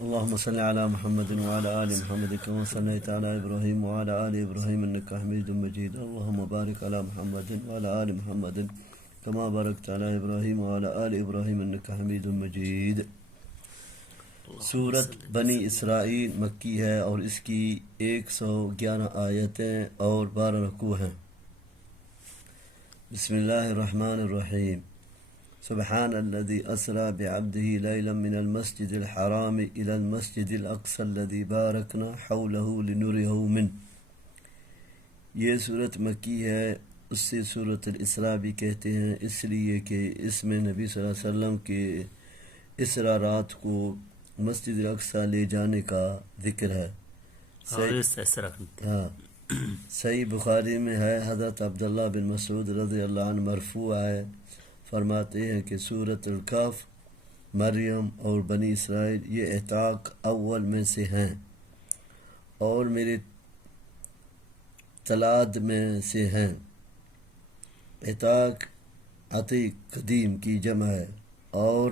اللهم صل على محمد وعلى آل محمد كما صليت على إبراهيم وعلى آل إبراهيم إنك حميد مجيد. اللهم بارك على محمد وعلى آل محمد كما باركت على إبراهيم وعلى آل إبراهيم إنك حميد مجيد. سورت بنی اسرائیل مکی ہے اور اس کی 111 آیتیں اور 12 رکوع ہیں. بسم اللہ الرحمن الرحیم. سبحان الذي أسرى بعبده ليلا من المسجد الحرام إلى المسجد الأقصى الذي باركنا حوله لنريه منه. یہ صورت مکی ہے. اس سے صورت الاسراء بھی کہتے ہیں اس لیے کہ اس میں نبی صلی اللہ علیہ وسلم کے اسراء رات کو مسجد الاقصی لے جانے کا ذکر ہے. صحیح بخاری میں ہے، حضرت عبداللہ بن مسعود رضی اللہ عنہ مرفوع ہے، فرماتے ہیں کہ سورۃ الکہف، مریم اور بنی اسرائیل یہ اعتاق اول میں سے ہیں اور میرے تلاد میں سے ہیں. اعتاق عتیق قدیم کی جمع ہے اور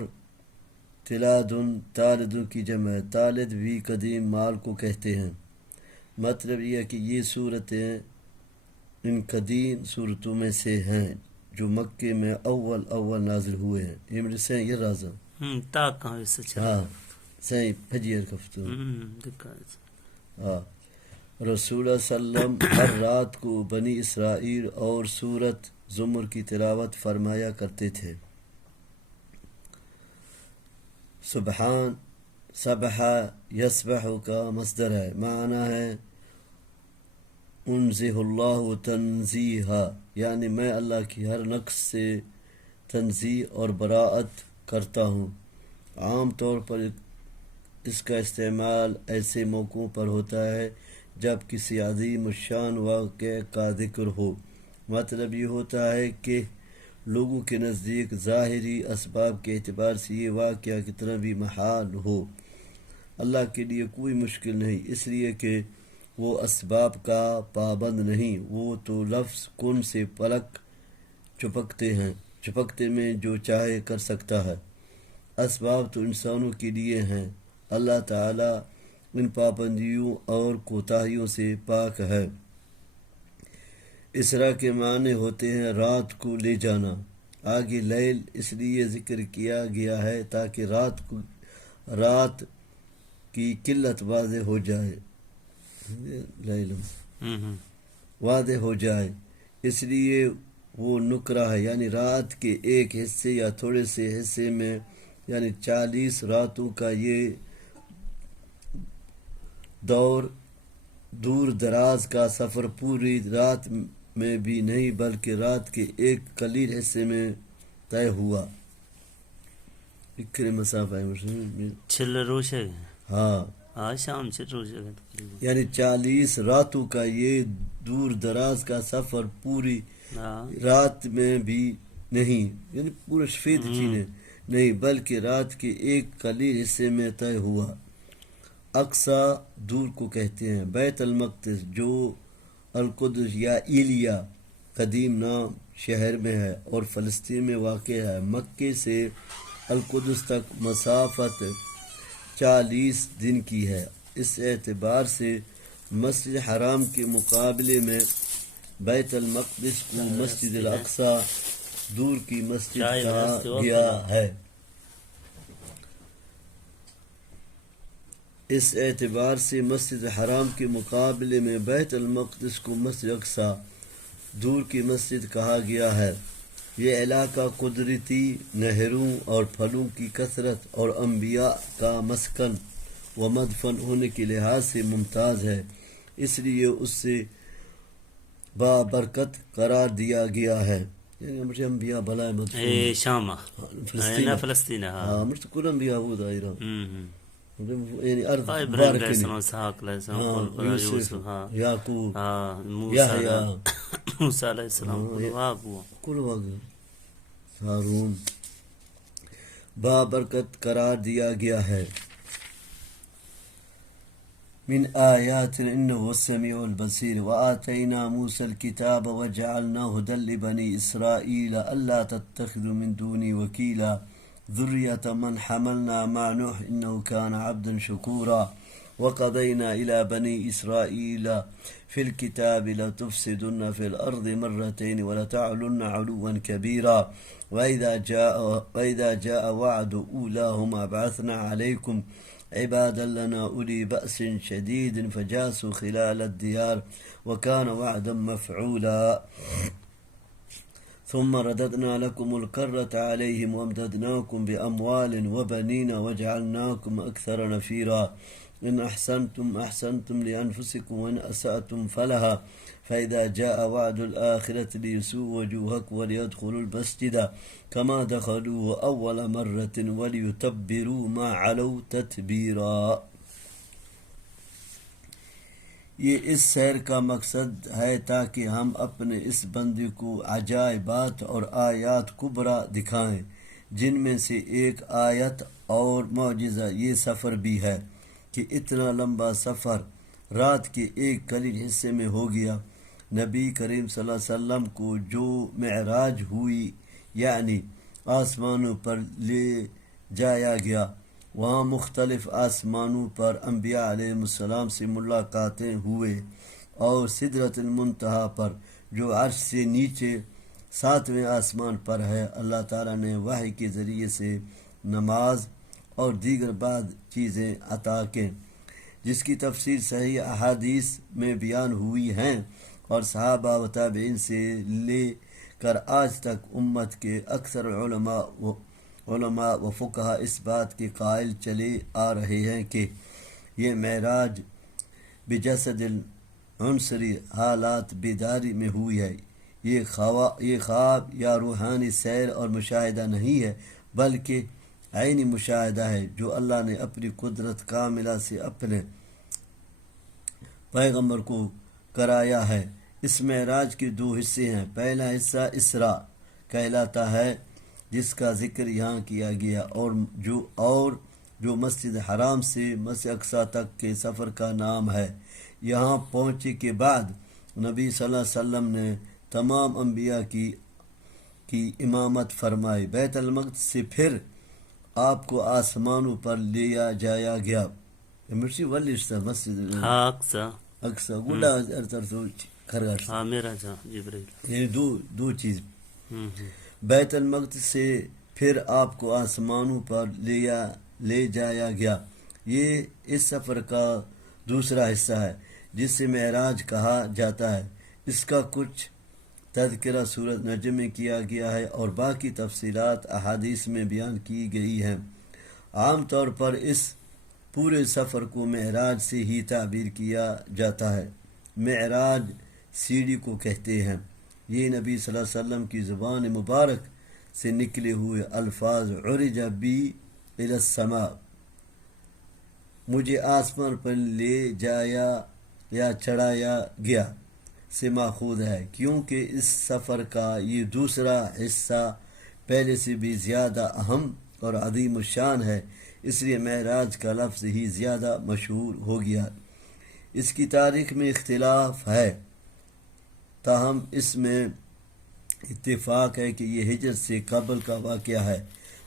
تلادن تالدن کی جمع ہے. تالد بھی قدیم مال کو کہتے ہیں. مطلب یہ ہے کہ یہ صورتیں ان قدیم صورتوں میں سے ہیں جو مکے میں اول نازل ہوئے ہیں. یہ سے یہ رازم ہاں صحیح فجیر کفتو ہاں. رسول اللہ صلی اللہ علیہ وسلم ہر رات کو بنی اسرائیل اور سورت زمر کی تلاوت فرمایا کرتے تھے. سبحان سبح یسبح کا مصدر ہے، معنی ہے انزہ اللہ تنزیہا، یعنی میں اللہ کی ہر نقص سے تنزیہ اور براءت کرتا ہوں. عام طور پر اس کا استعمال ایسے موقعوں پر ہوتا ہے جب کسی عظیم الشان واقعے کا ذکر ہو. مطلب یہ ہوتا ہے کہ لوگوں کے نزدیک ظاہری اسباب کے اعتبار سے یہ واقعہ کتنا بھی محال ہو، اللہ کے لیے کوئی مشکل نہیں، اس لیے کہ وہ اسباب کا پابند نہیں. وہ تو لفظ کن سے پلک چپکتے میں جو چاہے کر سکتا ہے. اسباب تو انسانوں کے لیے ہیں. اللہ تعالی ان پابندیوں اور کوتاہیوں سے پاک ہے. اسراء کے معنی ہوتے ہیں رات کو لے جانا. آگے لیل اس لیے ذکر کیا گیا ہے تاکہ رات کی قلت واضح ہو جائے، واضح ہو جائے، اس لیے وہ نکرہ ہے، یعنی رات کے ایک حصے یا تھوڑے سے حصے میں، یعنی 40 راتوں کا یہ دور دراز کا سفر پوری رات میں بھی نہیں بلکہ رات کے ایک قلیل حصے میں طے ہوا. مسافہ ہاں یعنی 40 راتوں کا یہ دور دراز کا سفر پوری رات میں بھی نہیں، یعنی پورا سفید چیزیں نہیں بلکہ رات کے ایک قلیل حصے میں طے ہوا. اقصی دور کو کہتے ہیں. بیت المقدس جو القدس یا ایلیا قدیم نام شہر میں ہے اور فلسطین میں واقع ہے. مکے سے القدس تک مسافت 40 دن کی ہے. اس اعتبار سے مسجد حرام کے مقابلے میں بیت المقدس کو مسجد الاقصی دور کی مسجد کہا گیا ہے. اس اعتبار سے مسجد حرام کے مقابلے میں بیت المقدس کو مسجد اقصی دور کی مسجد کہا گیا ہے. یہ علاقہ قدرتی نہروں اور پھلوں کی کثرت اور انبیاء کا مسکن و مدفن ہونے کے لحاظ سے ممتاز ہے، اس لیے اس سے بابرکت قرار دیا گیا ہے. یعنی مجھے انبیاء بلائے مدفن شام فلسطین ہاں مجھے کل انبیاء بود آئیرہ یعنی ارض ابراہیم علیہ السلام، اسحاق علیہ السلام، یوسف، یعقوب، یحییٰ، موسیٰ علیہ السلام، کل واقع ہارون بابرکت قرار دیا گیا ہے. من آیات انه السمیع البصیر وآتینا موسى الكتاب وجعلناه هدى لبني اسرائیل الا تتخذوا من دونی وکیلا ذرية من حملنا مع نوح إنه كان عبدا شكورا وقضينا إلى بني إسرائيل في الكتاب لتفسدن في الأرض مرتين ولتعلن علوا كبيرا وإذا جاء وعد أولاهما بعثنا عليكم عبادا لنا أولي بأس شديد فجاسوا خلال الديار وكان وعدا مفعولا ثم رددنا لكم الكرة عليهم وامددناكم بأموال وبنين وجعلناكم أكثر نفيرا إن أحسنتم أحسنتم لأنفسكم وإن أسأتم فلها فإذا جاء وعد الآخرة ليسوء وجوهكم وليدخلوا المسجد كما دخلوه أول مرة وليتبروا ما علوا تتبيرا. یہ اس سیر کا مقصد ہے تاکہ ہم اپنے اس بندے کو عجائبات اور آیات کبریٰ دکھائیں، جن میں سے ایک آیت اور معجزہ یہ سفر بھی ہے کہ اتنا لمبا سفر رات کے ایک قلیل حصے میں ہو گیا۔ نبی کریم صلی اللہ علیہ وسلم کو جو معراج ہوئی یعنی آسمانوں پر لے جایا گیا، وہاں مختلف آسمانوں پر انبیاء علیہ السلام سے ملاقاتیں ہوئے اور سدرۃ المنتہا پر جو عرش سے نیچے 7ویں آسمان پر ہے، اللہ تعالیٰ نے وحی کے ذریعے سے نماز اور دیگر بعض چیزیں عطا کیں، جس کی تفسیر صحیح احادیث میں بیان ہوئی ہیں، اور صحابہ و تابعین سے لے کر آج تک امت کے اکثر علماء و فقہا اس بات کے قائل چلے آ رہے ہیں کہ یہ معراج بجسد العنصری حالات بیداری میں ہوئی ہے۔ یہ خواب یا روحانی سیر اور مشاہدہ نہیں ہے، بلکہ عینی مشاہدہ ہے جو اللہ نے اپنی قدرت کاملہ سے اپنے پیغمبر کو کرایا ہے۔ اس معراج کے 2 حصے ہیں۔ پہلا حصہ اسراء کہلاتا ہے، جس کا ذکر یہاں کیا گیا، اور جو مسجد حرام سے مسجد اقصی تک کے سفر کا نام ہے۔ یہاں پہنچے کے بعد نبی صلی اللہ علیہ وسلم نے تمام انبیاء کی امامت فرمائی۔ بیت المقدس سے پھر آپ کو آسمانوں پر لیا جایا گیا۔ مسجد اقصی گولا یعنی دو چیز، بیت المقدس سے پھر آپ کو آسمانوں پر لے جایا گیا۔ یہ اس سفر کا دوسرا حصہ ہے جسے معراج کہا جاتا ہے۔ اس کا کچھ تذکرہ سورۃ نجم میں کیا گیا ہے اور باقی تفصیلات احادیث میں بیان کی گئی ہیں۔ عام طور پر اس پورے سفر کو معراج سے ہی تعبیر کیا جاتا ہے۔ معراج سیڑھی کو کہتے ہیں۔ یہ نبی صلی اللہ علیہ وسلم کی زبان مبارک سے نکلے ہوئے الفاظ عرج بی الی السماء، مجھے آسمان پر لے جایا یا چڑھایا گیا، سے ماخوذ ہے، کیونکہ اس سفر کا یہ دوسرا حصہ پہلے سے بھی زیادہ اہم اور عظیم الشان ہے، اس لیے معراج کا لفظ ہی زیادہ مشہور ہو گیا۔ اس کی تاریخ میں اختلاف ہے، تاہم اس میں اتفاق ہے کہ یہ ہجرت سے قبل کا واقعہ ہے۔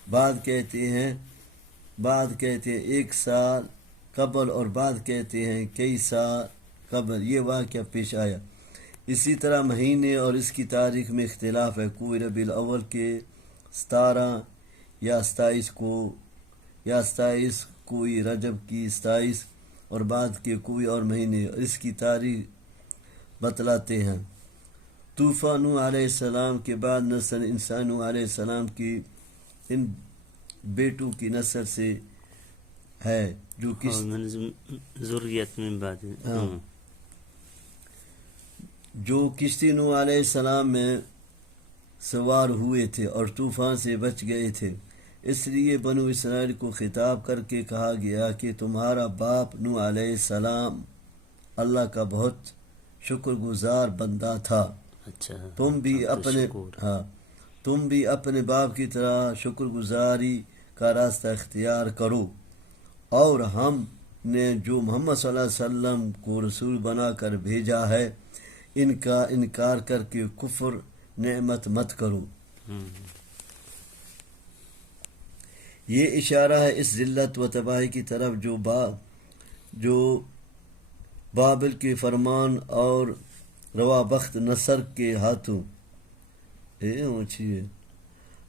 بعض کہتے ہیں 1 سال قبل اور بعض کہتے ہیں کئی سال قبل یہ واقعہ پیش آیا۔ اسی طرح مہینے اور اس کی تاریخ میں اختلاف ہے، کوئی ربیع الاول کے 17 یا 27 کوئی رجب کی 27 اور بعد کے کوئی اور مہینے اس کی تاریخ بتلاتے ہیں۔ طوفان نوح علیہ السلام کے بعد نسل انسان نوح علیہ السلام کی ان بیٹوں کی نسل سے ہے جو کشتی نوح علیہ السلام میں سوار ہوئے تھے اور طوفان سے بچ گئے تھے۔ اس لیے بنو اسرائیل کو خطاب کر کے کہا گیا کہ تمہارا باپ نوح علیہ السلام اللہ کا بہت شکر گزار بندہ تھا، تم بھی اپنے باپ کی طرح شکر گزاری کا راستہ اختیار کرو، اور ہم نے جو محمد صلی اللہ علیہ وسلم کو رسول بنا کر بھیجا ہے ان کا انکار کر کے کفر نعمت مت کرو۔ یہ اشارہ ہے اس ذلت و تباہی کی طرف جو بابل کے فرمان اور روا بخت نصر کے ہاتھوں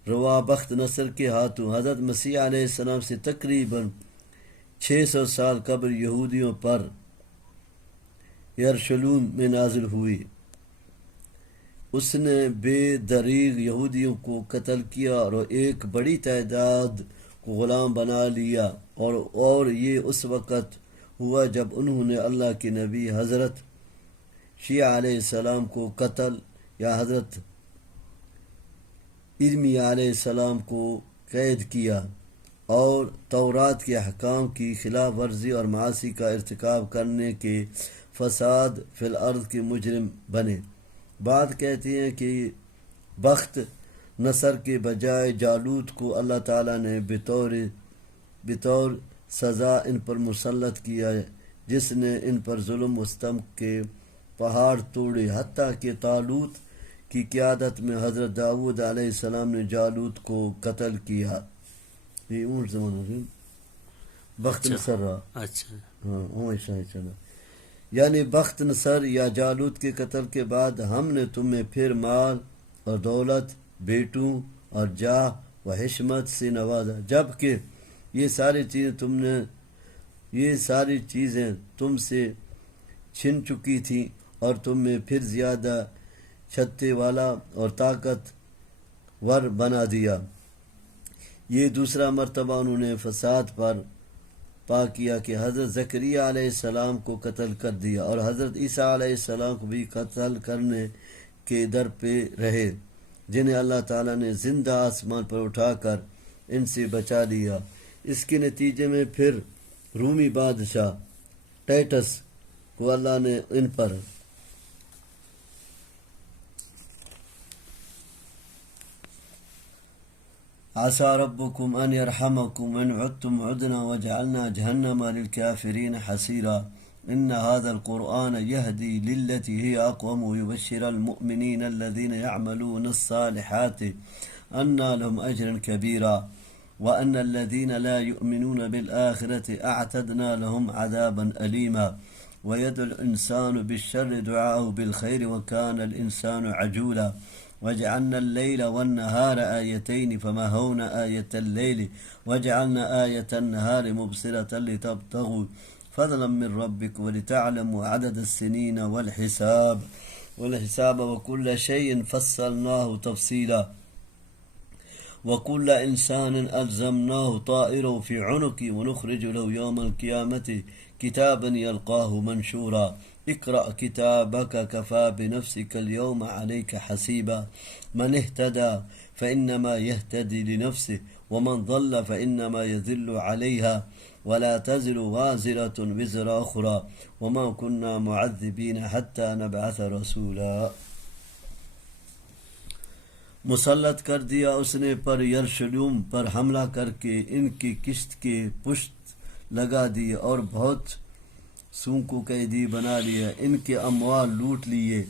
روا بخت نصر کے ہاتھوں حضرت مسیح علیہ السلام سے تقریباً 600 سال قبل یہودیوں پر یرشلم میں نازل ہوئی۔ اس نے بے دریغ یہودیوں کو قتل کیا اور ایک بڑی تعداد کو غلام بنا لیا، اور یہ اس وقت ہوا جب انہوں نے اللہ کے نبی حضرت شیعہ علیہ السلام کو قتل یا حضرت ارمیہ علیہ السلام کو قید کیا اور تورات کے احکام کی خلاف ورزی اور معاصی کا ارتکاب کرنے کے فساد فی الارض کے مجرم بنے۔ بعد کہتے ہیں کہ بخت نصر کے بجائے جالوت کو اللہ تعالیٰ نے بطور سزا ان پر مسلط کیا، جس نے ان پر ظلم و ستم کے پہاڑ توڑے، حتیٰ کہ طالوت کی قیادت میں حضرت داؤد علیہ السلام نے جالوت کو قتل کیا۔ یہ اونٹ زمانہ بخت نصر رہا، ہاں چلا، یعنی بخت نصر یا جالوت کے قتل کے بعد ہم نے تمہیں پھر مال اور دولت، بیٹوں اور جاہ و حشمت سے نوازا، جبکہ یہ ساری چیزیں تم سے چھن چکی تھیں، اور تمہیں پھر زیادہ چھتے والا اور طاقت ور بنا دیا۔ یہ دوسرا مرتبہ انہوں نے فساد پر پا کیا کہ حضرت زکریہ علیہ السلام کو قتل کر دیا، اور حضرت عیسیٰ علیہ السلام کو بھی قتل کرنے کے در پہ رہے، جنہیں اللہ تعالیٰ نے زندہ آسمان پر اٹھا کر ان سے بچا لیا۔ اس کے نتیجے میں پھر رومی بادشاہ ٹائٹس کو اللہ نے ان پر عسى ربكم أن يرحمكم إن عدتم عدنا وجعلنا جهنم للكافرين حسيرا إن هذا القرآن يهدي للتي هي أقوم ويبشر المؤمنين الذين يعملون الصالحات أن لهم أجرا كبيرا وأن الذين لا يؤمنون بالآخرة أعتدنا لهم عذابا أليما ويدعو الإنسان بالشر دعاءه بالخير وكان الإنسان عجولا وجعلنا الليل والنهار آيتين فمهونا آية الليل وجعلنا آية النهار مبصرة لتبتغوا فضلا من ربك ولتعلموا عدد السنين والحساب وكل شيء فصلناه تفصيلا وكل إنسان ألزمناه طائره في عنقه ونخرج له يوم القيامة كتابا يلقاه منشورا اقرأ كتابك كفى بنفسك اليوم عليك حسيبا من اهتدى فإنما يهتدي لنفسه ومن ضل فإنما يذل عليها ولا تزر وازرة وزر أخرى وما كنا معذبين حتى نبعث رسولا۔ مسلط کر دیا اس نے پر یرشلم پر حملہ کر کے ان کی کشت کے پشت لگا دی اور بہت سوں کو قیدی بنا لیا، ان کے اموال لوٹ لیے،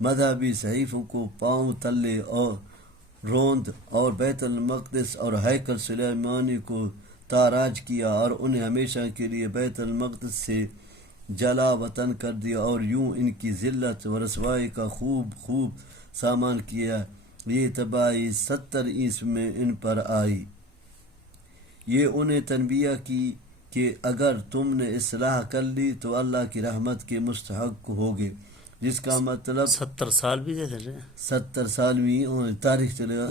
مذہبی صحیفوں کو پاؤں تلے اور روند اور بیت المقدس اور ہیکل سلیمانی کو تاراج کیا اور انہیں ہمیشہ کے لیے بیت المقدس سے جلا وطن کر دیا، اور یوں ان کی ذلت و رسوائی کا خوب سامان کیا۔ یہ تباہی 70 عیسوی میں ان پر آئی۔ یہ انہیں تنبیہ کی کہ اگر تم نے اصلاح کر لی تو اللہ کی رحمت کے مستحق ہوگے، جس کا مطلب 70 سال بھی دے رہے 70 سال بھی تاریخ چلے گا،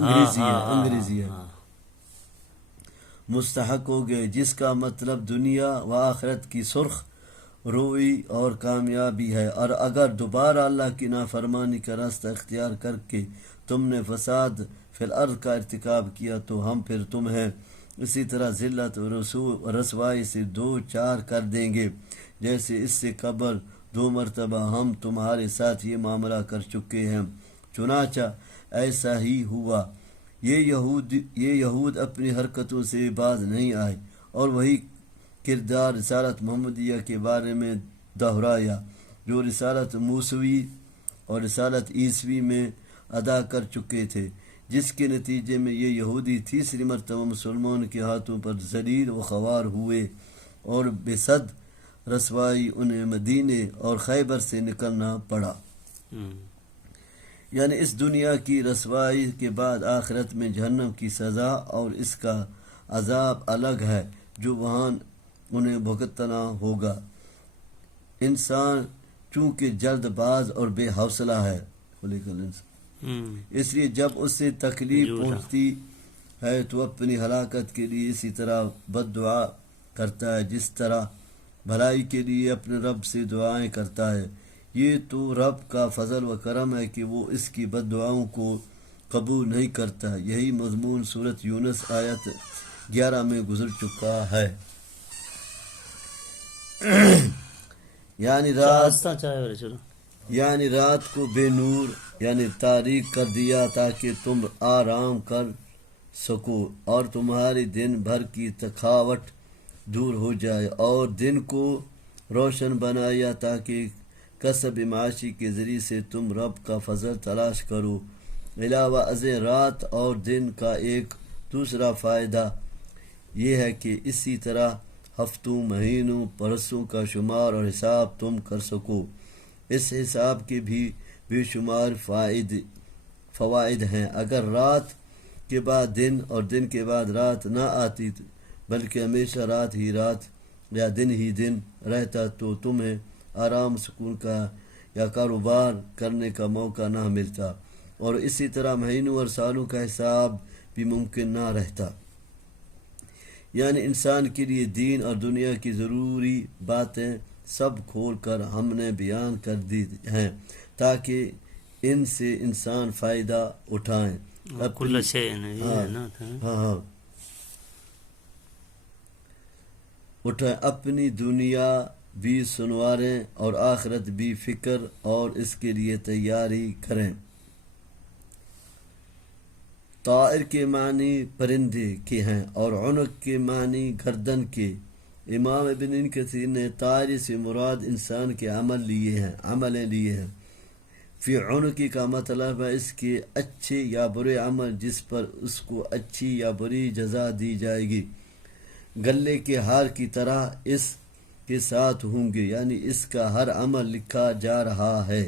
انگریزی ہے مستحق ہو گئے، جس کا مطلب دنیا و آخرت کی سرخ روئی اور کامیابی ہے۔ اور اگر دوبارہ اللہ کی نافرمانی کا راستہ اختیار کر کے تم نے فساد فی الارض کا ارتکاب کیا تو ہم پھر تمہیں اسی طرح ذلت و رسوائی سے 2-4 کر دیں گے، جیسے اس سے قبل 2 مرتبہ ہم تمہارے ساتھ یہ معاملہ کر چکے ہیں۔ چنانچہ ایسا ہی ہوا۔ یہ یہود اپنی حرکتوں سے باز نہیں آئے اور وہی کردار رسالت محمدیہ کے بارے میں دہرایا جو رسالت موسوی اور رسالت عیسوی میں ادا کر چکے تھے، جس کے نتیجے میں یہ یہودی تیسری مرتبہ مسلمانوں کے ہاتھوں پر ذلیل و خوار ہوئے اور بے صد رسوائی انہیں مدینے اور خیبر سے نکلنا پڑا۔ یعنی اس دنیا کی رسوائی کے بعد آخرت میں جہنم کی سزا اور اس کا عذاب الگ ہے جو وہاں انہیں بھگتنا ہوگا۔ انسان چونکہ جلد باز اور بے حوصلہ ہے، اس لیے جب اسے تکلیف پہنچتی ہے تو اپنی ہلاکت کے لیے اسی طرح بد دعا کرتا ہے جس طرح بھلائی کے لیے اپنے رب سے دعائیں کرتا ہے۔ یہ تو رب کا فضل و کرم ہے کہ وہ اس کی بد دعاؤں کو قبول نہیں کرتا۔ یہی مضمون سورۃ یونس آیت 11 میں گزر چکا ہے۔ یعنی رات کو بے نور یعنی تاریک کر دیا تاکہ تم آرام کر سکو اور تمہاری دن بھر کی تھکاوٹ دور ہو جائے، اور دن کو روشن بنایا تاکہ کسب معاشی کے ذریعے سے تم رب کا فضل تلاش کرو۔ علاوہ ازیں رات اور دن کا ایک دوسرا فائدہ یہ ہے کہ اسی طرح ہفتوں، مہینوں، برسوں کا شمار اور حساب تم کر سکو۔ اس حساب کے بھی بے شمار فوائد ہیں۔ اگر رات کے بعد دن اور دن کے بعد رات نہ آتی بلکہ ہمیشہ رات ہی رات یا دن ہی دن رہتا تو تمہیں آرام، سکون کا یا کاروبار کرنے کا موقع نہ ملتا، اور اسی طرح مہینوں اور سالوں کا حساب بھی ممکن نہ رہتا۔ یعنی انسان کے لیے دین اور دنیا کی ضروری باتیں سب کھول کر ہم نے بیان کر دی ہیں تاکہ ان سے انسان فائدہ اٹھائیں۔ اپنی دنیا بھی سنواریں اور آخرت بھی فکر اور اس کے لیے تیاری کریں۔ طائر کے معنی پرندے کے ہیں اور عنق کے معنی گردن کے۔ امام ابن کثیر نے طائر سے مراد انسان کے عملیں لیے ہیں۔ فی عنقی کا مطلب ہے اس کے اچھے یا برے عمل جس پر اس کو اچھی یا بری جزا دی جائے گی۔ گلے کے ہار کی طرح اس کے ساتھ ہوں گے، یعنی اس کا ہر عمل لکھا جا رہا ہے۔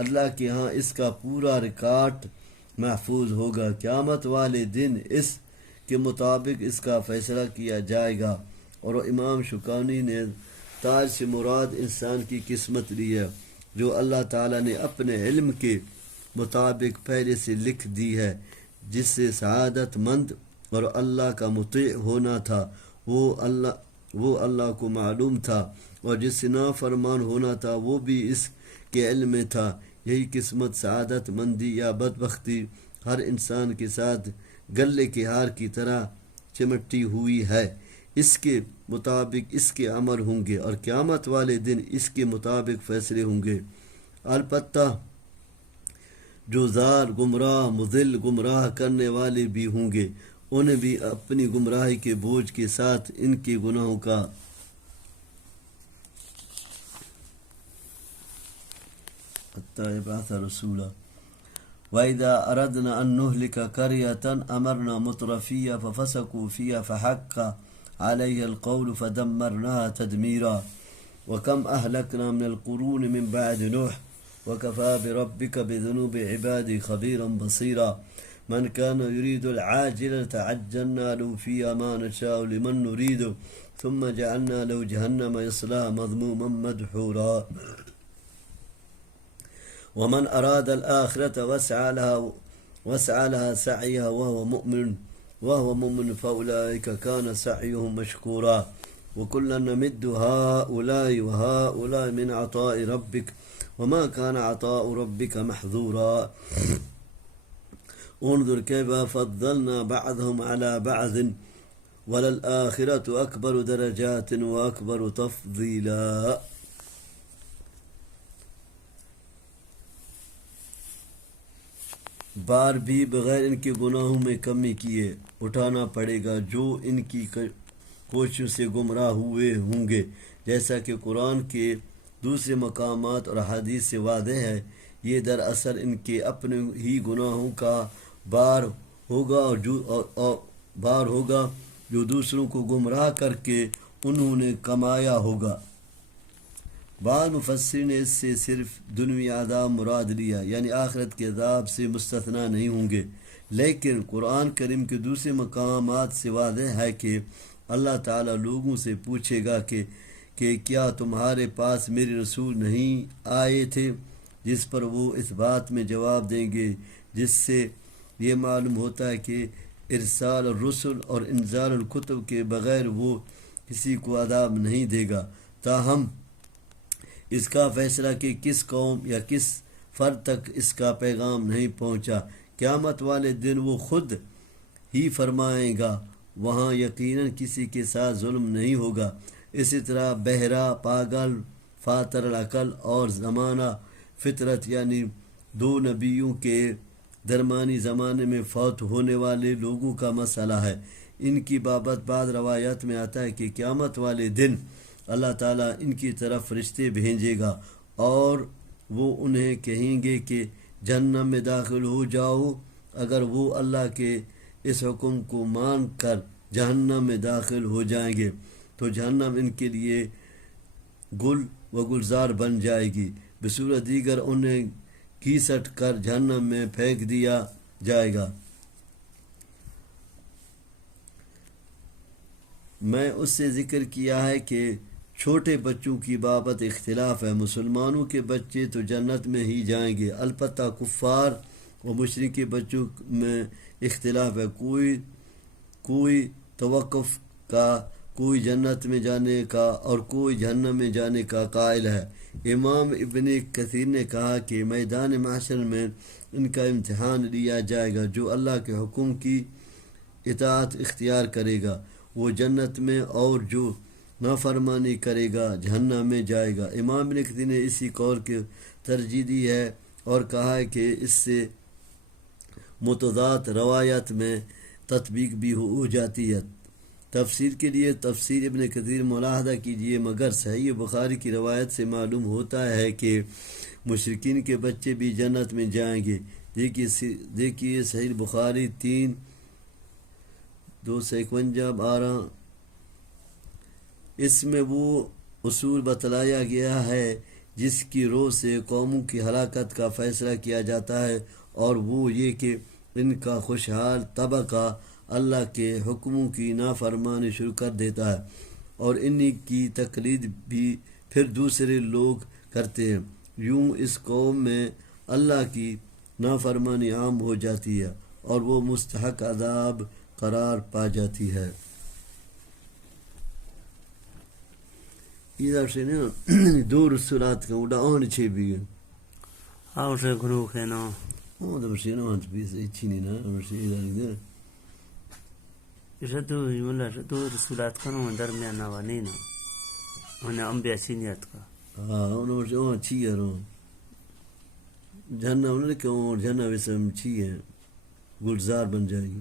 اللہ کے ہاں اس کا پورا ریکارڈ محفوظ ہوگا۔ قیامت والے دن اس کے مطابق اس کا فیصلہ کیا جائے گا۔ اور امام شوکانی نے طائر سے مراد انسان کی قسمت لی ہے جو اللہ تعالیٰ نے اپنے علم کے مطابق پہلے سے لکھ دی ہے۔ جس سے سعادت مند اور اللہ کا مطیع ہونا تھا وہ اللہ کو معلوم تھا، اور جس سے نافرمان ہونا تھا وہ بھی اس کے علم میں تھا۔ یہی قسمت، سعادت مندی یا بدبختی ہر انسان کے ساتھ گلے کے ہار کی طرح چمٹی ہوئی ہے۔ اس کے مطابق اس کے عمل ہوں گے اور قیامت والے دن اس کے مطابق فیصلے ہوں گے۔ البتہ جو زار، گمراہ، مضل، گمراہ کرنے والے بھی ہوں گے، انہیں بھی اپنی گمراہی کے بوجھ کے ساتھ ان کے گناہوں کا رسولہ وَإِذَا أَرَدْنَا أَن نُهْلِكَ قَرْيَةً أَمَرْنَا مُتْرَفِيهَا فَفَسَقُوا فِيهَا فَحَقَّ عَلَيْهَا الْقَوْلُ فَدَمَّرْنَاهَا تَدْمِيرًا وَكَمْ أَهْلَكْنَا مِنَ الْقُرُونِ مِنْ بَعْدِ نُوحٍ وَكَفَى بِرَبِّكَ بِذُنُوبِ عِبَادِهِ خَبِيرًا بَصِيرًا مَنْ كَانَ يُرِيدُ الْعَاجِلَةَ عَجَّلْنَا لَهُ فِيهَا مَا نَشَاءُ لِمَن نُرِيدُ ثُمَّ جَعَلْنَا لَهُ جَهَنَّمَ يَصْلَاهَا مَذْمُومًا مَدْحُورًا ومن أراد الآخرة وسعى لها سعيها وهو مؤمن فأولئك كان سعيهم مشكورا وكلا نمد هؤلاء وهؤلاء من عطاء ربك وما كان عطاء ربك محظورا انظر كيف فضلنا بعضهم على بعض وللآخرة أكبر درجات وأكبر تفضيلا۔ بار بھی بغیر ان کے گناہوں میں کمی کیے اٹھانا پڑے گا جو ان کی کوششوں سے گمراہ ہوئے ہوں گے، جیسا کہ قرآن کے دوسرے مقامات اور حدیث سے واضح ہے۔ یہ دراصل ان کے اپنے ہی گناہوں کا بار ہوگا اور بار ہوگا جو دوسروں کو گمراہ کر کے انہوں نے کمایا ہوگا۔ بعض مفسرین نے اس سے صرف دنیوی عذاب مراد لیا، یعنی آخرت کے عذاب سے مستثنیٰ نہیں ہوں گے، لیکن قرآن کریم کے دوسرے مقامات سے واضح ہے کہ اللہ تعالیٰ لوگوں سے پوچھے گا کہ کیا تمہارے پاس میرے رسول نہیں آئے تھے، جس پر وہ اس بات میں جواب دیں گے جس سے یہ معلوم ہوتا ہے کہ ارسال الرسل اور انزال الکتب کے بغیر وہ کسی کو عذاب نہیں دے گا، تاہم اس کا فیصلہ کہ کس قوم یا کس فرد تک اس کا پیغام نہیں پہنچا، قیامت والے دن وہ خود ہی فرمائے گا، وہاں یقیناً کسی کے ساتھ ظلم نہیں ہوگا۔ اسی طرح بہرا، پاگل، فاتر العقل اور زمانہ فطرت یعنی دو نبیوں کے درمیانی زمانے میں فوت ہونے والے لوگوں کا مسئلہ ہے۔ ان کی بابت بعض روایات میں آتا ہے کہ قیامت والے دن اللہ تعالیٰ ان کی طرف فرشتے بھیجے گا اور وہ انہیں کہیں گے کہ جہنم میں داخل ہو جاؤ۔ اگر وہ اللہ کے اس حکم کو مان کر جہنم میں داخل ہو جائیں گے تو جہنم ان کے لیے گل و گلزار بن جائے گی، بصورت دیگر انہیں گھسیٹ کر جہنم میں پھینک دیا جائے گا۔ میں اس سے ذکر کیا ہے کہ چھوٹے بچوں کی بابت اختلاف ہے، مسلمانوں کے بچے تو جنت میں ہی جائیں گے، البتہ کفار و مشرک کے بچوں میں اختلاف ہے، کوئی توقف کا، کوئی جنت میں جانے کا اور کوئی جہنم میں جانے کا قائل ہے۔ امام ابن کثیر نے کہا کہ میدان محشر میں ان کا امتحان لیا جائے گا، جو اللہ کے حکم کی اطاعت اختیار کرے گا وہ جنت میں اور جو نافرمانی کرے گا جہنم میں جائے گا۔ امام ابن کثیر نے اسی قول کی ترجیح دی ہے اور کہا ہے کہ اس سے متضاد روایات میں تطبیق بھی ہو جاتی ہے۔ تفسیر کے لیے تفسیر ابن کثیر ملاحظہ کیجیے، مگر صحیح بخاری کی روایت سے معلوم ہوتا ہے کہ مشرکین کے بچے بھی جنت میں جائیں گے۔ دیکھیے صحیح بخاری 3:251 اس میں وہ اصول بتلایا گیا ہے جس کی روح سے قوموں کی ہلاکت کا فیصلہ کیا جاتا ہے، اور وہ یہ کہ ان کا خوشحال طبقہ اللہ کے حکموں کی نافرمانی شروع کر دیتا ہے اور انہی کی تقلید بھی پھر دوسرے لوگ کرتے ہیں۔ یوں اس قوم میں اللہ کی نافرمانی عام ہو جاتی ہے اور وہ مستحق عذاب قرار پا جاتی ہے۔ ادھر سے نا دو رسولات کا اڑا آن چھے بھی گئے سے گروہ ہے نا ادھر سے نا آنچ بھی سے چھینی نا ادھر سے ادھر دو رسولات کا نا درمیان نوانی نا انہیں انبیاء چینیت کا ادھر سے آن چھی ہے رو جہنم نے کہ جہنم اسم چھی ہے گلزار بن جائے گی۔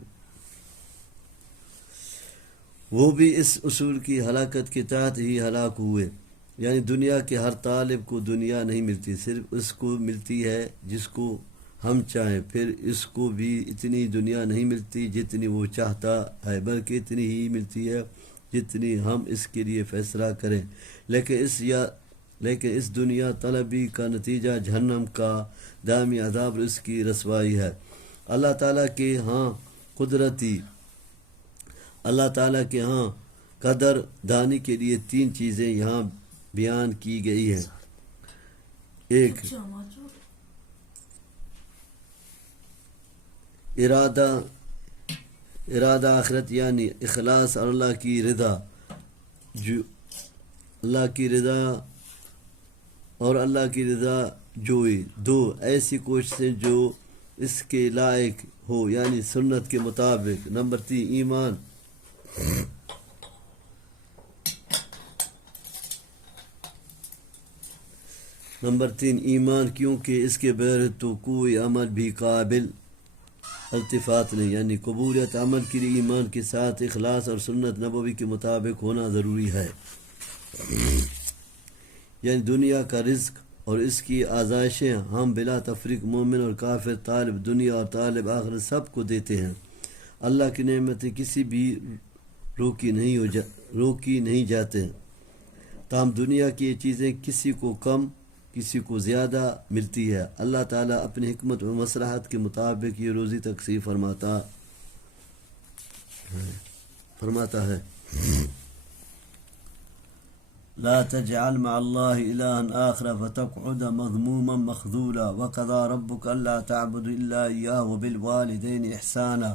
وہ بھی اس اصول کی ہلاکت کے تحت ہی ہلاک ہوئے، یعنی دنیا کے ہر طالب کو دنیا نہیں ملتی، صرف اس کو ملتی ہے جس کو ہم چاہیں، پھر اس کو بھی اتنی دنیا نہیں ملتی جتنی وہ چاہتا ہے، بلکہ اتنی ہی ملتی ہے جتنی ہم اس کے لیے فیصلہ کریں، لیکن اس دنیا طلبی کا نتیجہ جہنم کا دائمی عذاب اس کی رسوائی ہے۔ اللہ تعالیٰ کے ہاں قدر دانی کے لیے 3 چیزیں یہاں بیان کی گئی ہیں۔ ایک ارادہ آخرت یعنی اخلاص اور اللہ کی رضا، اللہ کی رضا جوئی۔ 2 ایسی کوششیں جو اس کے لائق ہو یعنی سنت کے مطابق۔ نمبر 3 ایمان، کیونکہ اس کے بغیر تو کوئی عمل بھی قابل التفات نہیں، یعنی قبولیت عمل کے لیے ایمان کے ساتھ اخلاص اور سنت نبوی کے مطابق ہونا ضروری ہے، یعنی دنیا کا رزق اور اس کی آزائشیں ہم بلا تفریق مومن اور کافر، طالب دنیا اور طالب آخرت سب کو دیتے ہیں۔ اللہ کی نعمتیں کسی بھی روکی نہیں جاتے، تاہم دنیا کی یہ چیزیں کسی کو کم کسی کو زیادہ ملتی ہے۔ اللہ تعالیٰ اپنی حکمت و مصلحت کے مطابق یہ روزی تقسیم فرماتا ہے۔ لا تجعل مع الله إلها آخر فتقعد مذموما مخذولا وقضى ربك ألا تعبدوا إلا إياه وبالوالدين إحسانا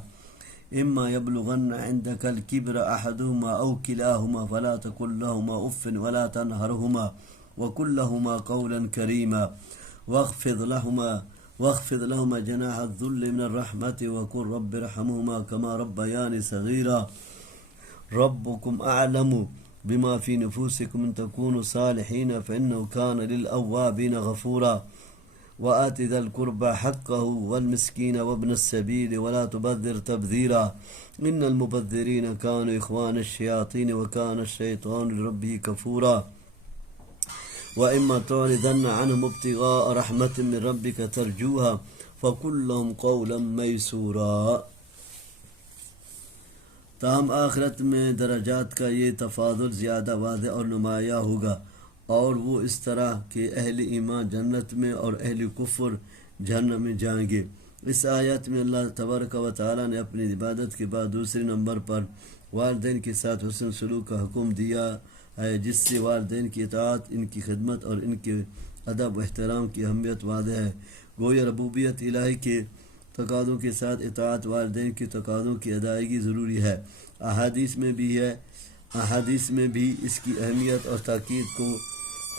إما يبلغن عندك الكبر أحدهما أو كلاهما فلا تقل لهما أف ولا تنهرهما وقل لهما قولا كريما واخفض لهما جناح الذل من الرحمة وقل رب ارحمهما كما ربياني صغيرا ربكم أعلم بما في نفوسكم إن تكونوا صالحين فإنه كان للأوابين غفورا وآت ذا القربى حقه والمسكين وابن السبيل ولا تبذر تبذيرا إن المبذرين كانوا إخوان الشياطين وكان الشيطان لربه كفورا وإما تعرضن عنهم ابتغاء رحمة من ربك ترجوها فقل لهم قولا ميسورا۔ تاہم آخرت میں درجات کا یہ تفاضل زیادہ واضح اور نمایاں ہوگا، اور وہ اس طرح کہ اہل ایمان جنت میں اور اہل کفر جہنم میں جائیں گے۔ اس آیت میں اللہ تبارک و تعالیٰ نے اپنی عبادت کے بعد دوسرے نمبر پر والدین کے ساتھ حسن سلوک کا حکم دیا ہے، جس سے والدین کی اطاعت، ان کی خدمت اور ان کے ادب و احترام کی اہمیت واضح ہے۔ گویا ربوبیت الہی کے تقاضوں کے ساتھ اطاعت والدین کے تقاضوں کی ادائیگی ضروری ہے۔ احادیث میں بھی اس کی اہمیت اور تاکید کو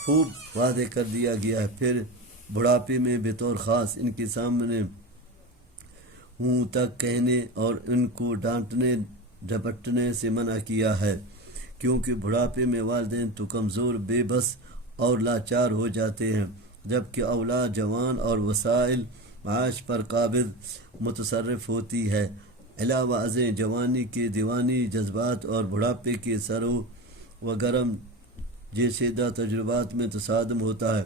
خوب واضح کر دیا گیا ہے۔ پھر بڑھاپے میں بطور خاص ان کے سامنے ہوں تک کہنے اور ان کو ڈانٹنے ڈپٹنے سے منع کیا ہے، کیونکہ بڑھاپے میں والدین تو کمزور، بے بس اور لاچار ہو جاتے ہیں، جبکہ اولاد جوان اور وسائل معاش پر قابض متصرف ہوتی ہے۔ علاوہ ازیں جوانی کے دیوانی جذبات اور بڑھاپے کے سرو و گرم جیسے تجربات میں تصادم ہوتا ہے۔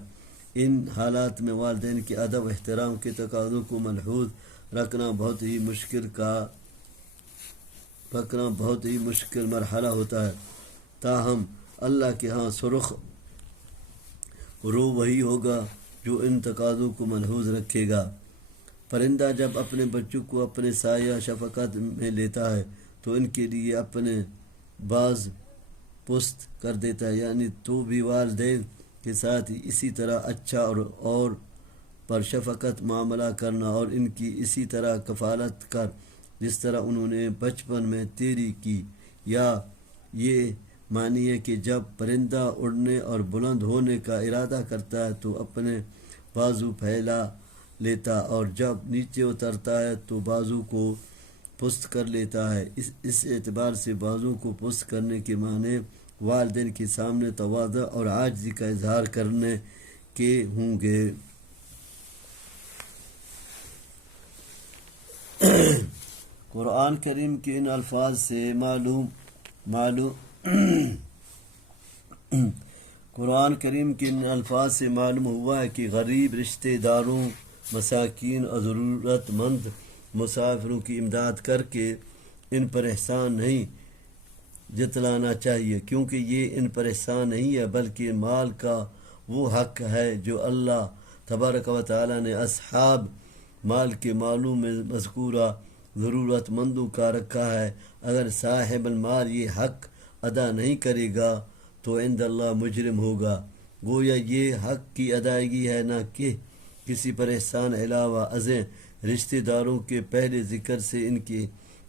ان حالات میں والدین کے ادب و احترام کے تقاضوں کو ملحوظ رکھنا بہت ہی مشکل مرحلہ ہوتا ہے۔ تاہم اللہ کے ہاں سرخ رو وہی ہوگا جو ان تقاضوں کو ملحوظ رکھے گا۔ پرندہ جب اپنے بچوں کو اپنے سایہ شفقت میں لیتا ہے تو ان کے لیے اپنے باز پست کر دیتا ہے، یعنی تو بھی والدین کے ساتھ اسی طرح اچھا اور پر شفقت معاملہ کرنا اور ان کی اسی طرح کفالت کر جس طرح انہوں نے بچپن میں تیری کی۔ یا یہ معنی ہے کہ جب پرندہ اڑنے اور بلند ہونے کا ارادہ کرتا ہے تو اپنے بازو پھیلا لیتا، اور جب نیچے اترتا ہے تو بازو کو پست کر لیتا ہے۔ اس اعتبار سے بازو کو پست کرنے کے معنی والدین کے سامنے تواضع اور عاجزی کا اظہار کرنے کے ہوں گے۔ قرآن کریم کے ان الفاظ سے معلوم ہوا ہے کہ غریب رشتہ داروں، مساکین اور ضرورت مند مسافروں کی امداد کر کے ان پر احسان نہیں جتلانا چاہیے، کیونکہ یہ ان پر احسان نہیں ہے بلکہ مال کا وہ حق ہے جو اللہ تبارک و تعالیٰ نے اصحاب مال کے مالوں میں مذکورہ ضرورت مندوں کا رکھا ہے۔ اگر صاحب المال یہ حق ادا نہیں کرے گا تو عند اللہ مجرم ہوگا۔ گویا یہ حق کی ادائیگی ہے، نہ کہ کسی پر احسان۔ علاوہ ازیں رشتہ داروں کے پہلے ذکر سے ان کی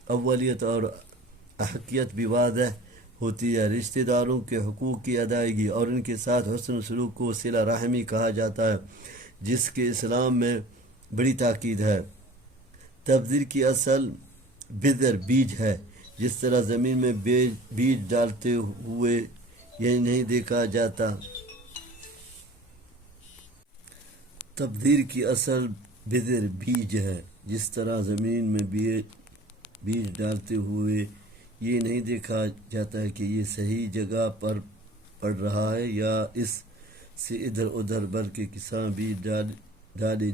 اولیت اور احقیت بھی واضح ہوتی ہے۔ رشتہ داروں کے حقوق کی ادائیگی اور ان کے ساتھ حسن سلوک کو صلہ رحمی کہا جاتا ہے، جس کے اسلام میں بڑی تاکید ہے۔ تبذیر کی اصل بذر بیج ہے، جس طرح زمین میں بیج ڈالتے ہوئے یہ نہیں دیکھا جاتا۔ تبذیر کی اصل بذر بیج ہے، جس طرح زمین میں بیج ڈالتے ہوئے یہ نہیں دیکھا جاتا کہ یہ صحیح جگہ پر پڑ رہا ہے یا اس سے ادھر ادھر بلکہ کسان بھی ڈالے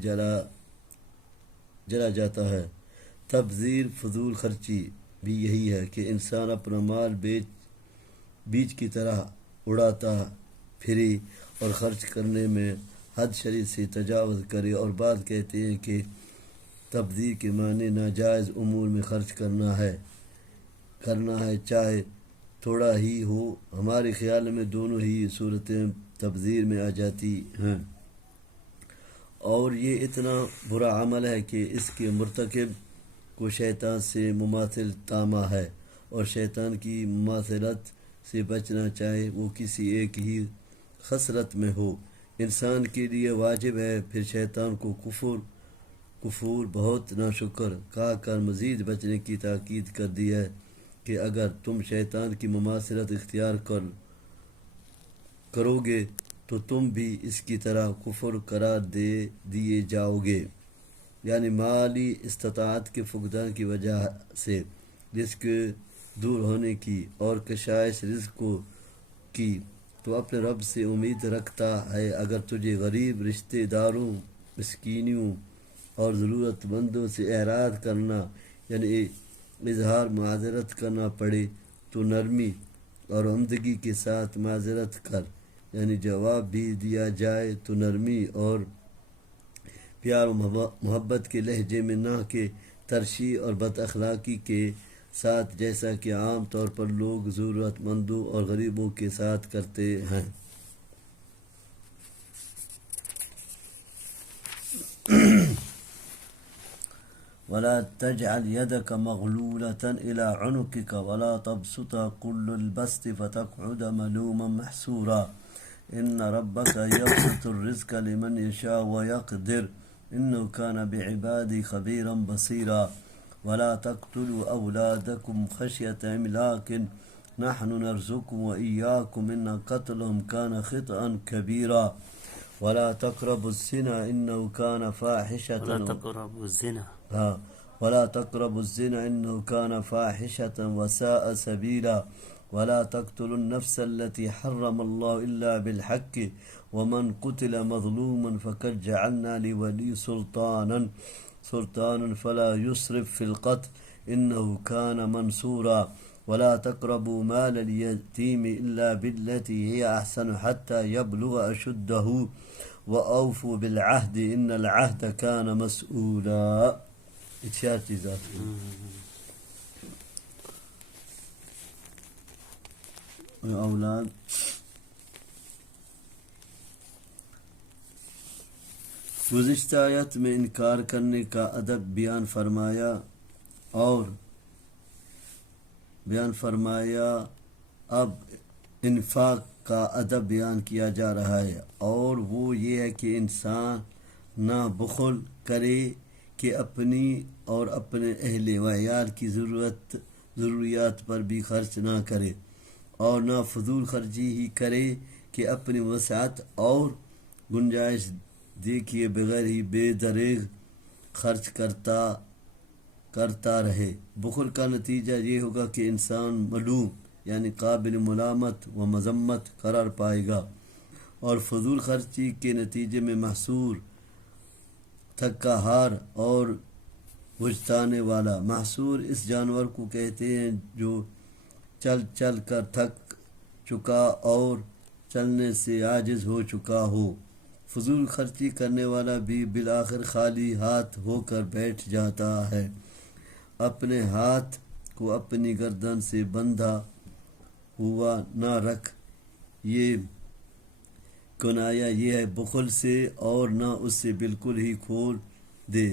جلا جاتا ہے۔ تبذیر فضول خرچی بھی یہی ہے کہ انسان اپنا مال بیج کی طرح اڑاتا پھرے اور خرچ کرنے میں حد شرع سے تجاوز کرے، اور بعض کہتے ہیں کہ تبذیر کے معنی ناجائز امور میں خرچ کرنا ہے چاہے تھوڑا ہی ہو۔ ہمارے خیال میں دونوں ہی صورتیں تبذیر میں آ جاتی ہیں، اور یہ اتنا برا عمل ہے کہ اس کے مرتکب کو شیطان سے مماثل تاما ہے، اور شیطان کی مماثلت سے بچنا چاہے وہ کسی ایک ہی خصلت میں ہو۔ انسان کے لیے واجب ہے پھر شیطان کو کفور بہت ناشکر کہا کر مزید بچنے کی تاکید کر دی ہے کہ اگر تم شیطان کی مماثلت اختیار کرو گے تو تم بھی اس کی طرح کفر قرار دیے جاؤ گے، یعنی مالی استطاعت کے فقدان کی وجہ سے، رزق دور ہونے کی اور کشائش رزق کی تو اپنے رب سے امید رکھتا ہے اگر تجھے غریب رشتہ داروں، مسکینوں اور ضرورت مندوں سے اعراض کرنا یعنی اظہار معذرت کرنا پڑے تو نرمی اور عمدگی کے ساتھ معذرت کر، یعنی جواب بھی دیا جائے تو نرمی اور پیار و محبت کے لہجے میں، نہ کہ ترشی اور بد اخلاقی کے ساتھ جیسا کہ عام طور پر لوگ ضرورت مندوں اور غریبوں کے ساتھ کرتے ہیں۔ ولا تجعل يدك مغلولة إلى عنقك ولا تبسطها كل البسط فتقعد ملوما محسورا إن ربك يبسط الرزق لمن يشاء ويقدر إنه كان بعباده خبيرا بصيرا ولا تقتلوا أولادكم خشية إملاق نحن نرزقكم وإياكم إن قتلهم كان خطأ كبيرا ولا تقربوا الزنا إنه كان فاحشة ولا تقربوا الزنا إنه كان فاحشة وساء سبيلا ولا تقتلوا النفس التي حرم الله إلا بالحق ومن قتل مظلوما فقد جعلنا لولي سلطانا فلا يسرف في القتل إنه كان منصورا ولا تقربوا مال اليتيم إلا بالتي هي أحسن حتى يبلغ أشده وأوفوا بالعهد إن العهد كان مسؤولا۔ چار چیزات اولاد گزشتہ آیت میں انکار کرنے کا ادب بیان فرمایا، اب انفاق کا ادب بیان کیا جا رہا ہے، اور وہ یہ ہے کہ انسان نہ بخل کرے کہ اپنی اور اپنے اہل و عیال کی ضروریات پر بھی خرچ نہ کرے، اور نہ فضول خرچی ہی کرے کہ اپنی وسعت اور گنجائش دیکھیے بغیر ہی بے دریغ خرچ کرتا رہے۔ بخل کا نتیجہ یہ ہوگا کہ انسان ملوم یعنی قابل ملامت و مذمت قرار پائے گا، اور فضول خرچی کے نتیجے میں محصور، تھکا ہار اور بجھتانے والا۔ محصور اس جانور کو کہتے ہیں جو چل چل کر تھک چکا اور چلنے سے عاجز ہو چکا ہو۔ فضول خرچی کرنے والا بھی بالآخر خالی ہاتھ ہو کر بیٹھ جاتا ہے۔ اپنے ہاتھ کو اپنی گردن سے بندھا ہوا نہ رکھ، یہ کنایا یہ ہے بخل سے، اور نہ اس سے بالکل ہی کھول دے،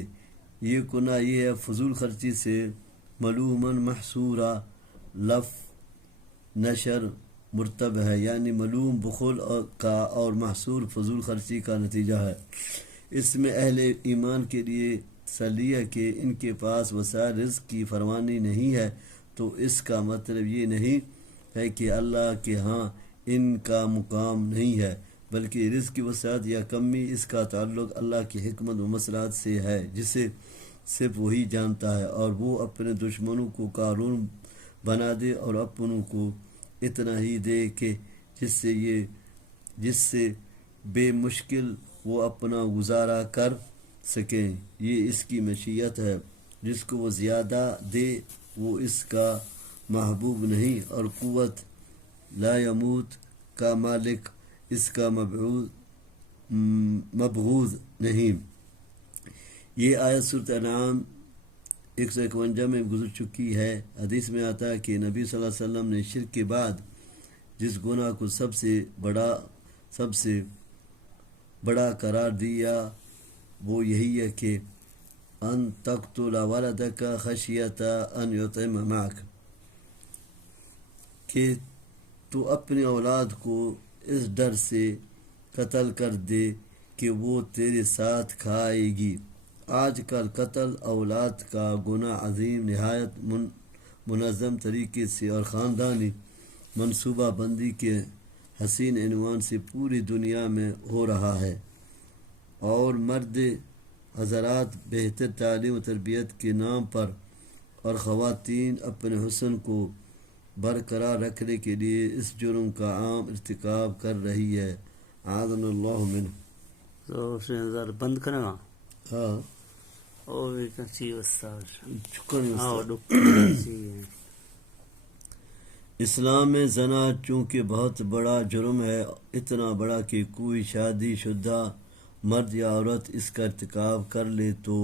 یہ کنایا یہ ہے فضول خرچی سے۔ ملومن محصورہ لفظ نشر مرتب ہے، یعنی ملوم بخل کا اور محصور فضول خرچی کا نتیجہ ہے۔ اس میں اہل ایمان کے لیے تسلی ہے کہ ان کے پاس وسائل رزق کی فراوانی نہیں ہے، تو اس کا مطلب یہ نہیں ہے کہ اللہ کے ہاں ان کا مقام نہیں ہے، بلکہ رزق کی وسعت یا کمی اس کا تعلق اللہ کی حکمت و مصلحت سے ہے، جسے صرف وہی جانتا ہے، اور وہ اپنے دشمنوں کو قارون بنا دے اور اپنوں کو اتنا ہی دے کہ جس سے بے مشکل وہ اپنا گزارا کر سکیں۔ یہ اس کی مشیت ہے، جس کو وہ زیادہ دے وہ اس کا محبوب نہیں، اور قوت لا یموت کا مالک اس کا مبغوض نہیں۔ یہ آیت سورۃ انعام 151 میں گزر چکی ہے۔ حدیث میں آتا ہے کہ نبی صلی اللہ علیہ وسلم نے شرک کے بعد جس گناہ کو سب سے بڑا قرار دیا وہ یہی ہے کہ ان تقتل ولدک خشیۃ ان یطعم معک، کہ تو اپنی اولاد کو اس ڈر سے قتل کر دے کہ وہ تیرے ساتھ کھائے گی۔ آج کل قتل اولاد کا گناہ عظیم نہایت منظم طریقے سے اور خاندانی منصوبہ بندی کے حسین عنوان سے پوری دنیا میں ہو رہا ہے، اور مرد حضرات بہتر تعلیم و تربیت کے نام پر اور خواتین اپنے حسن کو برقرار رکھنے کے لیے اس جرم کا عام ارتکاب کر رہی ہے۔ اعاذنا اللہ منہ۔ تو اس نے ذرا بند کرنا ہاں اور ایک اچھی استاد شکریہ ہاں استاد۔ ڈاکٹر اسلام میں زنا چونکہ بہت بڑا جرم ہے، اتنا بڑا کہ کوئی شادی شدہ مرد یا عورت اس کا ارتکاب کر لے تو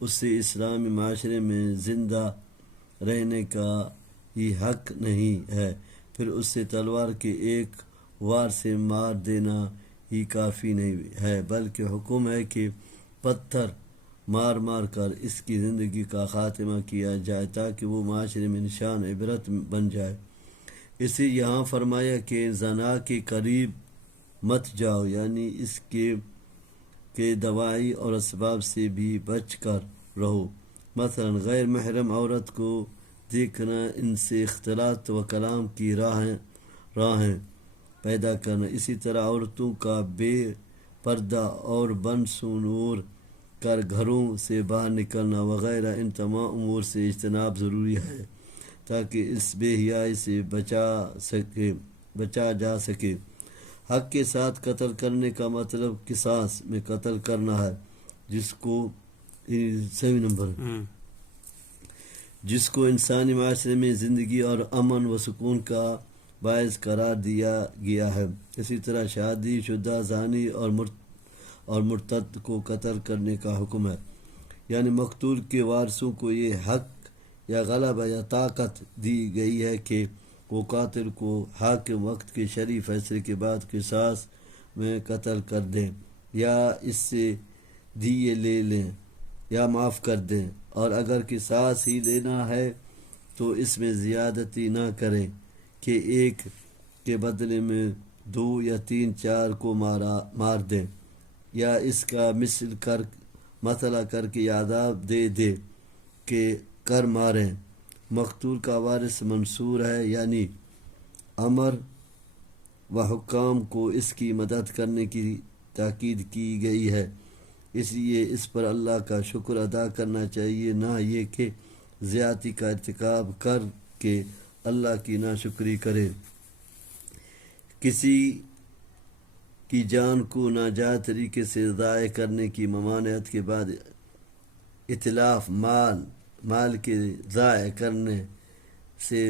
اس سے اسلامی معاشرے میں زندہ رہنے کا ہی حق نہیں ہے، پھر اس سے تلوار کے ایک وار سے مار دینا ہی کافی نہیں ہے، بلکہ حکم ہے کہ پتھر مار مار کر اس کی زندگی کا خاتمہ کیا جائے تاکہ وہ معاشرے میں نشان عبرت بن جائے۔ اسی یہاں فرمایا کہ زنا کے قریب مت جاؤ، یعنی اس کے دوائی اور اسباب سے بھی بچ کر رہو، مثلا غیر محرم عورت کو دیکھنا، ان سے اختلاط و کلام کی راہیں پیدا کرنا، اسی طرح عورتوں کا بے پردہ اور بن سنور کر گھروں سے باہر نکلنا وغیرہ، ان تمام امور سے اجتناب ضروری ہے تاکہ اس بے حیائی سے بچا جا سکے۔ حق کے ساتھ قتل کرنے کا مطلب قصاص میں قتل کرنا ہے، جس کو انسانی معاشرے میں زندگی اور امن و سکون کا باعث قرار دیا گیا ہے۔ اسی طرح شادی شدہ زانی اور مرتد کو قتل کرنے کا حکم ہے، یعنی مقتول کے وارثوں کو یہ حق یا غلبہ یا طاقت دی گئی ہے کہ وہ قاتل کو حاکم وقت کے شرعی فیصلے کے بعد قصاص میں قتل کر دیں، یا اس سے دیے لے لیں یا معاف کر دیں، اور اگر قصاص ہی لینا ہے تو اس میں زیادتی نہ کریں کہ ایک کے بدلے میں 2 یا 3 4 کو مار دیں، یا اس کا مثلا کر کے عذاب دے کہ کر ماریں۔ مقتول کا وارث منصور ہے، یعنی امر و حکام کو اس کی مدد کرنے کی تاکید کی گئی ہے، اس لیے اس پر اللہ کا شکر ادا کرنا چاہیے، نہ یہ کہ زیادتی کا ارتکاب کر کے اللہ کی ناشکری کرے۔ کسی کی جان کو ناجائز طریقے سے ضائع کرنے کی ممانعت کے بعد اتلاف مال کے ضائع کرنے سے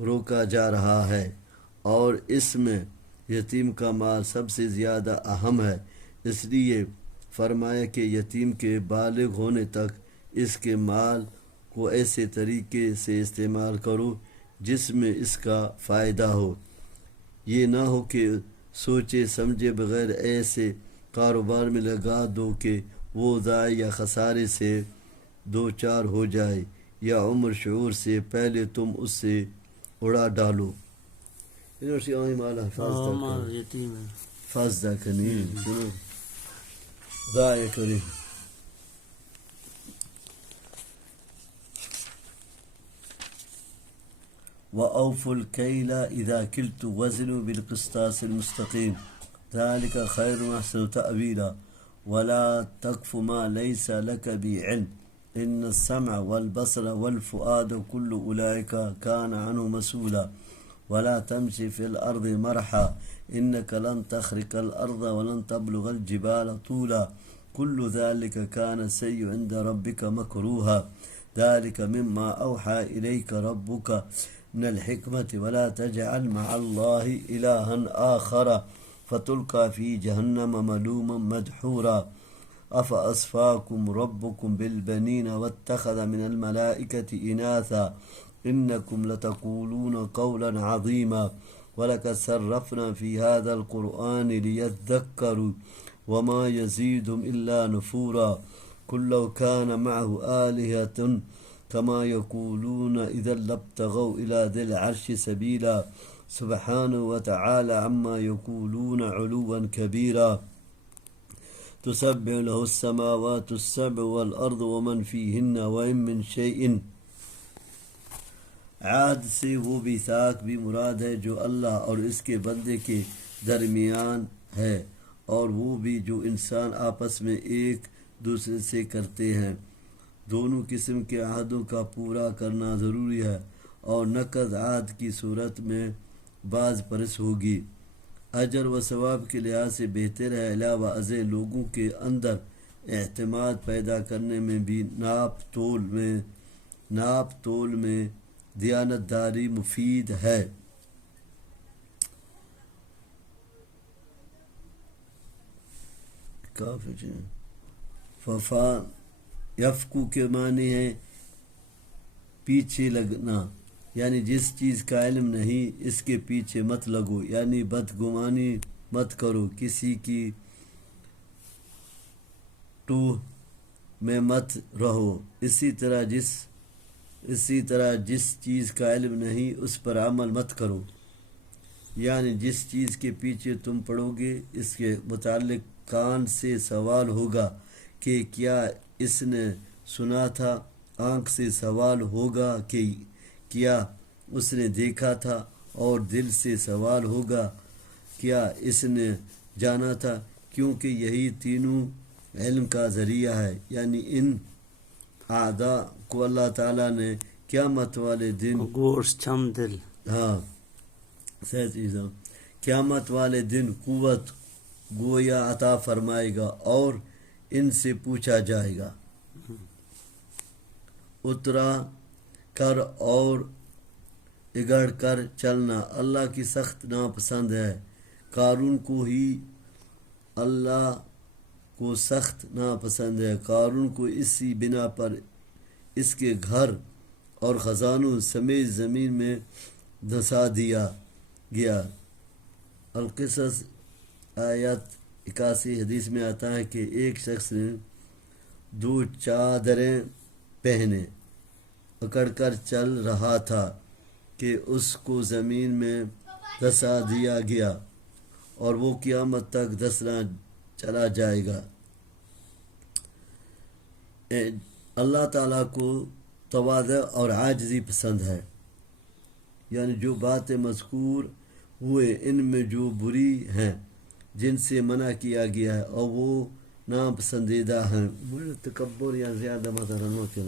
روکا جا رہا ہے، اور اس میں یتیم کا مال سب سے زیادہ اہم ہے، اس لیے فرمایا کہ یتیم کے بالغ ہونے تک اس کے مال کو ایسے طریقے سے استعمال کرو جس میں اس کا فائدہ ہو، یہ نہ ہو کہ سوچے سمجھے بغیر ایسے کاروبار میں لگا دو کہ وہ ضائع یا خسارے سے 2 4 ہو جائے، یا عمر شعور سے پہلے تم اس سے اڑا ڈالو۔ حفاظ کنی ضائع کرے۔ وَأَوْفُوا الْكَيْلَ إِذَا كِلْتُمْ وَزِنُوا بِالْقِسْطَاسِ الْمُسْتَقِيمِ ذَلِكَ خَيْرٌ وَأَحْسَنُ تَأْوِيلًا وَلَا تَقْفُ مَا لَيْسَ لَكَ بِهِ عِلْمٌ إِنَّ السَّمْعَ وَالْبَصَرَ وَالْفُؤَادَ كُلُّ أُولَئِكَ كَانَ عَنْهُ مَسْئُولًا ولا تمشي في الأرض مرحا إنك لن تخرق الأرض ولن تبلغ الجبال طولا كل ذلك كان سيء عند ربك مكروها ذلك مما أوحى إليك ربك من الحكمة ولا تجعل مع الله إلها آخر فتلقى في جهنم ملوما مدحورا أفأصفاكم ربكم بالبنين واتخذ من الملائكة إناثا إنكم لتقولون قولا عظيما ولقد صرفنا في هذا القرآن ليذكروا وما يزيدهم إلا نفورا قل لو كان معه آلهة كما يقولون إذا لابتغوا إلى ذي العرش سبيلا سبحانه وتعالى عما يقولون علوا كبيرا تسبح له السماوات السبع والأرض ومن فيهن وإن من شيء عہد سے وہ میثاق بھی مراد ہے جو اللہ اور اس کے بندے کے درمیان ہے اور وہ بھی جو انسان آپس میں ایک دوسرے سے کرتے ہیں دونوں قسم کے عہدوں کا پورا کرنا ضروری ہے اور نقض عہد کی صورت میں باز پرس ہوگی اجر و ثواب کے لحاظ سے بہتر ہے علاوہ ازیں لوگوں کے اندر اعتماد پیدا کرنے میں بھی ناپ تول میں دیانتداری مفید ہے ففا یفکو کے معنی ہے پیچھے لگنا یعنی جس چیز کا علم نہیں اس کے پیچھے مت لگو یعنی بدگمانی مت کرو کسی کی ٹوہ میں مت رہو اسی طرح جس چیز کا علم نہیں اس پر عمل مت کرو یعنی جس چیز کے پیچھے تم پڑو گے اس کے متعلق کان سے سوال ہوگا کہ کیا اس نے سنا تھا آنکھ سے سوال ہوگا کہ کیا اس نے دیکھا تھا اور دل سے سوال ہوگا کیا اس نے جانا تھا کیونکہ یہی تینوں علم کا ذریعہ ہے یعنی ان اعداء کو اللہ تعالیٰ نے قیامت والے دن قیامت والے دن قوت گویا عطا فرمائے گا اور ان سے پوچھا جائے گا اترا کر اور اگڑ کر چلنا اللہ کی سخت ناپسند ہے قارون کو ہی اللہ کو سخت ناپسند ہے قارون کو اسی بنا پر اس کے گھر اور خزانوں سمیت زمین میں دھسا دیا گیا القصص آیت 81 حدیث میں آتا ہے کہ ایک شخص نے 2 چادریں پہنے اکڑ کر چل رہا تھا کہ اس کو زمین میں دھسا دیا گیا اور وہ قیامت تک دھسنا چلا جائے گا اللہ تعالیٰ کو تواضع اور عاجزی پسند ہے یعنی جو باتیں مذکور ہوئے ان میں جو بری ہیں جن سے منع کیا گیا ہے اور وہ ناپسندیدہ ہیں تکبر یا زیادہ مدرنوں کے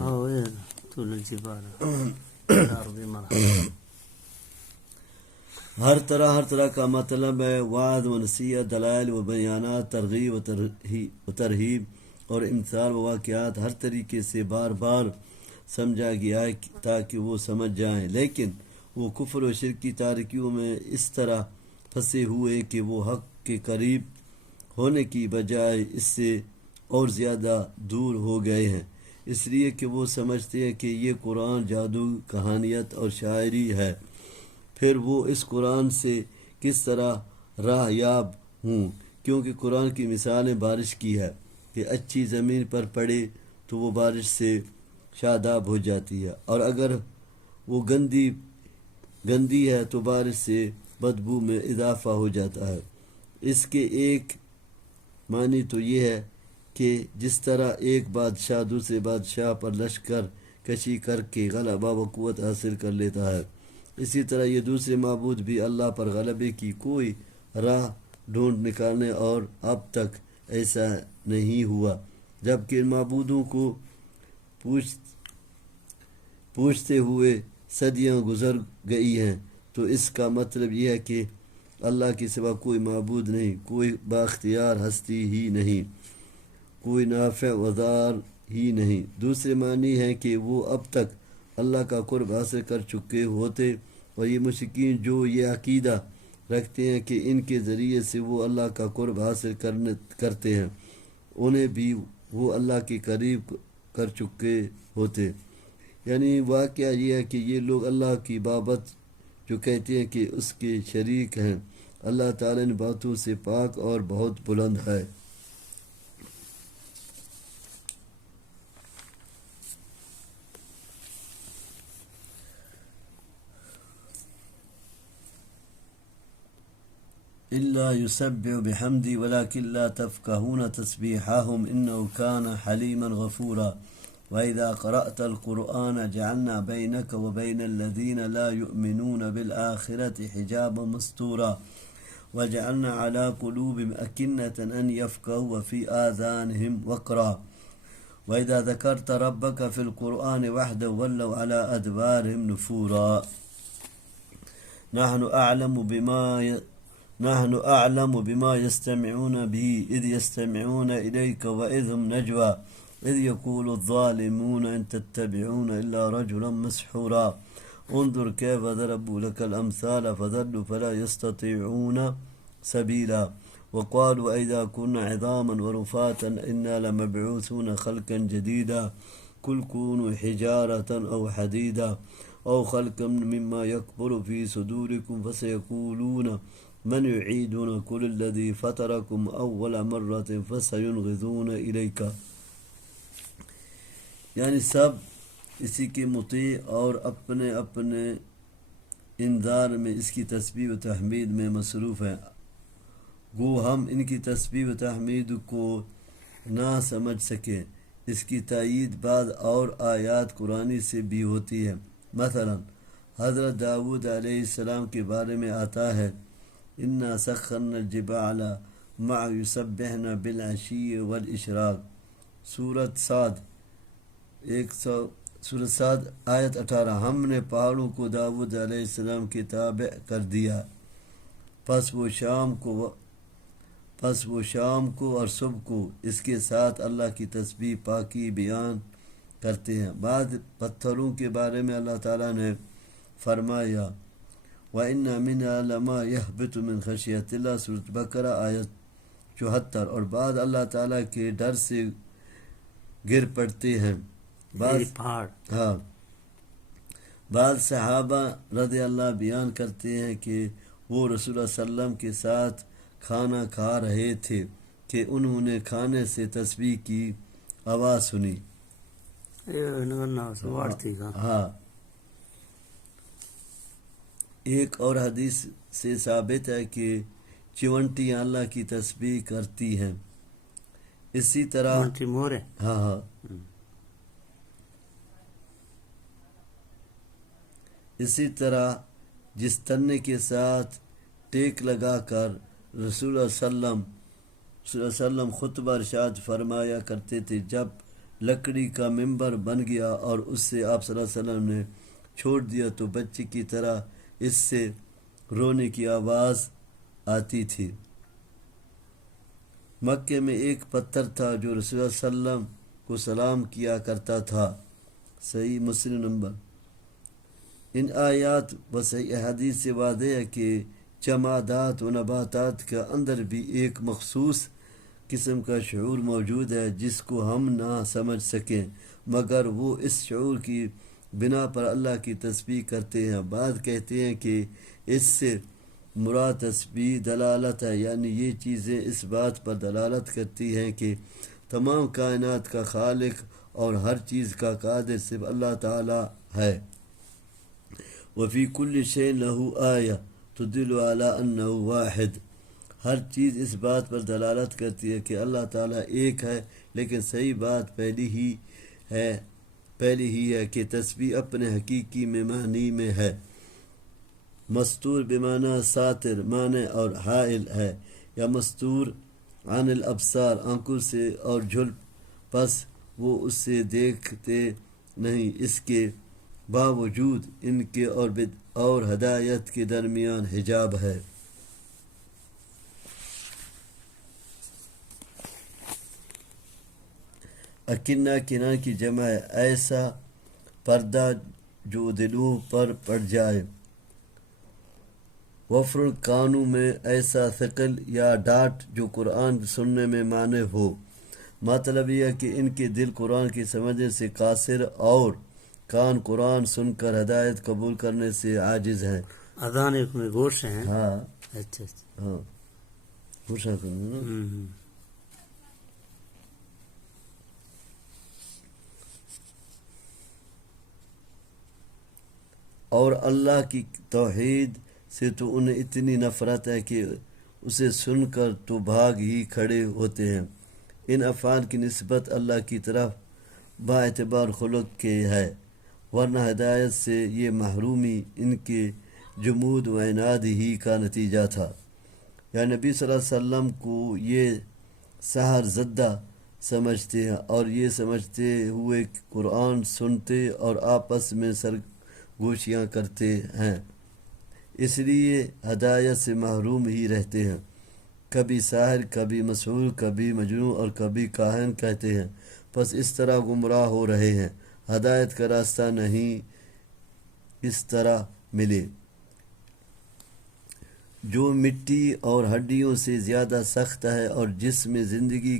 ہر طرح کا مطلب ہے وعد و نصیحت دلائل و بیانات ترغیب و ترہیب اور امثال و واقعات ہر طریقے سے بار بار سمجھا گیا ہے تاکہ وہ سمجھ جائیں لیکن وہ کفر و شرک کی تاریکیوں میں اس طرح پھنسے ہوئے کہ وہ حق کے قریب ہونے کی بجائے اس سے اور زیادہ دور ہو گئے ہیں اس لیے کہ وہ سمجھتے ہیں کہ یہ قرآن جادو کہانیت اور شاعری ہے پھر وہ اس قرآن سے کس طرح راہ یاب ہوں کیونکہ قرآن کی مثالیں بارش کی ہے کہ اچھی زمین پر پڑے تو وہ بارش سے شاداب ہو جاتی ہے اور اگر وہ گندی ہے تو بارش سے بدبو میں اضافہ ہو جاتا ہے اس کے ایک معنی تو یہ ہے کہ جس طرح ایک بادشاہ دوسرے بادشاہ پر لشکر کشی کر کے غلبہ و قوت حاصل کر لیتا ہے اسی طرح یہ دوسرے معبود بھی اللہ پر غلبے کی کوئی راہ ڈھونڈ نکالنے اور اب تک ایسا نہیں ہوا جبکہ ان معبودوں کو پوچھتے ہوئے صدیاں گزر گئی ہیں تو اس کا مطلب یہ ہے کہ اللہ کے سوا کوئی معبود نہیں، کوئی بااختیار ہستی ہی نہیں، کوئی نافع و ضار ہی نہیں۔ دوسرے معنی ہے کہ وہ اب تک اللہ کا قرب حاصل کر چکے ہوتے، اور یہ مشرکین جو یہ عقیدہ رکھتے ہیں کہ ان کے ذریعے سے وہ اللہ کا قرب حاصل کرتے ہیں، انہیں بھی وہ اللہ کے قریب کر چکے ہوتے۔ یعنی واقعہ یہ ہے کہ یہ لوگ اللہ کی بابت جو کہتے ہیں کہ اس کے شریک ہیں، اللہ تعالیٰ ان باتوں سے پاک اور بہت بلند ہے۔ إلا يسبح بحمدي ولكن لا تفقهون تسبيحهم إنه كان حليما غفورا وإذا قرأت القرآن جعلنا بينك وبين الذين لا يؤمنون بالآخرة حجابا مستورا وجعلنا على قلوبهم أكنة أن يفقهوا وفي آذانهم وقرا وإذا ذكرت ربك في القرآن وحده ولوا على أدبارهم نفورا نحن أعلم بما يستمعون به إذ يستمعون إليك وإذ هم نجوى إذ يقول الظالمون إن تتبعون إلا رجلا مسحورا انظر كيف ضربوا لك الأمثال فضلوا فلا يستطيعون سبيلا وقالوا إذا كنا عظاما ورفاتا إنا لمبعوثون خلقا جديدا قل كونوا حجارة أو حديدا أو خلقا مما يكبر في صدوركم فسيقولون من يعيدون قل الذي فطركم أول مرة فسينغضون إليك۔ یعنی سب اسی کے مطیع اور اپنے اپنے انذار میں اس کی تسبیح و تحمید میں مصروف ہیں، گو ہم ان کی تسبیح و تحمید کو نہ سمجھ سکیں۔ اس کی تائید بعض اور آیات قرآنی سے بھی ہوتی ہے۔ مثلا حضرت داؤد علیہ السلام کے بارے میں آتا ہے اِنَّا سَخَّرْنَا الْجِبَالَ مَعَهُ يُسَبِّحْنَ بِالْعَشِيِّ وَالْإِشْرَاقِ سورۃ صاد آیت 18۔ ہم نے پہاڑوں کو داؤد علیہ السلام کے تابع کر دیا، پس وہ شام کو اور صبح کو اس کے ساتھ اللہ کی تسبیح پاکی بیان کرتے ہیں۔ بعد پتھروں کے بارے میں اللہ تعالیٰ نے فرمایا وَإِنَّ مِنْهَا لَمَا يَهْبِطُ مِنْ خَشْيَةِ اللَّهِ سورۃ بقرہ آیت 74۔ اور بعد اللہ تعالیٰ کے ڈر سے گر پڑتے ہیں۔ بعض صحابہ رضی اللہ بیان کرتے ہیں کہ وہ رسول اللہ صلی اللہ علیہ وسلم کے ساتھ کھانا کھا رہے تھے کہ انہوں نے کھانے سے تسبیح کی آواز سنی۔ ایک اور حدیث سے ثابت ہے کہ چونٹیاں اللہ کی تسبیح کرتی ہیں۔ اسی طرح اسی طرح جس تنے کے ساتھ ٹیک لگا کر رسول اللہ صلی اللہ علیہ وسلم خطبہ ارشاد فرمایا کرتے تھے، جب لکڑی کا ممبر بن گیا اور اس سے آپ صلی اللہ علیہ وسلم نے چھوڑ دیا تو بچے کی طرح اس سے رونے کی آواز آتی تھی۔ مکے میں ایک پتھر تھا جو رسول اللہ صلی اللہ علیہ وسلم کو سلام کیا کرتا تھا، صحیح مسلم نمبر۔ ان آیات و صحیح حدیث سے واضح ہے کہ جمادات و نباتات کا اندر بھی ایک مخصوص قسم کا شعور موجود ہے جس کو ہم نہ سمجھ سکیں، مگر وہ اس شعور کی بنا پر اللہ کی تسبیح کرتے ہیں۔ بعض کہتے ہیں کہ اس سے مراد تسبیح دلالت ہے، یعنی یہ چیزیں اس بات پر دلالت کرتی ہیں کہ تمام کائنات کا خالق اور ہر چیز کا قادر صرف اللہ تعالی ہے۔ وفی کل شیء لہ آیہ تدل علی انہ واحد، ہر چیز اس بات پر دلالت کرتی ہے کہ اللہ تعالیٰ ایک ہے، لیکن صحیح بات پہلی ہی ہے کہ تسبیح اپنے حقیقی میں معنی میں ہے۔ مستور بمعنی ساتر معنی اور حائل ہے، یا مستور عن الابصار آنکھوں سے اور جھل، پس وہ اس سے دیکھتے نہیں، اس کے باوجود ان کے اور ہدایت کے درمیان حجاب ہے۔ اکنہ کنہ کی جمع ہے ایسا پردہ جو دلوں پر پڑ جائے۔ وفر کانوں میں ایسا ثقل یا ڈاٹ جو قرآن سننے میں مانع ہو۔ مطلب یہ کہ ان کے دل قرآن کی سمجھنے سے قاصر اور کان قرآن سن کر ہدایت قبول کرنے سے عاجز ہیں۔ اذان ایک میں گوش ہیں۔ ہاں اچھا اچھا ہاں گوشہ کرنا نا۔ اور اللہ کی توحید سے تو انہیں اتنی نفرت ہے کہ اسے سن کر تو بھاگ ہی کھڑے ہوتے ہیں۔ ان افعال کی نسبت اللہ کی طرف با اعتبار خلق کے ہے، ورنہ ہدایت سے یہ محرومی ان کے جمود و عناد ہی کا نتیجہ تھا۔ یا نبی صلی اللہ علیہ وسلم کو یہ سحر زدہ سمجھتے ہیں اور یہ سمجھتے ہوئے قرآن سنتے اور آپس میں سرگوشیاں کرتے ہیں، اس لیے ہدایت سے محروم ہی رہتے ہیں۔ کبھی ساحر، کبھی مسحور، کبھی مجنون اور کبھی کاہن کہتے ہیں، پس اس طرح گمراہ ہو رہے ہیں، ہدایت کا راستہ نہیں اس طرح ملے۔ جو مٹی اور ہڈیوں سے زیادہ سخت ہے اور جس میں زندگی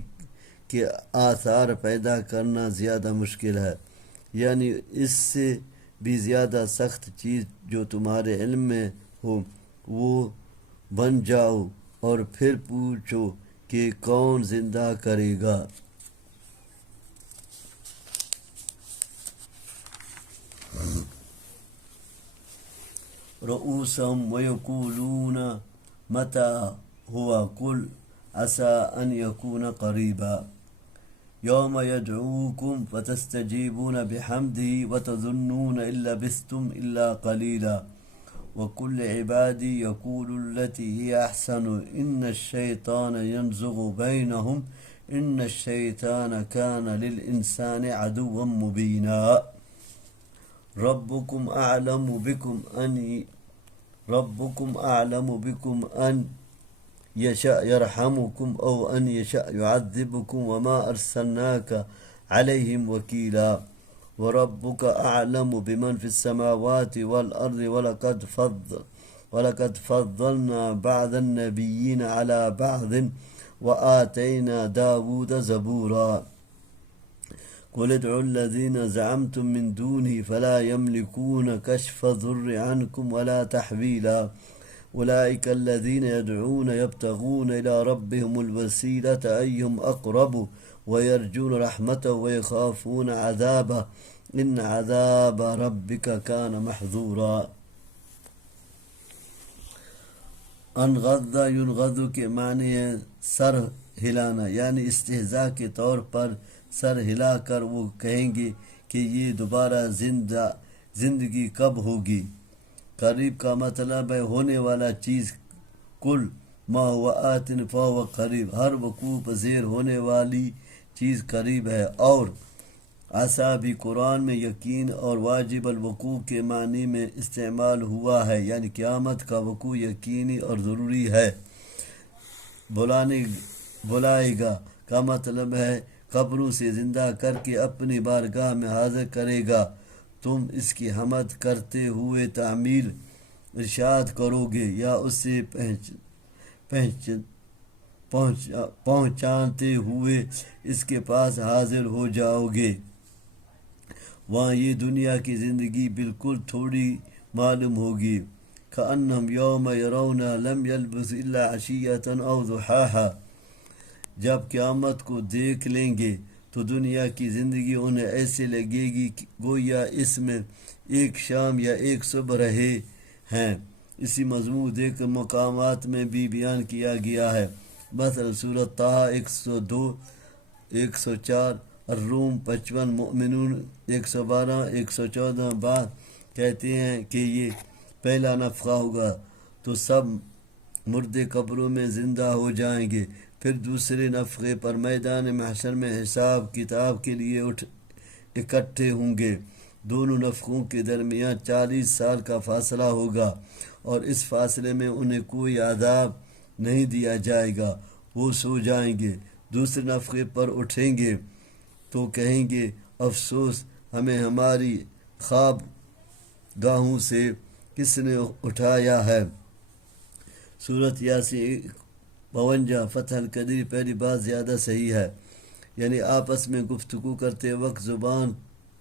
کے آثار پیدا کرنا زیادہ مشکل ہے، یعنی اس سے بھی زیادہ سخت چیز جو تمہارے علم میں ہو وہ بن جاؤ اور پھر پوچھو کہ کون زندہ کرے گا۔ رؤوسهم ويقولون متى هو قل عسى أن يكون قريبا يوم يدعوكم فتستجيبون بحمده وتظنون إن لبثتم إلا قليلا وكل عبادي يقول التي هي أحسن إن الشيطان ينزغ بينهم إن الشيطان كان للإنسان عدوا مبينا ربكم أعلم بكم أن يشاء يرحمكم أو أن يشاء يعذبكم وما أرسلناك عليهم وكيلا وربك أعلم بمن في السماوات والأرض ولقد فضلنا بعض النبيين على بعض وآتينا داود زبورا قل ادعوا الذين زعمتم من دونه فلا يملكون كشف الضر عنكم ولا تحويلا أولئك الذين يدعون يبتغون إلى ربهم الوسيلة أيهم أقرب ويرجون رحمته ويخافون عذابه إن عذاب ربك كان محذورا۔ انغض ينغض کے معنی ہے سر ہلانا، یعنی استہزاء کے طور پر سر ہلا کر وہ کہیں گے کہ یہ دوبارہ زندگی کب ہوگی۔ قریب کا مطلب ہے ہونے والا چیز۔ کل ما هو آت فهو قریب، ہر وقوع پذیر ہونے والی چیز قریب ہے۔ اور عسیٰ بھی قرآن میں یقین اور واجب الوقوع کے معنی میں استعمال ہوا ہے، یعنی قیامت کا وقوع یقینی اور ضروری ہے۔ بلائے گا کا مطلب ہے قبروں سے زندہ کر کے اپنی بارگاہ میں حاضر کرے گا، تم اس کی حمد کرتے ہوئے تعمیل ارشاد کرو گے یا اسے پہچانتے ہوئے اس کے پاس حاضر ہو جاؤ گے۔ وہاں یہ دنیا کی زندگی بالکل تھوڑی معلوم ہوگی۔ کأنہم یوم یرونہا لم یلبثوا الا عشیۃ او ضحاہا، جب قیامت کو دیکھ لیں گے تو دنیا کی زندگی انہیں ایسے لگے گی گویا اس میں ایک شام یا ایک صبح رہے ہیں۔ اسی مضمون دیکھ مقامات میں بھی بیان کیا گیا ہے، مثلا سورۃ طٰہٰ 102 104، الروم 55، مؤمنون 112 114۔ بعد کہتے ہیں کہ یہ پہلا نفخہ ہوگا تو سب مردے قبروں میں زندہ ہو جائیں گے، پھر دوسرے نفخے پر میدان محشر میں حساب کتاب کے لیے اکٹھے ہوں گے، دونوں نفخوں کے درمیان 40 سال کا فاصلہ ہوگا، اور اس فاصلے میں انہیں کوئی عذاب نہیں دیا جائے گا۔ وہ سو جائیں گے، دوسرے نفخے پر اٹھیں گے تو کہیں گے افسوس، ہمیں ہماری خواب گاہوں سے کس نے اٹھایا ہے۔ سورۃ یاسین 52 فتح القدیر۔ پہلی بات زیادہ صحیح ہے، یعنی آپس میں گفتگو کرتے وقت زبان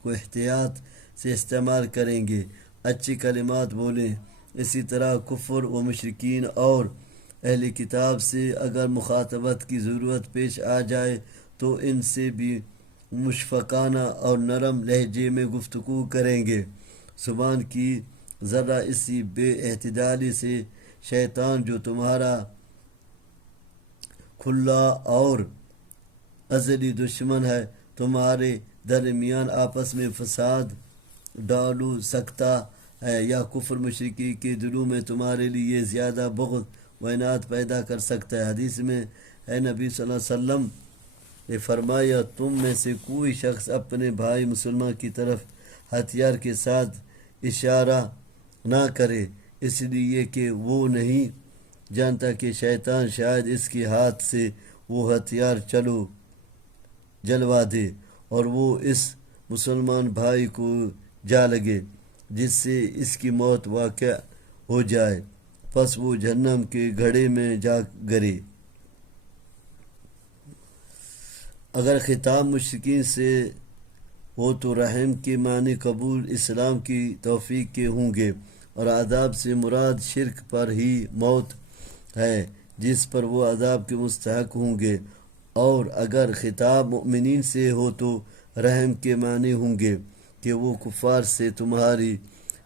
کو احتیاط سے استعمال کریں گے، اچھی کلمات بولیں۔ اسی طرح کفر و مشرکین اور اہل کتاب سے اگر مخاطبت کی ضرورت پیش آ جائے تو ان سے بھی مشفقانہ اور نرم لہجے میں گفتگو کریں گے۔ زبان کی ذرا اسی بے اعتدالی سے شیطان جو تمہارا کھلا اور ازلی دشمن ہے، تمہارے درمیان آپس میں فساد ڈالو سکتا ہے، یا کفر مشرکی کے دلوں میں تمہارے لیے زیادہ بغض و عناد پیدا کر سکتا ہے۔ حدیث میں ہے نبی صلی اللہ علیہ وسلم نے فرمایا، تم میں سے کوئی شخص اپنے بھائی مسلمان کی طرف ہتھیار کے ساتھ اشارہ نہ کرے، اس لیے کہ وہ نہیں جانتا کہ شیطان شاید اس کے ہاتھ سے وہ ہتھیار جلوا دے اور وہ اس مسلمان بھائی کو جا لگے، جس سے اس کی موت واقع ہو جائے، پس وہ جہنم کے گڑھے میں جا گرے۔ اگر خطاب مشرکین سے ہو تو رحم کے معنی قبول اسلام کی توفیق کے ہوں گے، اور عذاب سے مراد شرک پر ہی موت ہے جس پر وہ عذاب کے مستحق ہوں گے، اور اگر خطاب مؤمنین سے ہو تو رحم کے معنی ہوں گے کہ وہ کفار سے تمہاری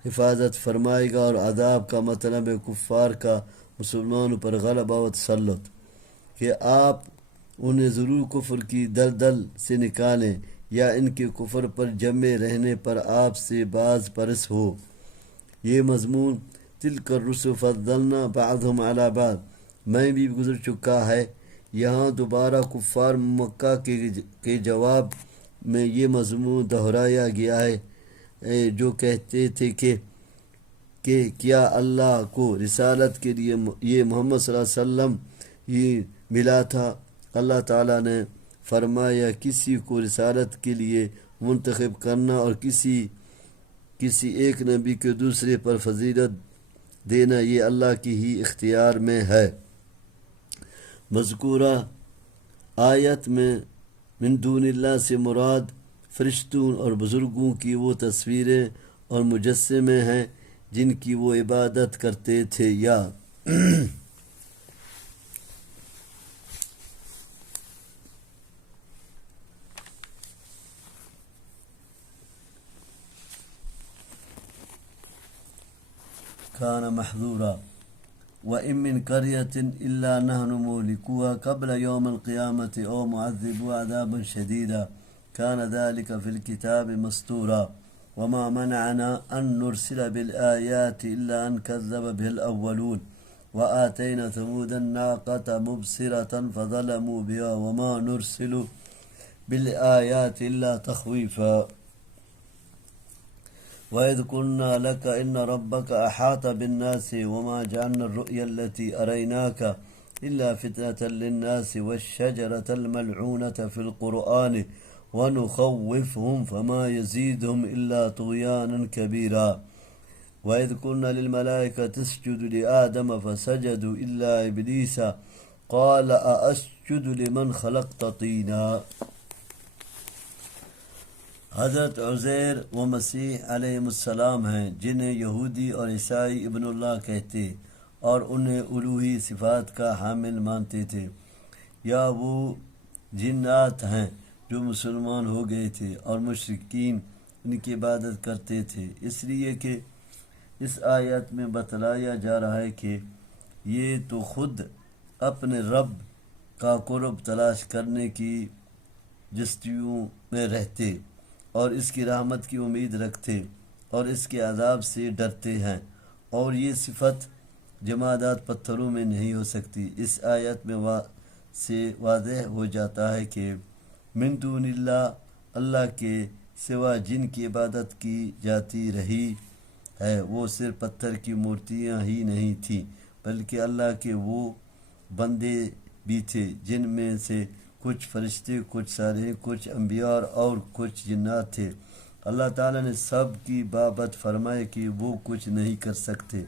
حفاظت فرمائے گا، اور عذاب کا مطلب ہے کفار کا مسلمانوں پر غلبہ و تسلط، کہ آپ انہیں ضرور کفر کی دلدل سے نکالیں یا ان کے کفر پر جمے رہنے پر آپ سے باز پرس ہو۔ یہ مضمون تلک الرسل فضلنا بعضهم علی بعض میں بھی گزر چکا ہے۔ یہاں دوبارہ کفار مکہ کے جواب میں یہ مضمون دہرایا گیا ہے، جو کہتے تھے کہ کیا اللہ کو رسالت کے لیے یہ محمد صلی اللہ علیہ وسلم ہی ملا تھا؟ اللہ تعالیٰ نے فرمایا، کسی کو رسالت کے لیے منتخب کرنا اور کسی ایک نبی کے دوسرے پر فضیلت دینا یہ اللہ کی ہی اختیار میں ہے۔ مذکورہ آیت میں من دون اللہ سے مراد فرشتوں اور بزرگوں کی وہ تصویریں اور مجسمے ہیں جن کی وہ عبادت کرتے تھے، یا كان محظورا وإن من قرية إلا نحن مهلكوها قبل يوم القيامة أو معذبوها عذابا شديدا كان ذلك في الكتاب مسطورا وما منعنا أن نرسل بالآيات إلا أن كذب به الأولون وآتينا ثمود الناقة مبصرة فظلموا بها وما نرسل بالآيات إلا تخويفا وَإِذْ قُلْنَا لَكَ إِنَّ رَبَّكَ أَحَاطَ بِالنَّاسِ وَمَا جَعَلْنَا الرُّؤْيَا الَّتِي أَرَيْنَاكَ إِلَّا فِتْنَةً لِلنَّاسِ وَالشَّجَرَةَ الْمَلْعُونَةَ فِي الْقُرْآنِ وَنُخَوِّفُهُمْ فَمَا يَزِيدُهُمْ إِلَّا طُغْيَانًا كَبِيرًا وَإِذْ قُلْنَا لِلْمَلَائِكَةِ اسْجُدُوا لِآدَمَ فَسَجَدُوا إِلَّا إِبْلِيسَ قَالَ أَأَسْجُدُ لِمَنْ خَلَقْتَ طِينًا۔ حضرت عزیر و مسیح علیہ السلام ہیں، جنہیں یہودی اور عیسائی ابن اللہ کہتے اور انہیں الوہی صفات کا حامل مانتے تھے، یا وہ جنات ہیں جو مسلمان ہو گئے تھے اور مشرکین ان کی عبادت کرتے تھے، اس لیے کہ اس آیت میں بتلایا جا رہا ہے کہ یہ تو خود اپنے رب کا قرب تلاش کرنے کی جستجو میں رہتے اور اس کی رحمت کی امید رکھتے اور اس کے عذاب سے ڈرتے ہیں، اور یہ صفت جمادات پتھروں میں نہیں ہو سکتی۔ اس آیت میں سے واضح ہو جاتا ہے کہ من دون اللہ، اللہ کے سوا جن کی عبادت کی جاتی رہی ہے وہ صرف پتھر کی مورتیاں ہی نہیں تھیں بلکہ اللہ کے وہ بندے بھی تھے جن میں سے کچھ فرشتے، کچھ صالحین، کچھ انبیاء اور کچھ جنات تھے۔ اللہ تعالیٰ نے سب کی بابت فرمایا کہ وہ کچھ نہیں کر سکتے،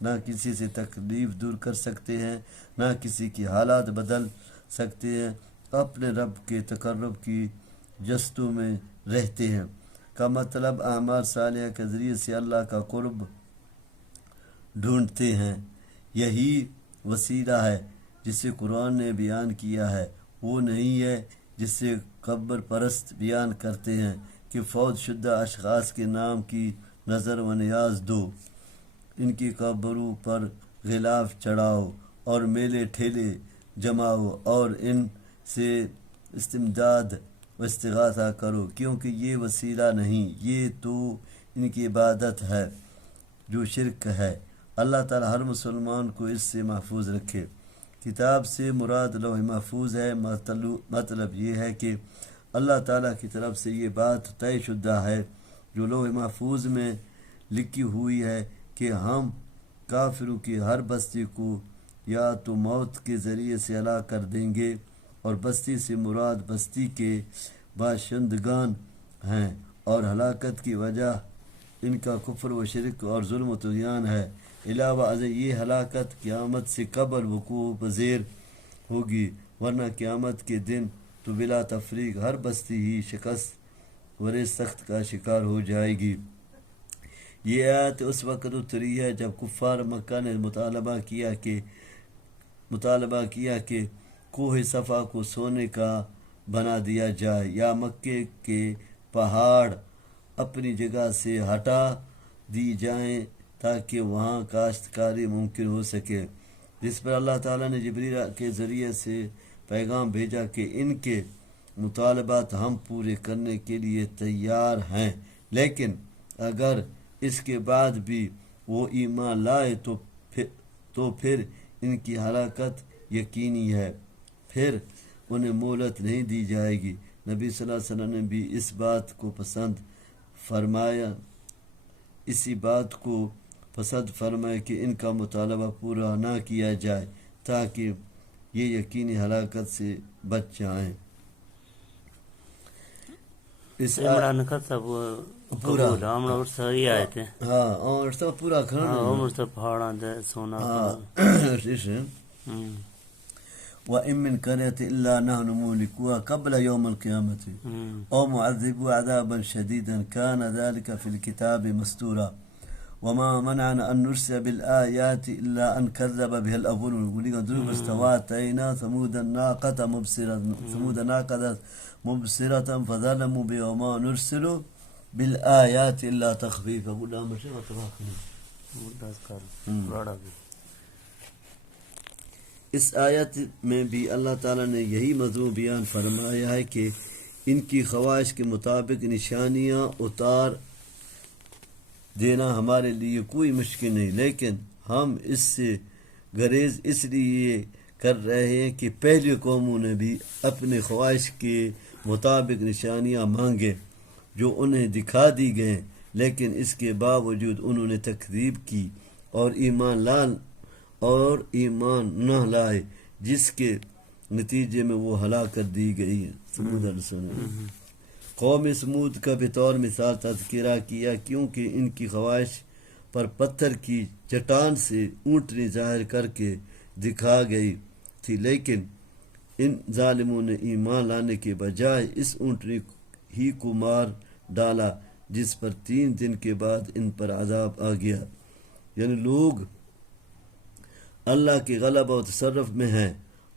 نہ کسی سے تکلیف دور کر سکتے ہیں، نہ کسی کی حالات بدل سکتے ہیں، اپنے رب کے تقرب کی جستجو میں رہتے ہیں۔ کا مطلب اعمال صالحہ کے ذریعے سے اللہ کا قرب ڈھونڈتے ہیں۔ یہی وسیلہ ہے جسے قرآن نے بیان کیا ہے، وہ نہیں ہے جسے قبر پرست بیان کرتے ہیں کہ فوت شدہ اشخاص کے نام کی نظر و نیاز دو، ان کی قبروں پر غلاف چڑھاؤ اور میلے ٹھیلے جماؤ اور ان سے استمداد و استغاثہ کرو، کیونکہ یہ وسیلہ نہیں، یہ تو ان کی عبادت ہے جو شرک ہے۔ اللہ تعالیٰ ہر مسلمان کو اس سے محفوظ رکھے۔ کتاب سے مراد لوح محفوظ ہے۔ مطلب یہ ہے کہ اللہ تعالیٰ کی طرف سے یہ بات طے شدہ ہے جو لوح محفوظ میں لکھی ہوئی ہے کہ ہم کافروں کی ہر بستی کو یا تو موت کے ذریعے سے ہلاک کر دیں گے، اور بستی سے مراد بستی کے باشندگان ہیں، اور ہلاکت کی وجہ ان کا کفر و شرک اور ظلم و طغیان ہے۔ علاوہ ازیں یہ ہلاکت قیامت سے قبل وقوع پذیر ہوگی، ورنہ قیامت کے دن تو بلا تفریق ہر بستی ہی شکست ور سخت کا شکار ہو جائے گی۔ یہ آیت اس وقت اتری ہے جب کفار مکہ نے مطالبہ کیا کہ کوہ صفا کو سونے کا بنا دیا جائے یا مکے کے پہاڑ اپنی جگہ سے ہٹا دی جائیں تاکہ وہاں کاشتکاری ممکن ہو سکے، جس پر اللہ تعالیٰ نے جبریل کے ذریعے سے پیغام بھیجا کہ ان کے مطالبات ہم پورے کرنے کے لیے تیار ہیں، لیکن اگر اس کے بعد بھی وہ ایمان لائے تو پھر ان کی ہلاکت یقینی ہے، پھر انہیں مہلت نہیں دی جائے گی۔ نبی صلی اللہ علیہ وسلم نے بھی اسی بات کو پسند فرمایا کہ ان کا مطالبہ پورا نہ کیا جائے تاکہ یہ یقینی ہلاکت سے بچ جائیں۔ اس عمران کا سب پورا ہم اور صحیح آئے تھے، ہاں اور سب پورا کھانا عمر سے پہاڑاں دے سونا وَإِن مِّن قَرْيَةٍ إِلَّا نَحْنُ مُهْلِكُوهَا قَبْلَ يَوْمِ الْقِيَامَةِ أَوْ مُعَذِّبُوهَا عَذَابًا شَدِيدًا كَانَ ذَلِكَ فِي الْكِتَابِ مَسْطُورًا وَمَا مَنَعَنَا أَن نُرْسِلَ بِالْآيَاتِ إِلَّا أَن كَذَّبَ بِهَا الْأَوَّلُونَ وَلِنَضْرِبَ اسْتَوَاتَيْنَا ثَمُودَ النَّاقَةَ مُبْصِرَةً فَظَلَمُوا بِهَا وَمَا نُرْسِلُ بِالْآيَاتِ إِلَّا تَخْوِيفًا اس آیت میں بھی اللہ تعالیٰ نے یہی مضمون بیان فرمایا ہے کہ ان کی خواہش کے مطابق نشانیاں اتار دینا ہمارے لیے کوئی مشکل نہیں، لیکن ہم اس سے گریز اس لیے کر رہے ہیں کہ پہلی قوموں نے بھی اپنے خواہش کے مطابق نشانیاں مانگے جو انہیں دکھا دی گئیں، لیکن اس کے باوجود انہوں نے تکذیب کی اور ایمان نہ لائے، جس کے نتیجے میں وہ ہلاک کر دی گئی ہے۔ قوم سمود کا بطور مثال تذکرہ کیا کیونکہ ان کی خواہش پر پتھر کی چٹان سے اونٹنی ظاہر کر کے دکھا گئی تھی، لیکن ان ظالموں نے ایمان لانے کے بجائے اس اونٹنی ہی کو مار ڈالا، جس پر 3 دن کے بعد ان پر عذاب آ گیا۔ یعنی لوگ اللہ کے غلبہ و تصرف میں ہیں،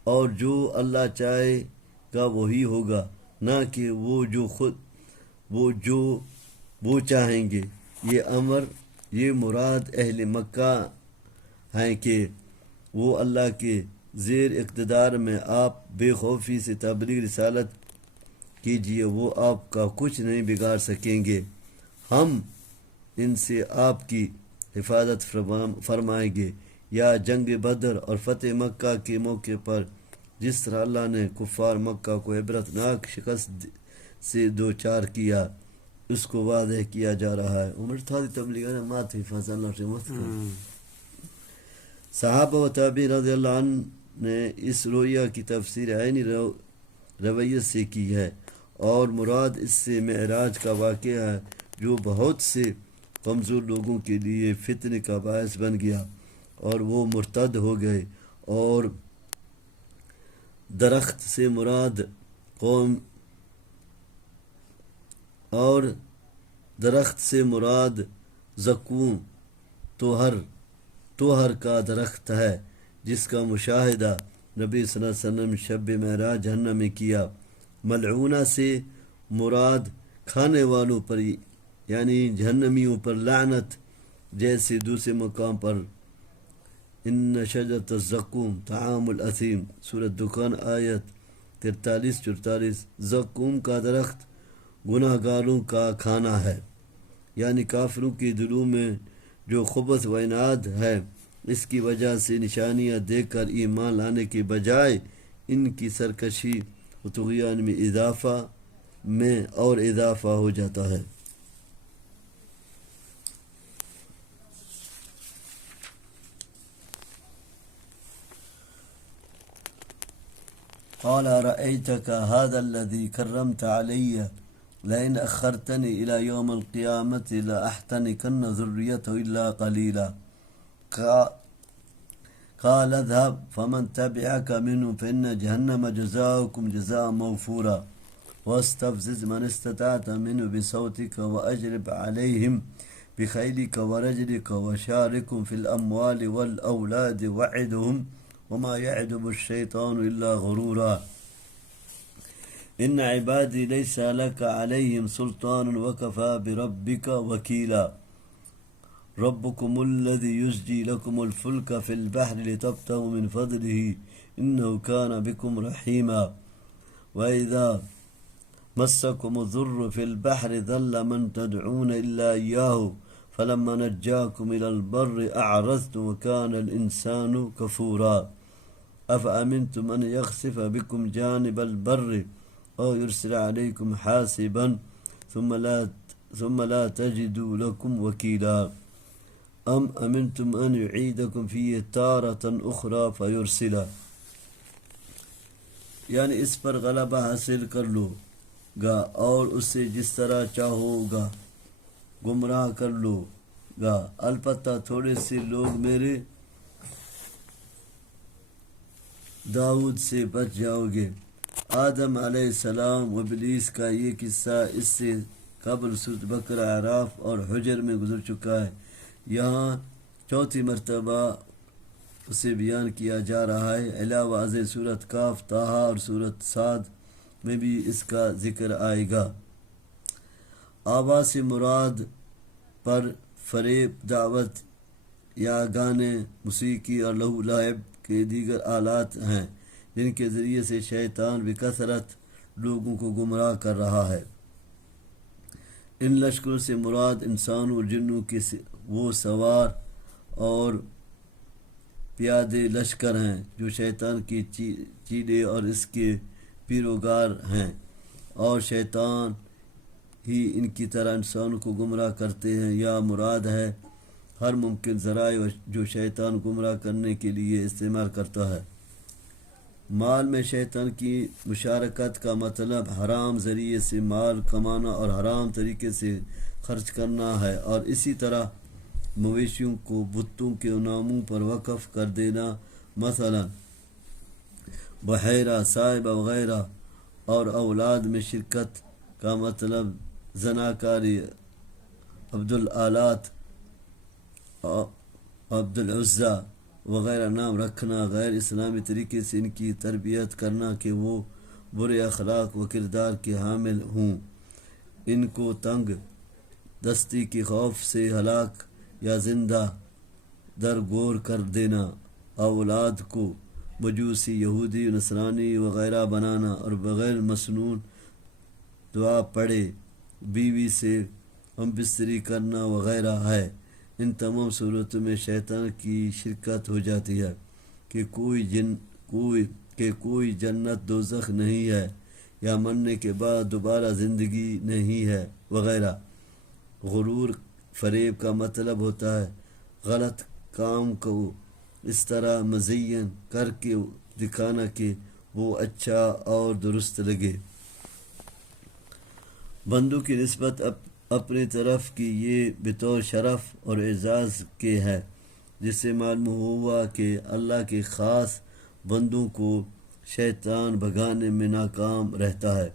اور جو اللہ چاہے گا وہی ہوگا، نہ کہ وہ چاہیں گے۔ یہ مراد اہل مکہ ہیں کہ وہ اللہ کے زیر اقتدار میں آپ بے خوفی سے تبلیغ رسالت کیجیے، وہ آپ کا کچھ نہیں بگاڑ سکیں گے، ہم ان سے آپ کی حفاظت فرمائیں گے۔ یا جنگ بدر اور فتح مکہ کے موقع پر جس طرح اللہ نے کفار مکہ کو عبرتناک شکست سے دوچار کیا، اس کو واضح کیا جا رہا ہے. عمر تھا تبلیغ نے مات حفاظ اللہ سے مت کر. صحابہ و تابعین رضی اللہ عنہ نے اس رویہ کی تفسیر عینی رویت سے کی ہے، اور مراد اس سے معراج کا واقعہ ہے جو بہت سے کمزور لوگوں کے لیے فتنے کا باعث بن گیا اور وہ مرتد ہو گئے. اور درخت سے مراد قوم اور درخت سے مراد زقوم توہر کا درخت ہے جس کا مشاہدہ نبی صلی اللہ علیہ وسلم شب معراج جہنم میں کیا. ملعونہ سے مراد کھانے والوں پر یعنی جہنمیوں پر لعنت، جیسے دوسرے مقام پر ان شجرۃ الزقوم طعام الاثیم سورۃ دخان آیت 43-44. زقوم کا درخت گناہ گاروں کا کھانا ہے، یعنی کافروں کے دلوں میں جو خبث و عناد ہے اس کی وجہ سے نشانیاں دیکھ کر ایمان لانے کے بجائے ان کی سرکشی و طغیان میں اضافہ ہو جاتا ہے. قال رأيتك هذا الذي كرمت علي لئن أخرتني إلى يوم القيامة لأحتنكن ذريته إلا قليلا. قال اذهب فمن تبعك منهم فإن جهنم جزاؤكم جزاء موفورا واستفزز من استطعت منه بصوتك وأجلب عليهم بخيلك ورجلك وشاركهم في الأموال والأولاد وعدهم وما يعدهم الشيطان إلا غرورا. إن عبادي ليس لك عليهم سلطان وكفى بربك وكيلا. ربكم الذي يزجي لكم الفلك في البحر لتبتغوا من فضله إنه كان بكم رحيما. وإذا مسكم الضر في البحر ضل من تدعون إلا إياه فلما نجاكم إلى البر أعرضتم وكان الإنسان كفورا. أفأمنتم أن يخسف بكم جانب البر أو يرسل عليكم حاسبا ثم لا تجدوا لكم وكيلا. أم أمنتم أن يعيدكم فيه تارة أخرى فيرسلا. یعنی اس پر غلبہ حاصل کر لو گا اور اسے جس طرح چاہو گا گمراہ کر لو گا، البتہ تھوڑے سے لوگ میرے داؤد سے بچ جاؤ گے. آدم علیہ السلام و ابلیس کا یہ قصہ اس سے قبل سورۃ بقرہ، اعراف اور حجر میں گزر چکا ہے. یہاں چوتھی مرتبہ اسے بیان کیا جا رہا ہے. علاوہ ازیں سورۃ کاف، طٰہٰ اور سورۃ صاد میں بھی اس کا ذکر آئے گا. آبا سے مراد پر فریب، دعوت یا گانے، موسیقی اور لہو لعب کے دیگر آلات ہیں جن کے ذریعے سے شیطان بکثرت لوگوں کو گمراہ کر رہا ہے. ان لشکروں سے مراد انسانوں اور جنوں کے وہ سوار اور پیادے لشکر ہیں جو شیطان کی چیلے اور اس کے پیروکار ہیں، اور شیطان ہی ان کی طرح انسانوں کو گمراہ کرتے ہیں. یا مراد ہے ہر ممکن ذرائع جو شیطان گمراہ کرنے کے لیے استعمال کرتا ہے. مال میں شیطان کی مشارکت کا مطلب حرام ذریعے سے مال کمانا اور حرام طریقے سے خرچ کرنا ہے، اور اسی طرح مویشیوں کو بتوں کے ناموں پر وقف کر دینا، مثلا بحیرہ، صاحبہ وغیرہ. اور اولاد میں شرکت کا مطلب زناکاری، عبدالآلات، عبدالعزیٰ وغیرہ نام رکھنا، غیر اسلامی طریقے سے ان کی تربیت کرنا کہ وہ برے اخلاق و کردار کے حامل ہوں، ان کو تنگ دستی کے خوف سے ہلاک یا زندہ درگور کر دینا، اولاد کو مجوسی، یہودی، نصرانی وغیرہ بنانا، اور بغیر مسنون دعا پڑھے بیوی سے ہم بستری کرنا وغیرہ ہے. ان تمام صورتوں میں شیطان کی شرکت ہو جاتی ہے کہ کوئی جنت دوزخ نہیں ہے، یا مرنے کے بعد دوبارہ زندگی نہیں ہے وغیرہ. غرور فریب کا مطلب ہوتا ہے غلط کام کو اس طرح مزین کر کے دکھانا کہ وہ اچھا اور درست لگے۔ بندوں کی نسبت اپنی طرف کی یہ بطور شرف اور اعزاز کے ہے، جس سے معلوم ہوا کہ اللہ کے خاص بندوں کو شیطان بھگانے میں ناکام رہتا ہے،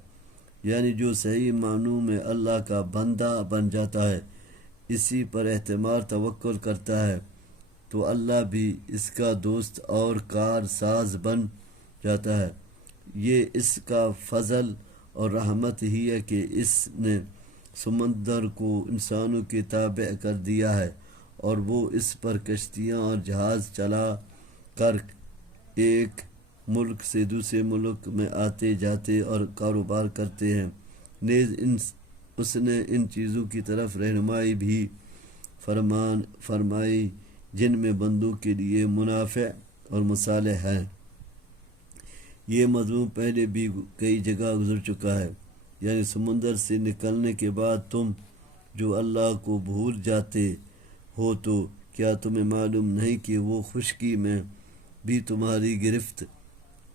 یعنی جو صحیح معنوں میں اللہ کا بندہ بن جاتا ہے، اسی پر اعتماد توکل کرتا ہے، تو اللہ بھی اس کا دوست اور کار ساز بن جاتا ہے۔ یہ اس کا فضل اور رحمت ہی ہے کہ اس نے سمندر کو انسانوں کے تابع کر دیا ہے، اور وہ اس پر کشتیاں اور جہاز چلا کر ایک ملک سے دوسرے ملک میں آتے جاتے اور کاروبار کرتے ہیں۔ نیز اس نے ان چیزوں کی طرف رہنمائی بھی فرمائی جن میں بندوں کے لیے منافع اور مصالح ہیں۔ یہ مضمون پہلے بھی کئی جگہ گزر چکا ہے، یعنی سمندر سے نکلنے کے بعد تم جو اللہ کو بھول جاتے ہو تو کیا تمہیں معلوم نہیں کہ وہ خشکی میں بھی تمہاری گرفت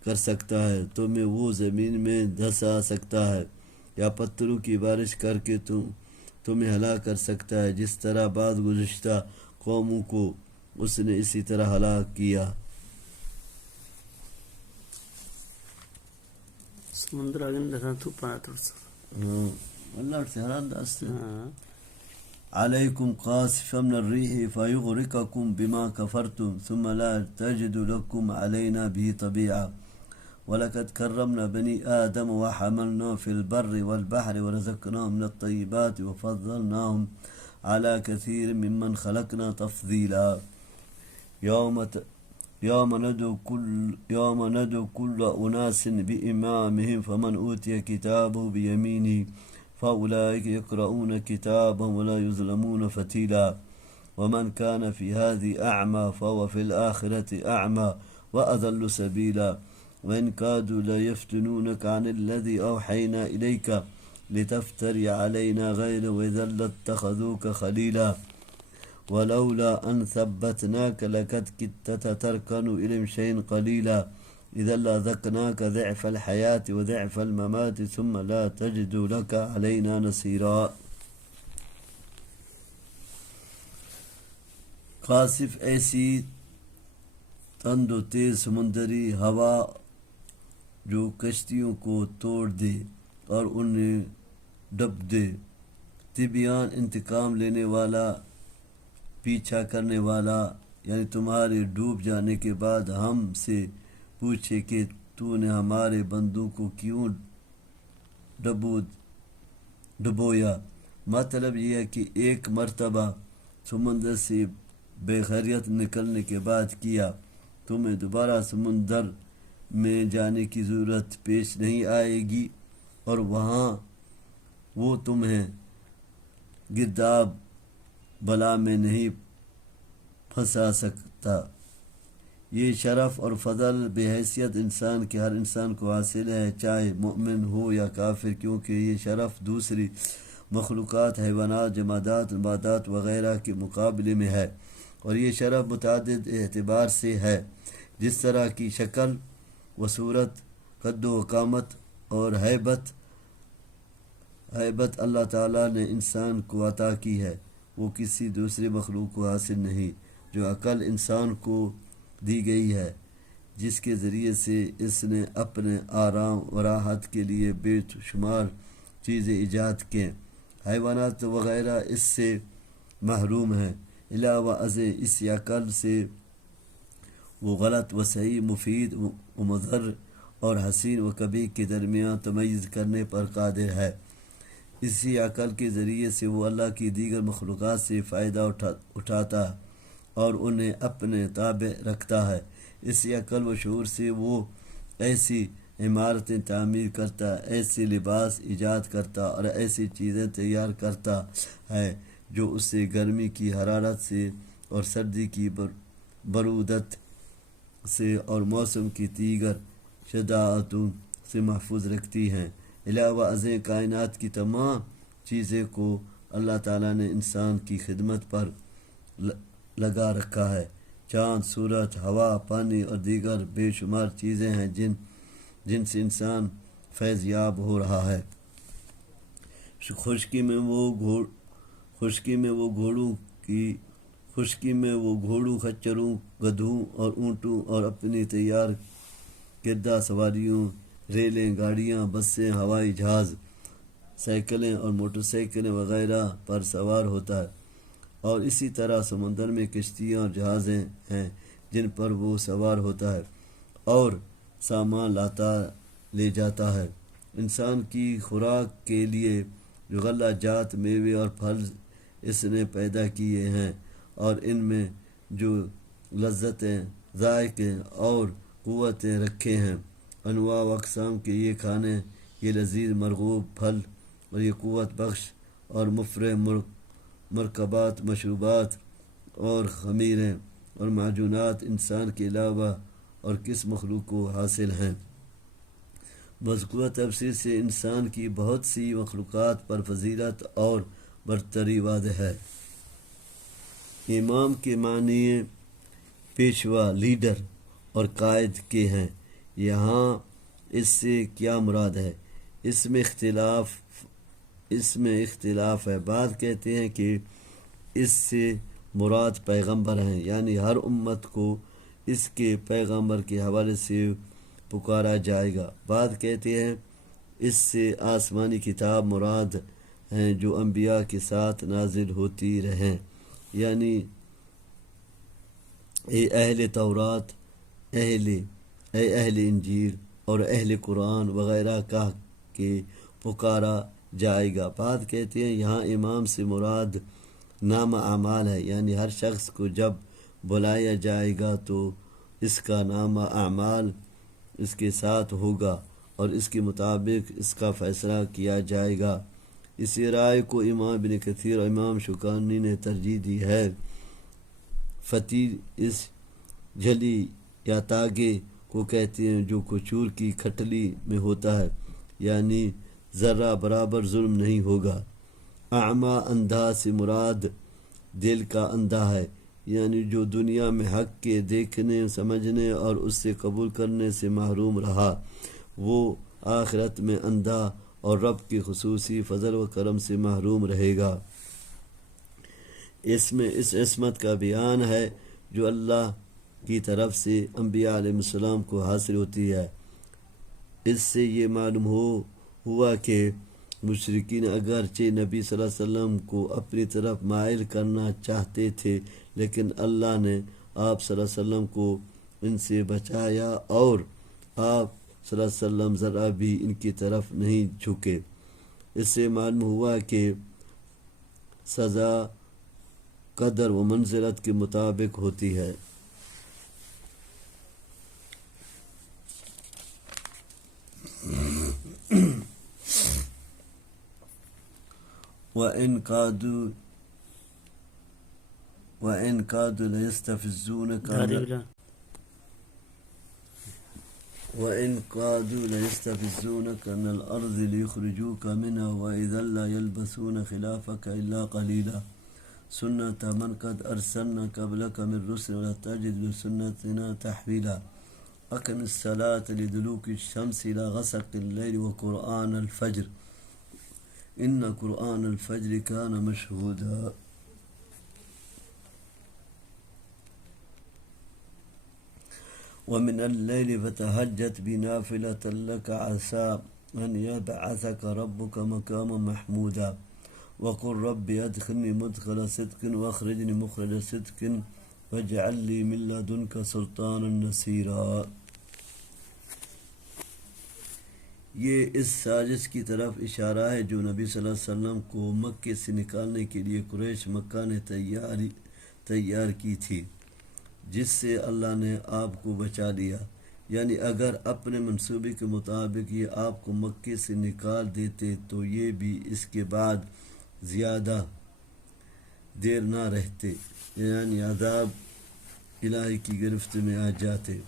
کر سکتا ہے، تمہیں وہ زمین میں دھسا سکتا ہے، یا پتھروں کی بارش کر کے تمہیں ہلاک کر سکتا ہے، جس طرح بعض گزشتہ قوموں کو اس نے اسی طرح ہلاک کیا۔ سمندر آگے لگا تو پانا ترسا اللہ سے حرام داستے علیکم قاصفا من الریح فیغرقکم بما کفرتم ثم لا تجد لکم علینا به طبیعا وَلَقَدْ كَرَّمْنَا بَنِي آدَمَ وَحَمَلْنَاهُمْ فِي الْبَرِّ وَالْبَحْرِ وَرَزَقْنَاهُمْ مِنَ الطَّيِّبَاتِ وَفَضَّلْنَاهُمْ عَلَى كَثِيرٍ مِّمَّنْ خَلَقْنَا تَفْضِيلًا يوم ندعو كل أناس بإمامهم فمن أوتي كتابه بيمينه فأولئك يقرؤون كتابهم ولا يظلمون فتيلا ومن كان في هذه أعمى فهو في الآخرة أعمى وأضل سبيلا وإن كادوا ليفتنونك عن الذي أوحينا إليك لتفتري علينا غيره وإذا لاتخذوك خليلا ولولا أن ثبتناك لقد كدت تركن إليهم شيئا قليلا إذا لأذقناك ضعف الحياة وضعف الممات ثم لا تجد لك علينا نصيرا۔ قاصف ایسی تند و تیز سمندری ہوا جو کشتیوں کو توڑ دے اور انہیں ڈب دے، طبیان انتقام لینے والا، پیچھا کرنے والا، یعنی تمہارے ڈوب جانے کے بعد ہم سے پوچھے کہ تو نے ہمارے بندوں کو کیوں ڈبویا۔ مطلب یہ ہے کہ ایک مرتبہ سمندر سے بے خیریت نکلنے کے بعد کیا تمہیں دوبارہ سمندر میں جانے کی ضرورت پیش نہیں آئے گی، اور وہاں وہ تمہیں گرداب بلا میں نہیں پھنسا سکتا۔ یہ شرف اور فضل بے حیثیت انسان کے ہر انسان کو حاصل ہے، چاہے مومن ہو یا کافر، کیونکہ یہ شرف دوسری مخلوقات، حیوانات، جمادات، نباتات وغیرہ کے مقابلے میں ہے، اور یہ شرف متعدد اعتبار سے ہے، جس طرح کی شکل و صورت، قد و قامت اور ہیبت اللہ تعالیٰ نے انسان کو عطا کی ہے، وہ کسی دوسرے مخلوق کو حاصل نہیں۔ جو عقل انسان کو دی گئی ہے، جس کے ذریعے سے اس نے اپنے آرام و راحت کے لیے بے شمار چیزیں ایجاد کیں، حیوانات وغیرہ اس سے محروم ہیں۔ علاوہ ازیں اسی عقل سے وہ غلط و صحیح، مفید و مضر اور حسین و قبیح کے درمیان تمیز کرنے پر قادر ہے۔ اسی عقل کے ذریعے سے وہ اللہ کی دیگر مخلوقات سے فائدہ اٹھاتا اور انہیں اپنے تابع رکھتا ہے۔ اسی عقل و شعور سے وہ ایسی عمارتیں تعمیر کرتا، ایسے لباس ایجاد کرتا اور ایسی چیزیں تیار کرتا ہے جو اسے گرمی کی حرارت سے اور سردی کی برودت سے اور موسم کی دیگر شدائدوں سے محفوظ رکھتی ہیں۔ علاوہ ازیں کائنات کی تمام چیزیں کو اللہ تعالیٰ نے انسان کی خدمت پر لگا رکھا ہے۔ چاند، سورج، ہوا، پانی اور دیگر بے شمار چیزیں ہیں جن سے انسان فیض یاب ہو رہا ہے۔ خشکی میں وہ گھوڑوں، خچروں، گدھوں اور اونٹوں اور اپنی تیار کردہ سواریوں، ریلیں، گاڑیاں، بسیں، ہوائی جہاز، سائیکلیں اور موٹر سائیکلیں وغیرہ پر سوار ہوتا ہے، اور اسی طرح سمندر میں کشتیاں اور جہازیں ہیں جن پر وہ سوار ہوتا ہے اور سامان لے جاتا ہے۔ انسان کی خوراک کے لیے جو غلہ جات، میوے اور پھل اس نے پیدا کیے ہیں اور ان میں جو لذتیں، ذائقے اور قوتیں رکھے ہیں، انواع و اقسام کے یہ کھانے، یہ لذیذ مرغوب پھل اور یہ قوت بخش اور مفرح مرکبات، مشروبات اور خمیریں اور معجونات انسان کے علاوہ اور کس مخلوق کو حاصل ہیں؟ مذکورہ تفسیر سے انسان کی بہت سی مخلوقات پر فضیلت اور برتری واضح ہے۔ امام کے معنی پیشوا، لیڈر اور قائد کے ہیں۔ یہاں اس سے کیا مراد ہے؟ اس میں اختلاف ہے۔ بعض کہتے ہیں کہ اس سے مراد پیغمبر ہیں، یعنی ہر امت کو اس کے پیغمبر کے حوالے سے پکارا جائے گا۔ بعض کہتے ہیں اس سے آسمانی کتاب مراد ہیں جو انبیاء کے ساتھ نازل ہوتی رہیں، یعنی اے اہل تورات، اے اہل انجیل اور اہل قرآن وغیرہ کہہ کے پکارا جائے گا۔ بعض کہتے ہیں یہاں امام سے مراد نامہ اعمال ہے، یعنی ہر شخص کو جب بلایا جائے گا تو اس کا نامہ اعمال اس کے ساتھ ہوگا اور اس کے مطابق اس کا فیصلہ کیا جائے گا۔ اسی رائے کو امام ابن کثیر اور امام شوکانی نے ترجیح دی ہے۔ فتیل اس جھلی یا تاگے کو کہتے ہیں جو کھجور کی کھٹلی میں ہوتا ہے، یعنی ذرہ برابر ظلم نہیں ہوگا۔ اعمیٰ، اندھا سے مراد دل کا اندھا ہے، یعنی جو دنیا میں حق کے دیکھنے، سمجھنے اور اس سے قبول کرنے سے محروم رہا، وہ آخرت میں اندھا اور رب کے خصوصی فضل و کرم سے محروم رہے گا۔ اس میں اس عصمت کا بیان ہے جو اللہ کی طرف سے انبیاء علیہ السلام کو حاصل ہوتی ہے۔ اس سے یہ معلوم ہوا کہ مشرکین اگرچہ نبی صلی اللہ علیہ وسلم کو اپنی طرف مائل کرنا چاہتے تھے، لیکن اللہ نے آپ صلی اللہ علیہ وسلم کو ان سے بچایا اور آپ صلی اللہ علیہ وسلم ذرا بھی ان کی طرف نہیں جھکے۔ اس سے معلوم ہوا کہ سزا قدر و منزلت کے مطابق ہوتی ہے۔ وَإِنْ كَادُوا لَيَسْتَفِزُّونَكَ مِنَ الْأَرْضِ لِيُخْرِجُوكَ مِنْهَا وَإِذًا لَا يَلْبَثُونَ خِلَافَكَ إِلَّا قَلِيلًا سُنَّةَ مَنْ قَدْ أَرْسَلْنَا قَبْلَكَ مِنْ رُسُلِنَا وَلَا تَجِدُ لِسُنَّتِنَا تَحْوِيلًا أَقِمِ الصَّلَاةَ لِدُلُوكِ الشَّمْسِ إِلَى غَسَقِ اللَّيْلِ وَقُرْآنَ الْفَجْرِ إِنَّ قُرْآنَ الْفَجْرِ كَانَ مَشْهُودًا۔ وَمِنَ اللَّيْلِ فَتَهَجَّدْ بِنَافِلَةٍ لَكَ عَسَىٰ أَنْ يَبْعَثَكَ رَبُّكَ مَقَامًا مَحْمُودًا وَقُلْ رَبِّ أَدْخِلْنِي مُدْخَلَ صِدْقٍ وَأَخْرِجْنِي مُخْرَجَ صِدْقٍ وَاجْعَل لِّي مِن لَّدُنكَ سُلْطَانًا نَصِيرًا۔ یہ اس سازش کی طرف اشارہ ہے جو نبی صلی اللہ علیہ وسلم کو مکے سے نکالنے کے لیے قریش مکہ نے تیار کی تھی، جس سے اللہ نے آپ کو بچا لیا۔ یعنی اگر اپنے منصوبے کے مطابق یہ آپ کو مکے سے نکال دیتے تو یہ بھی اس کے بعد زیادہ دیر نہ رہتے، یعنی عذاب الہی کی گرفت میں آ جاتے۔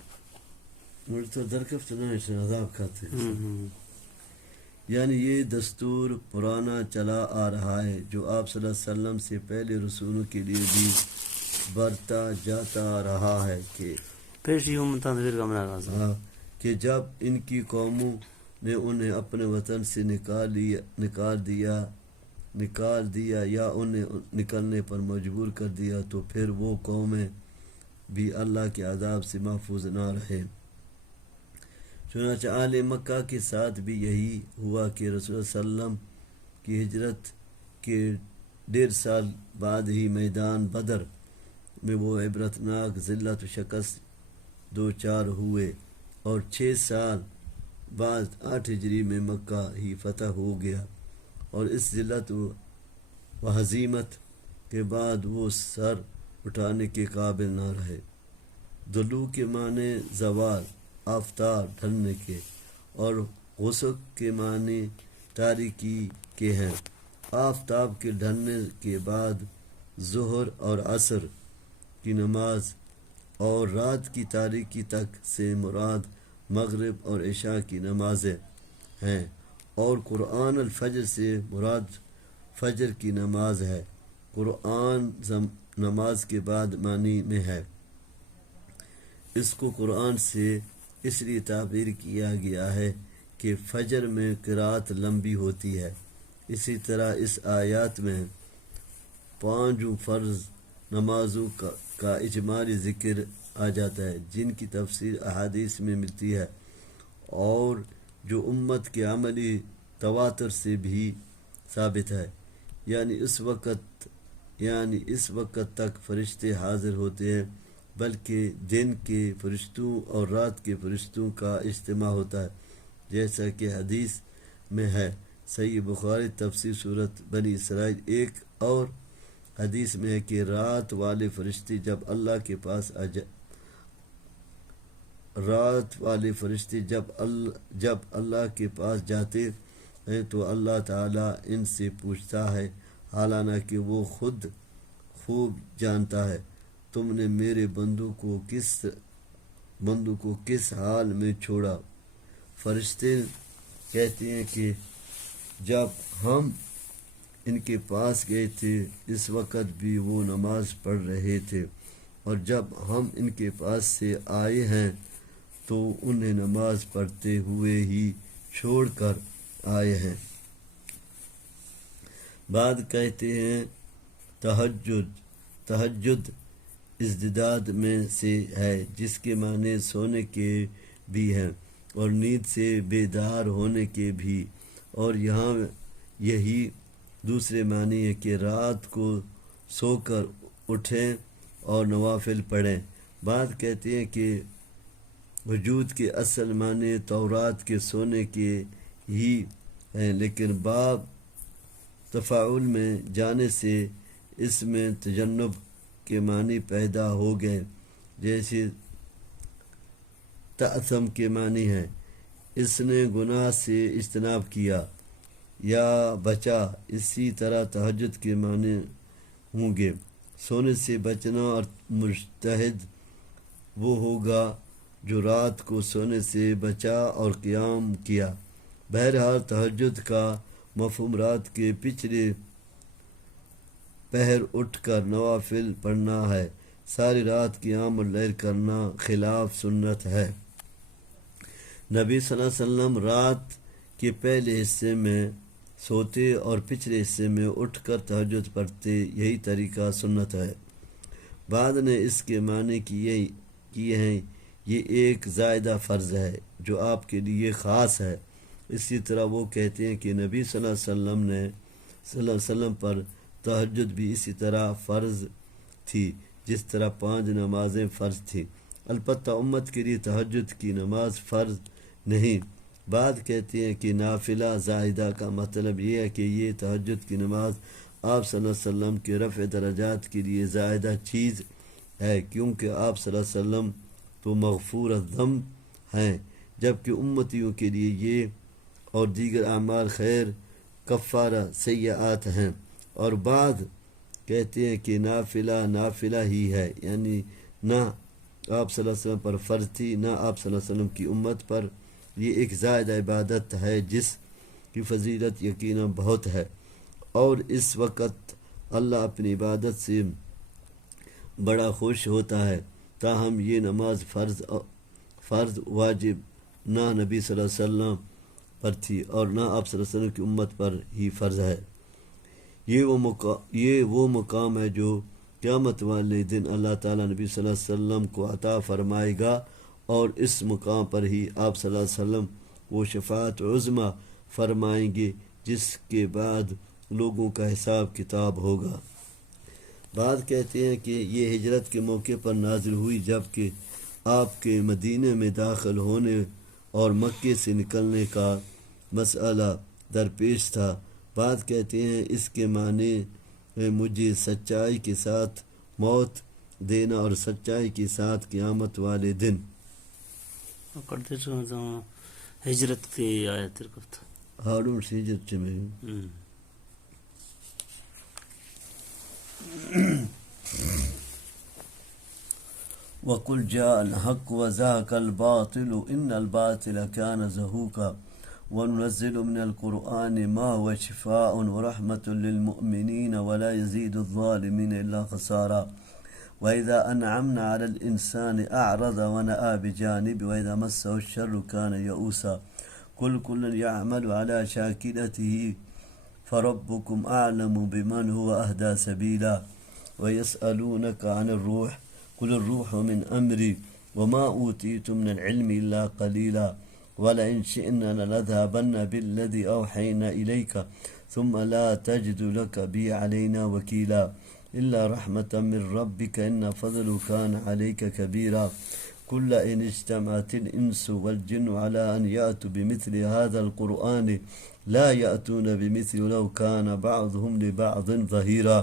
تو درکفت نہ عذاب کھاتے۔ یعنی یہ دستور پرانا چلا آ رہا ہے جو آپ صلی اللہ علیہ وسلم سے پہلے رسولوں کے لیے بھی برتا جاتا رہا ہے کہ جب ان کی قوموں نے انہیں اپنے وطن سے نکال دیا یا انہیں نکلنے پر مجبور کر دیا تو پھر وہ قومیں بھی اللہ کے عذاب سے محفوظ نہ رہے۔ چنانچہ اہل مکہ کے ساتھ بھی یہی ہوا کہ رسول اللہ صلی اللہ علیہ وسلم کی ہجرت کے 1.5 سال بعد ہی میدان بدر میں وہ عبرتناک ذلت و شکست دوچار ہوئے، اور 6 سال بعد 8 ہجری میں مکہ ہی فتح ہو گیا، اور اس ذلت و ہزیمت کے بعد وہ سر اٹھانے کے قابل نہ رہے۔ دلو کے معنی زوال، آفتاب ڈھلنے کے، اور غسق کے معنی تاریکی کے ہیں۔ آفتاب کے ڈھلنے کے بعد ظہر اور عصر کی نماز اور رات کی تاریکی تک سے مراد مغرب اور عشاء کی نمازیں ہیں، اور قرآن الفجر سے مراد فجر کی نماز ہے۔ قرآن نماز کے بعد معنی میں ہے۔ اس کو قرآن سے اس لیے تعبیر کیا گیا ہے کہ فجر میں قرات لمبی ہوتی ہے۔ اسی طرح اس آیات میں 5 فرض نمازوں کا اجمالی ذکر آ جاتا ہے، جن کی تفسیر احادیث میں ملتی ہے، اور جو امت کے عملی تواتر سے بھی ثابت ہے۔ یعنی اس وقت تک فرشتے حاضر ہوتے ہیں، بلکہ دن کے فرشتوں اور رات کے فرشتوں کا اجتماع ہوتا ہے، جیسا کہ حدیث میں ہے۔ صحیح بخاری تفسیر سورۃ بنی اسرائیل 1 اور حدیث میں ہے کہ رات والے فرشتے جب اللہ کے پاس جاتے ہیں تو اللہ تعالیٰ ان سے پوچھتا ہے، حالانکہ وہ خود خوب جانتا ہے تم نے میرے بندوں کو کس حال میں چھوڑا۔ فرشتے کہتے ہیں کہ جب ہم ان کے پاس گئے تھے اس وقت بھی وہ نماز پڑھ رہے تھے، اور جب ہم ان کے پاس سے آئے ہیں تو انہیں نماز پڑھتے ہوئے ہی چھوڑ کر آئے ہیں۔ بعد کہتے ہیں تہجد ازدیاد میں سے ہے، جس کے معنی سونے کے بھی ہیں اور نیند سے بیدار ہونے کے بھی، اور یہاں یہی دوسرے معنی ہے کہ رات کو سو کر اٹھیں اور نوافل پڑھیں۔ بعد کہتے ہیں کہ وجود کے اصل معنی تورات کے سونے کے ہی ہیں، لیکن باب تفاعل میں جانے سے اس میں تجنب کے معنی پیدا ہو گئے، جیسے تعصم کے معنی ہے اس نے گناہ سے اجتناب کیا یا بچا۔ اسی طرح تہجد کے معنی ہوں گے سونے سے بچنا، اور مجتہد وہ ہوگا جو رات کو سونے سے بچا اور قیام کیا۔ بہرحال تہجد کا مفہوم رات کے پچھلے پہر اٹھ کر نوافل پڑھنا ہے۔ ساری رات قیام اللیل کرنا خلاف سنت ہے۔ نبی صلی اللہ علیہ وسلم رات کے پہلے حصے میں سوتے اور پچھلے حصے میں اٹھ کر تہجد پڑھتے، یہی طریقہ سنت ہے۔ بعد نے اس کے معنی کیے ہیں یہ ایک زائدہ فرض ہے جو آپ کے لیے خاص ہے۔ اسی طرح وہ کہتے ہیں کہ نبی صلی اللہ علیہ وسلم پر تہجد بھی اسی طرح فرض تھی جس طرح 5 نمازیں فرض تھیں، البتہ امت کے لیے تہجد کی نماز فرض نہیں۔ بعد کہتے ہیں کہ نافلہ زائدہ کا مطلب یہ ہے کہ یہ تہجد کی نماز آپ صلی اللہ علیہ وسلم کے رفع درجات کے لیے زائدہ چیز ہے، کیونکہ آپ صلی اللہ علیہ وسلم تو مغفور الذنب ہیں، جبکہ امتیوں کے لیے یہ اور دیگر اعمال خیر کفارہ سیئات ہیں۔ اور بعد کہتے ہیں کہ نافلہ ہی ہے، یعنی نہ آپ صلی اللہ علیہ وسلم پر فرض تھی نہ آپ صلی اللہ علیہ وسلم کی امت پر، یہ ایک زائد عبادت ہے جس کی فضیلت یقیناً بہت ہے، اور اس وقت اللہ اپنی عبادت سے بڑا خوش ہوتا ہے۔ تاہم یہ نماز فرض واجب نہ نبی صلی اللہ علیہ وسلم پر تھی اور نہ آپ صلی اللہ علیہ وسلم کی امت پر ہی فرض ہے۔ یہ وہ مقام ہے جو قیامت والے دن اللہ تعالیٰ نبی صلی اللہ علیہ وسلم کو عطا فرمائے گا، اور اس مقام پر ہی آپ صلی اللہ علیہ وسلم وہ شفاعت عظمیٰ فرمائیں گے جس کے بعد لوگوں کا حساب کتاب ہوگا۔ بعض کہتے ہیں کہ یہ ہجرت کے موقع پر نازل ہوئی جب کہ آپ کے مدینہ میں داخل ہونے اور مکے سے نکلنے کا مسئلہ درپیش تھا۔ بعض کہتے ہیں اس کے معنی مجھے سچائی کے ساتھ موت دینا اور سچائی کے ساتھ قیامت والے دن۔ ہجرت کی آیت رکھت ہارون سے ہجرت میں وَقُلْ جَاءَ الْحَقُّ وَزَهَقَ الْبَاطِلُ إِنَّ الْبَاطِلَ كَانَ زَهُوقًا وَنُنَزِّلُ مِنَ الْقُرْآنِ مَا هُوَ شِفَاءٌ وَرَحْمَةٌ لِّلْمُؤْمِنِينَ وَلَا يَزِيدُ الظَّالِمِينَ إِلَّا خَسَارًا وَإِذَا أَنْعَمْنَا عَلَى الْإِنسَانِ أَعْرَضَ وَنَأَىٰ بِجَانِبِهِ وَإِذَا مَسَّهُ الشَّرُّ كَانَ يَئُوسًا قُلْ كُلٌّ يَعْمَلُ عَلَىٰ شَاكِلَتِهِ فَرَبُّكُمْ أَعْلَمُ بِمَنْ هُوَ أَهْدَىٰ سَبِيلًا وَيَسْأَلُونَكَ عَنِ الرُّوحِ قُلِ الرُّوحُ مِنْ أَمْرِي وَمَا أُوتِيتُم مِّنَ الْعِلْمِ إِلَّا قَلِيلًا وَلَئِنْ شِئْنَا لَنَذْهَبَنَّ بِالَّذِي أَوْحَيْنَا إِلَيْكَ ثُمَّ لَا تَجِدُ لَكَ بِهِ عَلَيْنَا وَكِيلًا إِلَّا رَحْمَةً مِّن رَّبِّكَ إِنَّ فَضْلَهُ كَانَ عَلَيْكَ كَبِيرًا قُل لَّئِنِ اجْتَمَعَتِ الْإِنسُ وَالْجِنُّ عَلَىٰ أَن يَأْتُوا بِمِثْلِ هَٰذَا الْقُرْآنِ لَا يَأْتُونَ بِمِثْلِهِ وَلَوْ كَانَ بَعْضُهُمْ لِبَعْضٍ ظَهِيرًا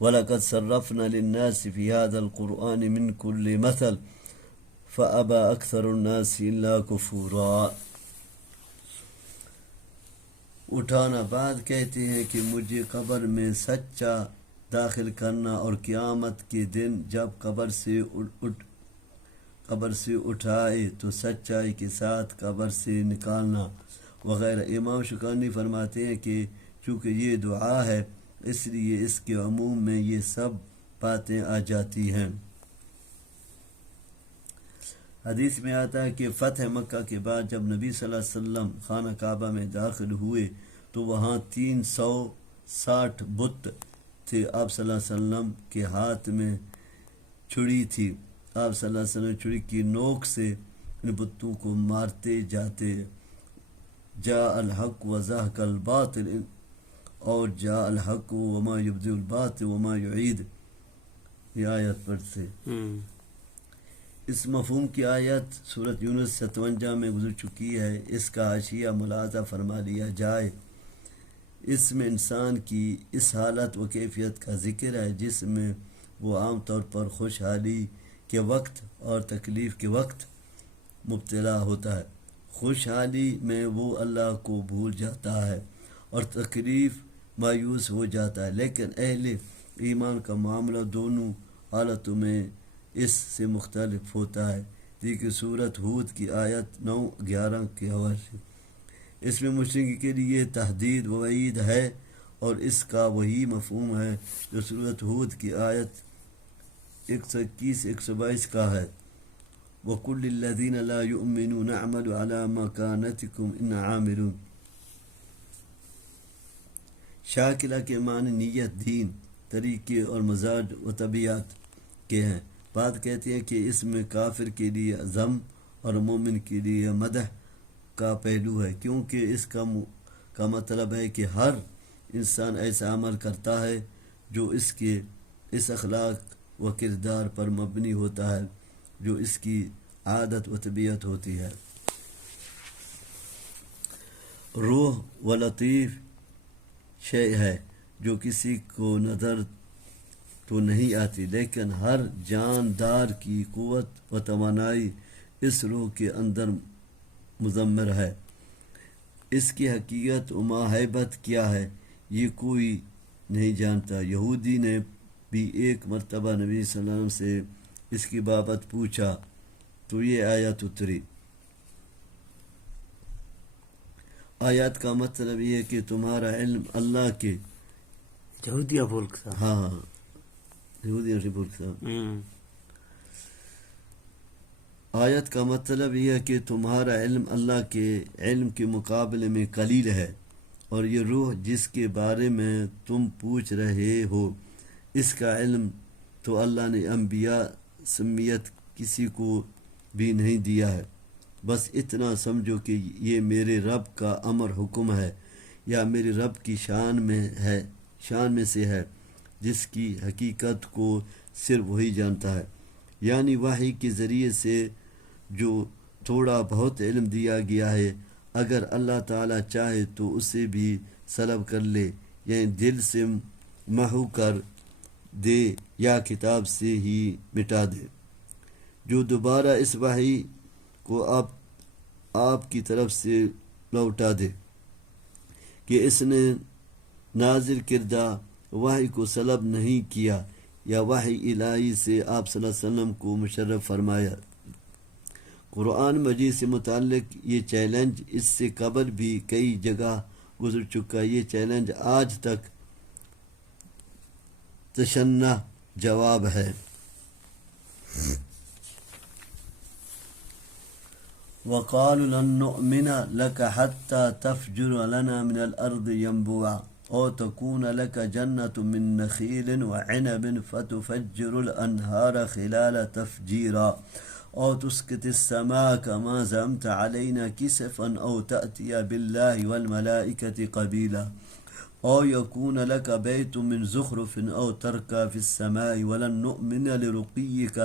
وَلَقَدْ صَرَّفْنَا لِلنَّاسِ فِي هَٰذَا الْقُرْآنِ مِنْ كُلِّ مَثَلٍ فَأَبَىٰ أَكْثَرُ النَّاسِ إِلَّا كُفُورًا۔ اٹھانا بعد کہتے ہیں کہ مجھے قبر میں سچا داخل کرنا اور قیامت کے دن جب قبر سے اٹھائے تو سچائی کے ساتھ قبر سے نکالنا وغیرہ۔ امام شوکانی فرماتے ہیں کہ چونکہ یہ دعا ہے اس لیے اس کے عموم میں یہ سب باتیں آ جاتی ہیں۔ حدیث میں آتا ہے کہ فتح مکہ کے بعد جب نبی صلی اللہ علیہ وسلم خانہ کعبہ میں داخل ہوئے تو وہاں 360 بت تھے۔ آپ صلی اللہ علیہ وسلم کے ہاتھ میں چھڑی تھی۔ آپ صلی اللہ علیہ وسلم چھڑی کی نوک سے ان بتوں کو مارتے جاتے۔ جاء الحق وزهق الباطل اور جاء الحق وما يبدئ الباطل وما يعيد، یہ آیت پڑھتے۔ اس مفہوم کی آیت سورۃ یونس 57 میں گزر چکی ہے۔ اس کا حاشیہ ملاحظہ فرما لیا جائے۔ اس میں انسان کی اس حالت و کیفیت کا ذکر ہے جس میں وہ عام طور پر خوشحالی کے وقت اور تکلیف کے وقت مبتلا ہوتا ہے۔ خوشحالی میں وہ اللہ کو بھول جاتا ہے اور تکلیف مایوس ہو جاتا ہے، لیکن اہل ایمان کا معاملہ دونوں حالتوں میں اس سے مختلف ہوتا ہے۔ دیکھیے سورۃ ہود کی آیت 9-11 کے حوالے سے۔ اس میں مشرکین کے لیے تحدید و وعید ہے اور اس کا وہی مفہوم ہے جو سورۃ ہود کی آیت 121-122 کا ہے۔ وَقُلْ لِلَّذِينَ لَا يُؤْمِنُونَ اعْمَلُوا عَلَىٰ مَكَانَتِكُمْ إِنَّا عَامِلُونَ۔ شاکلہ کے معنی نیت، دین، طریقے اور مزاج و طبیعت کے ہیں۔ بات کہتے ہیں کہ اس میں کافر کے لیے ذم اور مومن کے لیے مدح کا پہلو ہے، کیونکہ اس کا مطلب ہے کہ ہر انسان ایسا عمل کرتا ہے جو اس اخلاق و کردار پر مبنی ہوتا ہے جو اس کی عادت و طبیعت ہوتی ہے۔ روح و لطیف شے ہے جو کسی کو نظر تو نہیں آتی، لیکن ہر جاندار کی قوت و توانائی اس روح کے اندر مضمر ہے۔ اس کی حقیقت و ماہیت کیا ہے یہ کوئی نہیں جانتا۔ یہودی نے بھی ایک مرتبہ نبی صلی اللہ علیہ وسلم سے اس کی بابت پوچھا تو یہ آیت اتری۔ آیات کا مطلب یہ ہے کہ تمہارا علم اللہ کے یہودیاں ملک تھا. ہاں یہودیوں سے ملک تھا. آیت کا مطلب یہ ہے کہ تمہارا علم اللہ کے علم کے مقابلے میں قلیل ہے، اور یہ روح جس کے بارے میں تم پوچھ رہے ہو اس کا علم تو اللہ نے انبیاء سمیت کسی کو بھی نہیں دیا ہے. بس اتنا سمجھو کہ یہ میرے رب کا امر حکم ہے یا میرے رب کی شان میں سے ہے جس کی حقیقت کو صرف وہی جانتا ہے. یعنی وحی کے ذریعے سے جو تھوڑا بہت علم دیا گیا ہے، اگر اللہ تعالیٰ چاہے تو اسے بھی سلب کر لے، یعنی دل سے محو کر دے یا کتاب سے ہی مٹا دے، جو دوبارہ اس وحی کو آپ کی طرف سے لوٹا دے کہ اس نے نازل کردہ وحی کو سلب نہیں کیا یا وحی الہی سے آپ صلی اللہ علیہ وسلم کو مشرف فرمایا. قرآن مجید سے متعلق یہ چیلنج اس سے قبل بھی کئی جگہ گزر چکا. یہ چیلنج آج تک تشنہ جواب ہے. وَقَالُوا لَن نُّؤْمِنَ لَكَ حَتَّى تَفْجُرَ لَنَا مِنَ الْأَرْضِ يَنبُوعًا أَوْ تَكُونَ لَكَ جَنَّةٌ مِّن نَّخِيلٍ وَعِنَبٍ فَتُفَجِّرُ الْأَنْهَارَ خِلَالَهَا تَفْجِيرًا أَوْ تُسْقِطِ السَّمَاءَ كَمَا زَعَمْتَ عَلَيْنَا كِسَفًا أَوْ تَأْتِيَ بِاللَّهِ وَالْمَلَائِكَةِ قَبِيلًا أَوْ يَكُونَ لَكَ بَيْتٌ مِّن زُخْرُفٍ أَوْ تَرْقَىٰ فِي السَّمَاءِ وَلَن نُّؤْمِنَ لِرُقِيِّكَ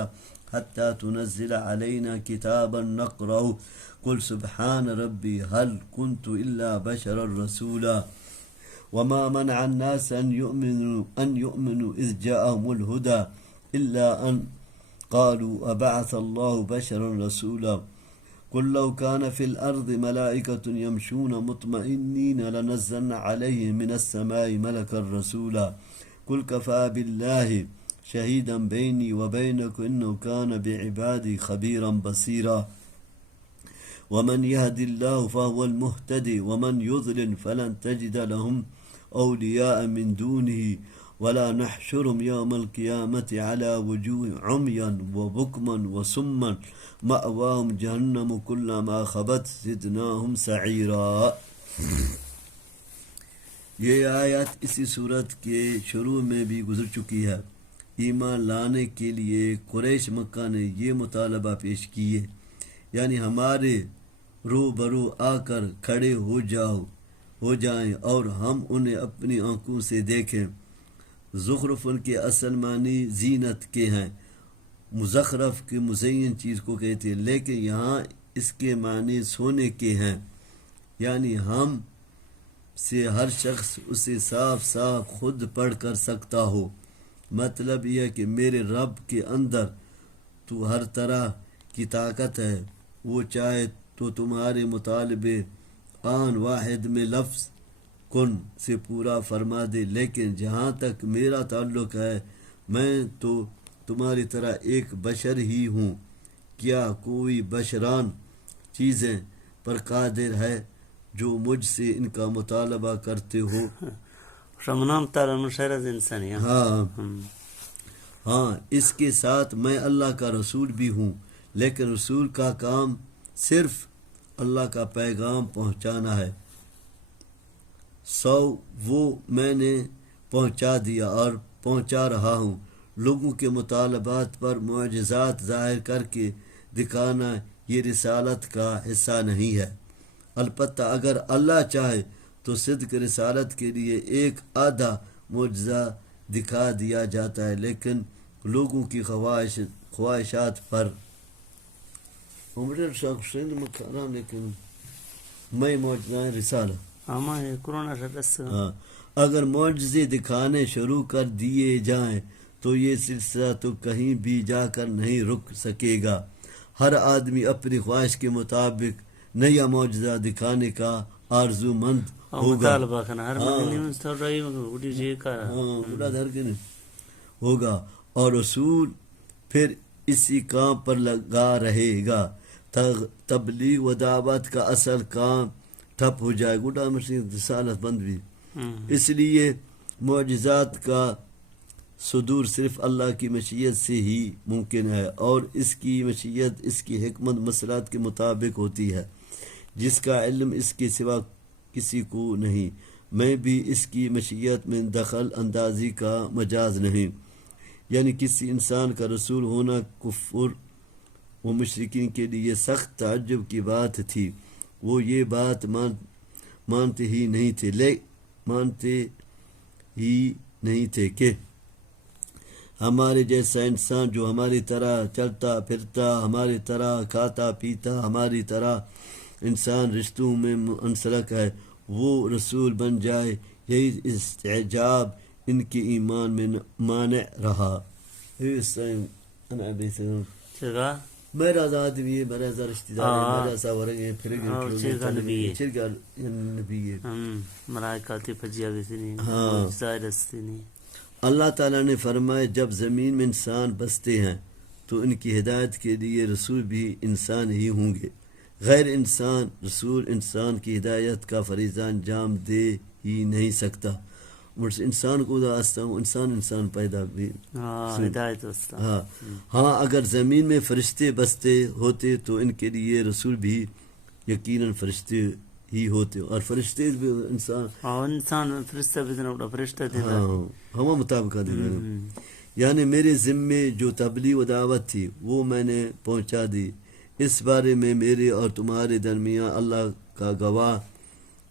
حتى تنزل علينا كتابا نقرأه قل سبحان ربي هل كنت إلا بشرا رسولا وما منع الناس أن يؤمنوا إذ جاءهم الهدى إلا أن قالوا أبعث الله بشرا رسولا قل لو كان في الأرض ملائكة يمشون مطمئنين لنزلنا عليهم من السماء ملكا رسولا قل كفى بالله شهيدا بيني وبينكم إنه كان بعبادي خبيرا بصيرا ومن يهد الله فهو المهتدي ومن يضلل فلن تجد لهم أولياء من دونه ولا نحشرهم يوم القيامة على وجوه عميا وبكما وصما مأواهم جهنم كلما خبت زدناهم سعيرا. یہ آیت اسی صورت کے شروع میں بھی گزر چکی ہے. ایمان لانے کے لیے قریش مکہ نے یہ مطالبہ پیش کیے، یعنی ہمارے روبرو آ کر کھڑے ہو جائیں اور ہم انہیں اپنی آنکھوں سے دیکھیں. زخرف ان کے اصل معنی زینت کے ہیں. مزخرف کے مزین چیز کو کہتے ہیں، لیکن یہاں اس کے معنی سونے کے ہیں، یعنی ہم سے ہر شخص اسے صاف صاف خود پڑھ کر سکتا ہو. مطلب یہ ہے کہ میرے رب کے اندر تو ہر طرح کی طاقت ہے، وہ چاہے تو تمہارے مطالبے آن واحد میں لفظ کن سے پورا فرما دے، لیکن جہاں تک میرا تعلق ہے میں تو تمہاری طرح ایک بشر ہی ہوں. کیا کوئی بشران چیزیں پر قادر ہے جو مجھ سے ان کا مطالبہ کرتے ہو؟ ہاں اس کے ساتھ میں اللہ کا رسول بھی ہوں، لیکن رسول کا کام صرف اللہ کا پیغام پہنچانا ہے. وہ میں نے پہنچا دیا اور پہنچا رہا ہوں. لوگوں کے مطالبات پر معجزات ظاہر کر کے دکھانا یہ رسالت کا حصہ نہیں ہے. البتہ اگر اللہ چاہے تو صدق رسالت کے لیے ایک آدھا معجزہ دکھا دیا جاتا ہے، لیکن لوگوں کی خواہشات پر لیکن میں معجزہ رسالت اگر معجزے دکھانے شروع کر دیے جائیں تو یہ سلسلہ تو کہیں بھی جا کر نہیں رک سکے گا. ہر آدمی اپنی خواہش کے مطابق نیا معجزہ دکھانے کا آرزو مند ہوگا اور رسول پھر اسی کام پر لگا رہے گا. تبلیغ و دعوت کا اصل کام ٹھپ ہو جائے گوڈا مشین رسالت بند بھی. اس لیے معجزات کا صدور صرف اللہ کی مشیت سے ہی ممکن ہے، اور اس کی مشیت اس کی حکمت مصلحت کے مطابق ہوتی ہے، جس کا علم اس کے سوا کسی کو نہیں. میں بھی اس کی مشیت میں دخل اندازی کا مجاز نہیں. یعنی کسی انسان کا رسول ہونا کفر و مشرکین کے لیے سخت تعجب کی بات تھی. وہ یہ بات مانتے ہی نہیں تھے کہ ہمارے جیسا انسان جو ہماری طرح چلتا پھرتا، ہماری طرح کھاتا پیتا، ہماری طرح انسان رشتوں میں منسلک ہے، وہ رسول بن جائے. یہی استعجاب ان کے ایمان میں مانع رہا. میرا ذات بھی ہے، میرا ذا رشتہ دار ہے، میرا سا ورنگے پھرگے چرگا نبی ہے. اللہ تعالیٰ نے فرمایا جب زمین میں انسان بستے ہیں تو ان کی ہدایت کے لیے رسول بھی انسان ہی ہوں گے. غیر انسان رسول انسان کی ہدایت کا فریضہ انجام دے ہی نہیں سکتا. انسان کو انسان پیدا بھی ہاں اگر زمین میں فرشتے بستے ہوتے تو ان کے لیے رسول بھی یقیناً فرشتے ہی ہوتے، اور فرشتے بھی انسان فرشتہ ہم مطابق. یعنی میرے ذمے جو تبلیغ و دعوت تھی وہ میں نے پہنچا دی. اس بارے میں میرے اور تمہارے درمیان اللہ کا گواہ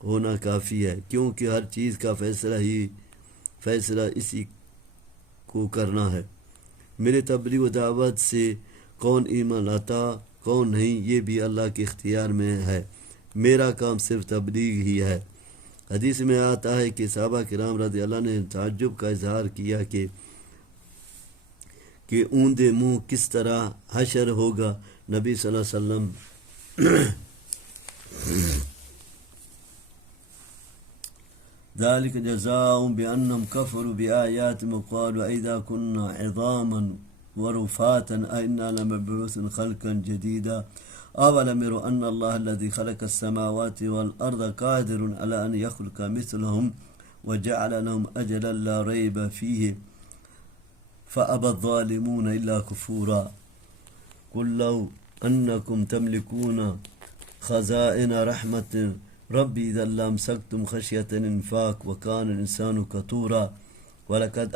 ہونا کافی ہے، کیونکہ ہر چیز کا فیصلہ اسی کو کرنا ہے. میرے تبلیغ و دعوت سے کون ایمان لاتا کون نہیں یہ بھی اللہ کے اختیار میں ہے. میرا کام صرف تبلیغ ہی ہے. حدیث میں آتا ہے کہ صحابہ کرام رضی اللہ نے تعجب کا اظہار کیا کہ اوندے منہ کس طرح حشر ہوگا. نبی صلی اللہ علیہ وسلم ذلك جزاؤهم بأنهم كفروا بآياتنا وقالوا أئذا كنا عظاما ورفاتا أئنا لمبعوث خلقا جديدا أولم يروا أن الله الذي خلق السماوات والأرض قادر على أن يخلق مثلهم وجعل لهم أجلا لا ريب فيه فأبى الظالمون إلا كفورا. قل لو أنكم تملكون خزائن رحمة ربي إذا لامسكتم خشية الإنفاق وكان الإنسان كثورا. ولقد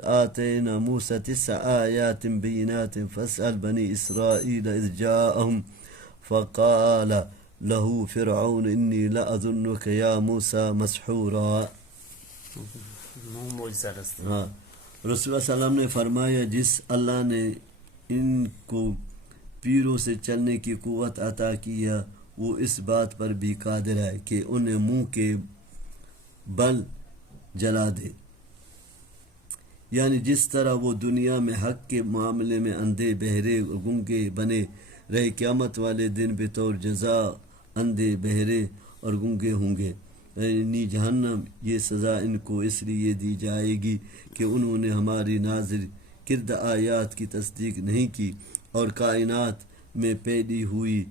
آتينا موسى 9 آيات بينات فاسأل بني إسرائيل إذ جاءهم فقال له فرعون إني لأظنك يا موسى مسحورا. رسول اللہ صلی اللہ علیہ وسلم نے فرمایا جس اللہ نے ان کو پیروں سے چلنے کی قوت عطا کیا وہ اس بات پر بھی قادر ہے کہ انہیں منہ کے بل جلا دے. یعنی جس طرح وہ دنیا میں حق کے معاملے میں اندھے بہرے گنگے بنے رہے، قیامت والے دن بطور جزا اندھے بہرے اور گنگے ہوں گے. یعنی جہنم یہ سزا ان کو اس لیے دی جائے گی کہ انہوں نے ہماری نازل کردہ آیات کی تصدیق نہیں کی اور کائنات میں پیدا ہوئی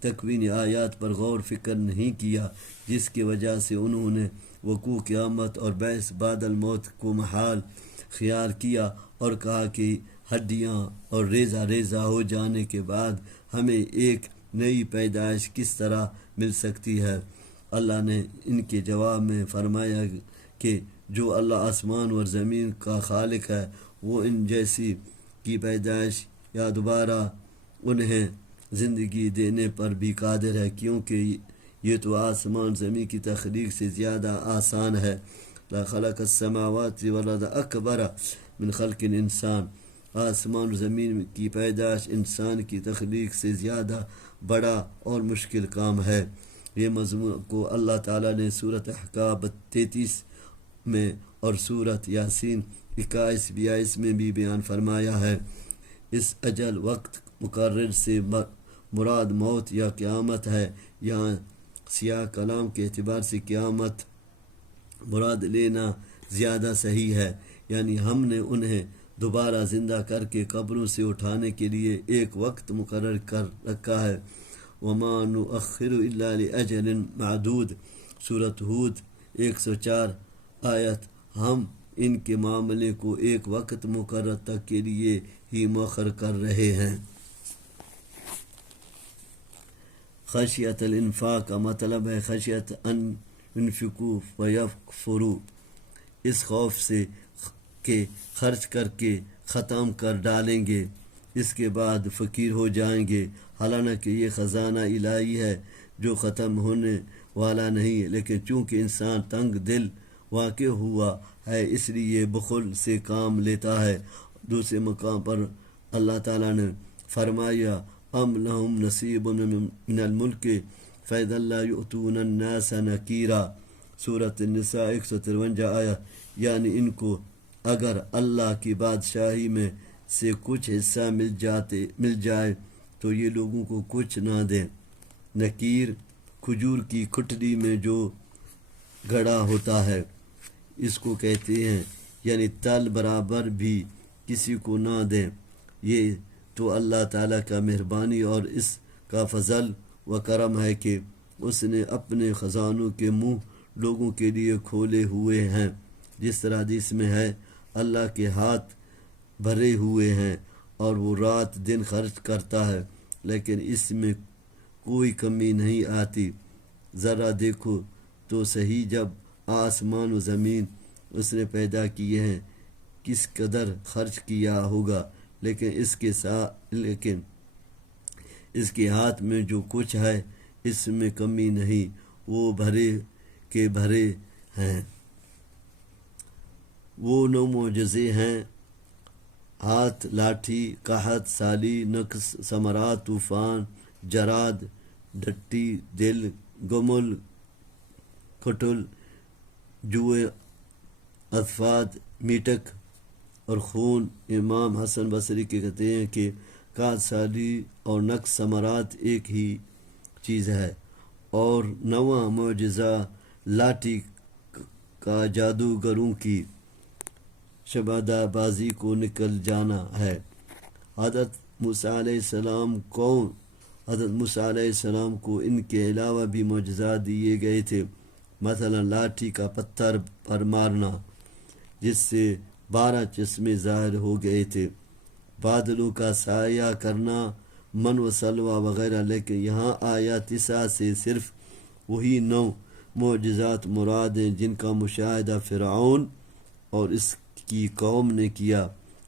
تکوینی آیات پر غور فکر نہیں کیا، جس کی وجہ سے انہوں نے وقوع قیامت اور بعث بعد الموت کو محال خیال کیا اور کہا کہ ہڈیاں اور ریزہ ہو جانے کے بعد ہمیں ایک نئی پیدائش کس طرح مل سکتی ہے. اللہ نے ان کے جواب میں فرمایا کہ جو اللہ آسمان اور زمین کا خالق ہے وہ ان جیسی کی پیدائش یا دوبارہ انہیں زندگی دینے پر بھی قادر ہے، کیونکہ یہ تو آسمان زمین کی تخلیق سے زیادہ آسان ہے. لا خلق السماوات والارض اکبر من خلق الانسان. آسمان و زمین کی پیدائش انسان کی تخلیق سے زیادہ بڑا اور مشکل کام ہے. یہ مضمون کو اللہ تعالیٰ نے سورۃ احقاف 33 میں اور سورۃ یاسین 21-22 میں بھی بیان فرمایا ہے. اس اجل وقت مقرر سے مراد موت یا قیامت ہے. یہاں سیاہ کلام کے اعتبار سے قیامت مراد لینا زیادہ صحیح ہے. یعنی ہم نے انہیں دوبارہ زندہ کر کے قبروں سے اٹھانے کے لیے ایک وقت مقرر کر رکھا ہے. وما نؤخر الا لاجل معدود، سورۃ ہود 104 آیت۔ ہم ان کے معاملے کو ایک وقت مقرر تک کے لیے ہی مؤخر کر رہے ہیں۔ خشیت الانفاق کا مطلب ہے خشیت ان ينفقوا فيكفروا، اس خوف سے کہ خرچ کر کے ختم کر ڈالیں گے، اس کے بعد فقیر ہو جائیں گے، حالانکہ یہ خزانہ الہی ہے جو ختم ہونے والا نہیں، لیکن چونکہ انسان تنگ دل واقع ہوا ہے اس لیے بخل سے کام لیتا ہے۔ دوسرے مقام پر اللہ تعالیٰ نے فرمایا ام لہم نصیب من الملک فإذا لا يؤتون الناس نکیرا، سورۃ النساء 153 آیت، یعنی ان کو اگر اللہ کی بادشاہی میں سے کچھ حصہ مل جائے تو یہ لوگوں کو کچھ نہ دیں۔ نکیر کھجور کی کھٹلی میں جو گھڑا ہوتا ہے اس کو کہتے ہیں، یعنی تل برابر بھی کسی کو نہ دیں۔ یہ تو اللہ تعالیٰ کا مہربانی اور اس کا فضل و کرم ہے کہ اس نے اپنے خزانوں کے منہ لوگوں کے لیے کھولے ہوئے ہیں، جس طرح حدیث میں ہے اللہ کے ہاتھ بھرے ہوئے ہیں اور وہ رات دن خرچ کرتا ہے لیکن اس میں کوئی کمی نہیں آتی۔ ذرا دیکھو تو صحیح، جب آسمان و زمین اس نے پیدا کیے ہیں کس قدر خرچ کیا ہوگا، لیکن اس کے ہاتھ میں جو کچھ ہے اس میں کمی نہیں، وہ بھرے کے بھرے ہیں۔ وہ 9 معجزے ہیں، ہاتھ، لاٹھی، قحط، سالی، نقص، ثمرات، طوفان، جراد، ڈٹی، دل، گمل، کٹل، جوئے، اطفال، میٹک اور خون۔ امام حسن بصری کے کہتے ہیں کہ قحط، سالی اور نقص ثمرات ایک ہی چیز ہے، اور 9واں معجزہ لاٹھی کا جادوگروں کی شبادہ بازی کو نکل جانا ہے۔ حضرت موسیٰ علیہ السلام کو ان کے علاوہ بھی معجزات دیے گئے تھے، مثلا لاٹھی کا پتھر پر مارنا جس سے 12 چشمے ظاہر ہو گئے تھے، بادلوں کا سایہ کرنا، من و سلوہ وغیرہ۔ لیکن یہاں آیت 9 سے صرف وہی 9 معجزات مراد ہیں جن کا مشاہدہ فرعون اور اس کی قوم نے کیا۔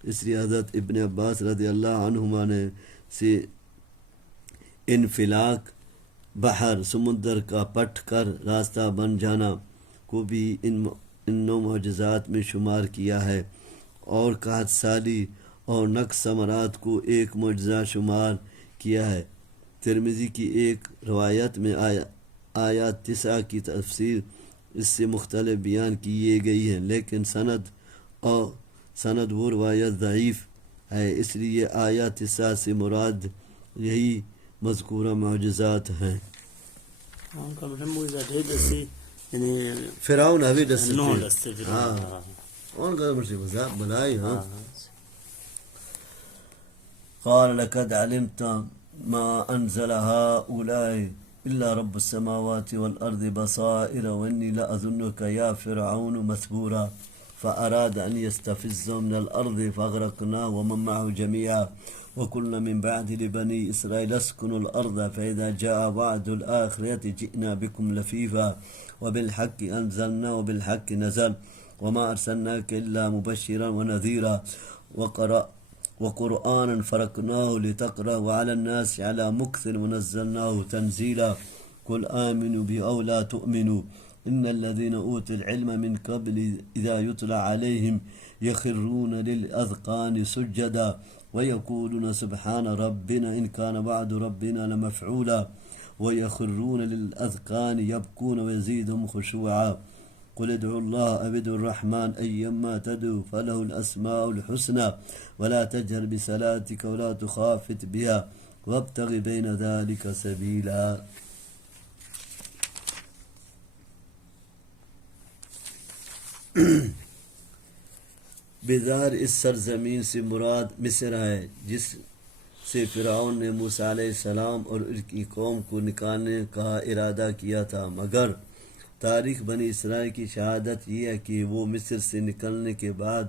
اس لیے حضرت ابن عباس رضی اللہ عنہما نے سے انفلاق، بحر سمندر کا پٹ کر راستہ بن جانا کو بھی ان 9 معجزات میں شمار کیا ہے، اور قحط سالی اور نقص ثمرات کو ایک معجزہ شمار کیا ہے۔ ترمذی کی ایک روایت میں آیات 9 کی تفسیر اس سے مختلف بیان کیے گئی ہیں، لیکن سند وہ روایت ضعیف ہے، اس لیے آیات 9 سے مراد یہی مذکورہ معجزات ہیں۔ فرعون ابھی دستے ہاں اون کا مرسی مذاق بنائی ہاں۔ قال لقد علمت ما انزل هؤلاء الا رب السماوات والارض بصائر واني لاظنك يا فرعون مثبورا، فاراد ان يستفزهم من الارض فاغرقناه ومن معه جميعا، وكلنا من بعد لبني إسرائيل اسكنوا الأرض فإذا جاء وعد الآخرة جئنا بكم لفيفا وبالحق أنزلنا وبالحق نزل وما أرسلناك إلا مبشرا ونذيرا وقرآنا فرقناه لتقرأ على الناس على مكث ونزلناه تنزيلا، قل آمنوا به أو لا تؤمنوا إن الذين أوتوا العلم من قبل إذا يتلى عليهم يخرون للأذقان سجدا ويقولون سبحان ربنا إن كان وعد ربنا لمفعولا ويخرون للأذقان يبكون ويزيدهم خشوعا، قل ادعوا الله أو ادعوا الرحمن أيما تدعوا فله الأسماء الحسنى ولا تجهر بصلاتك ولا تخافت بها وابتغ بين ذلك سبيلا۔ بظاہر اس سرزمین سے مراد مصر ہے، سے فرعون نے موسیٰ علیہ السلام اور ان کی قوم کو نکالنے کا ارادہ کیا تھا، مگر تاریخ بنی اسرائیل کی شہادت یہ ہے کہ وہ مصر سے نکلنے کے بعد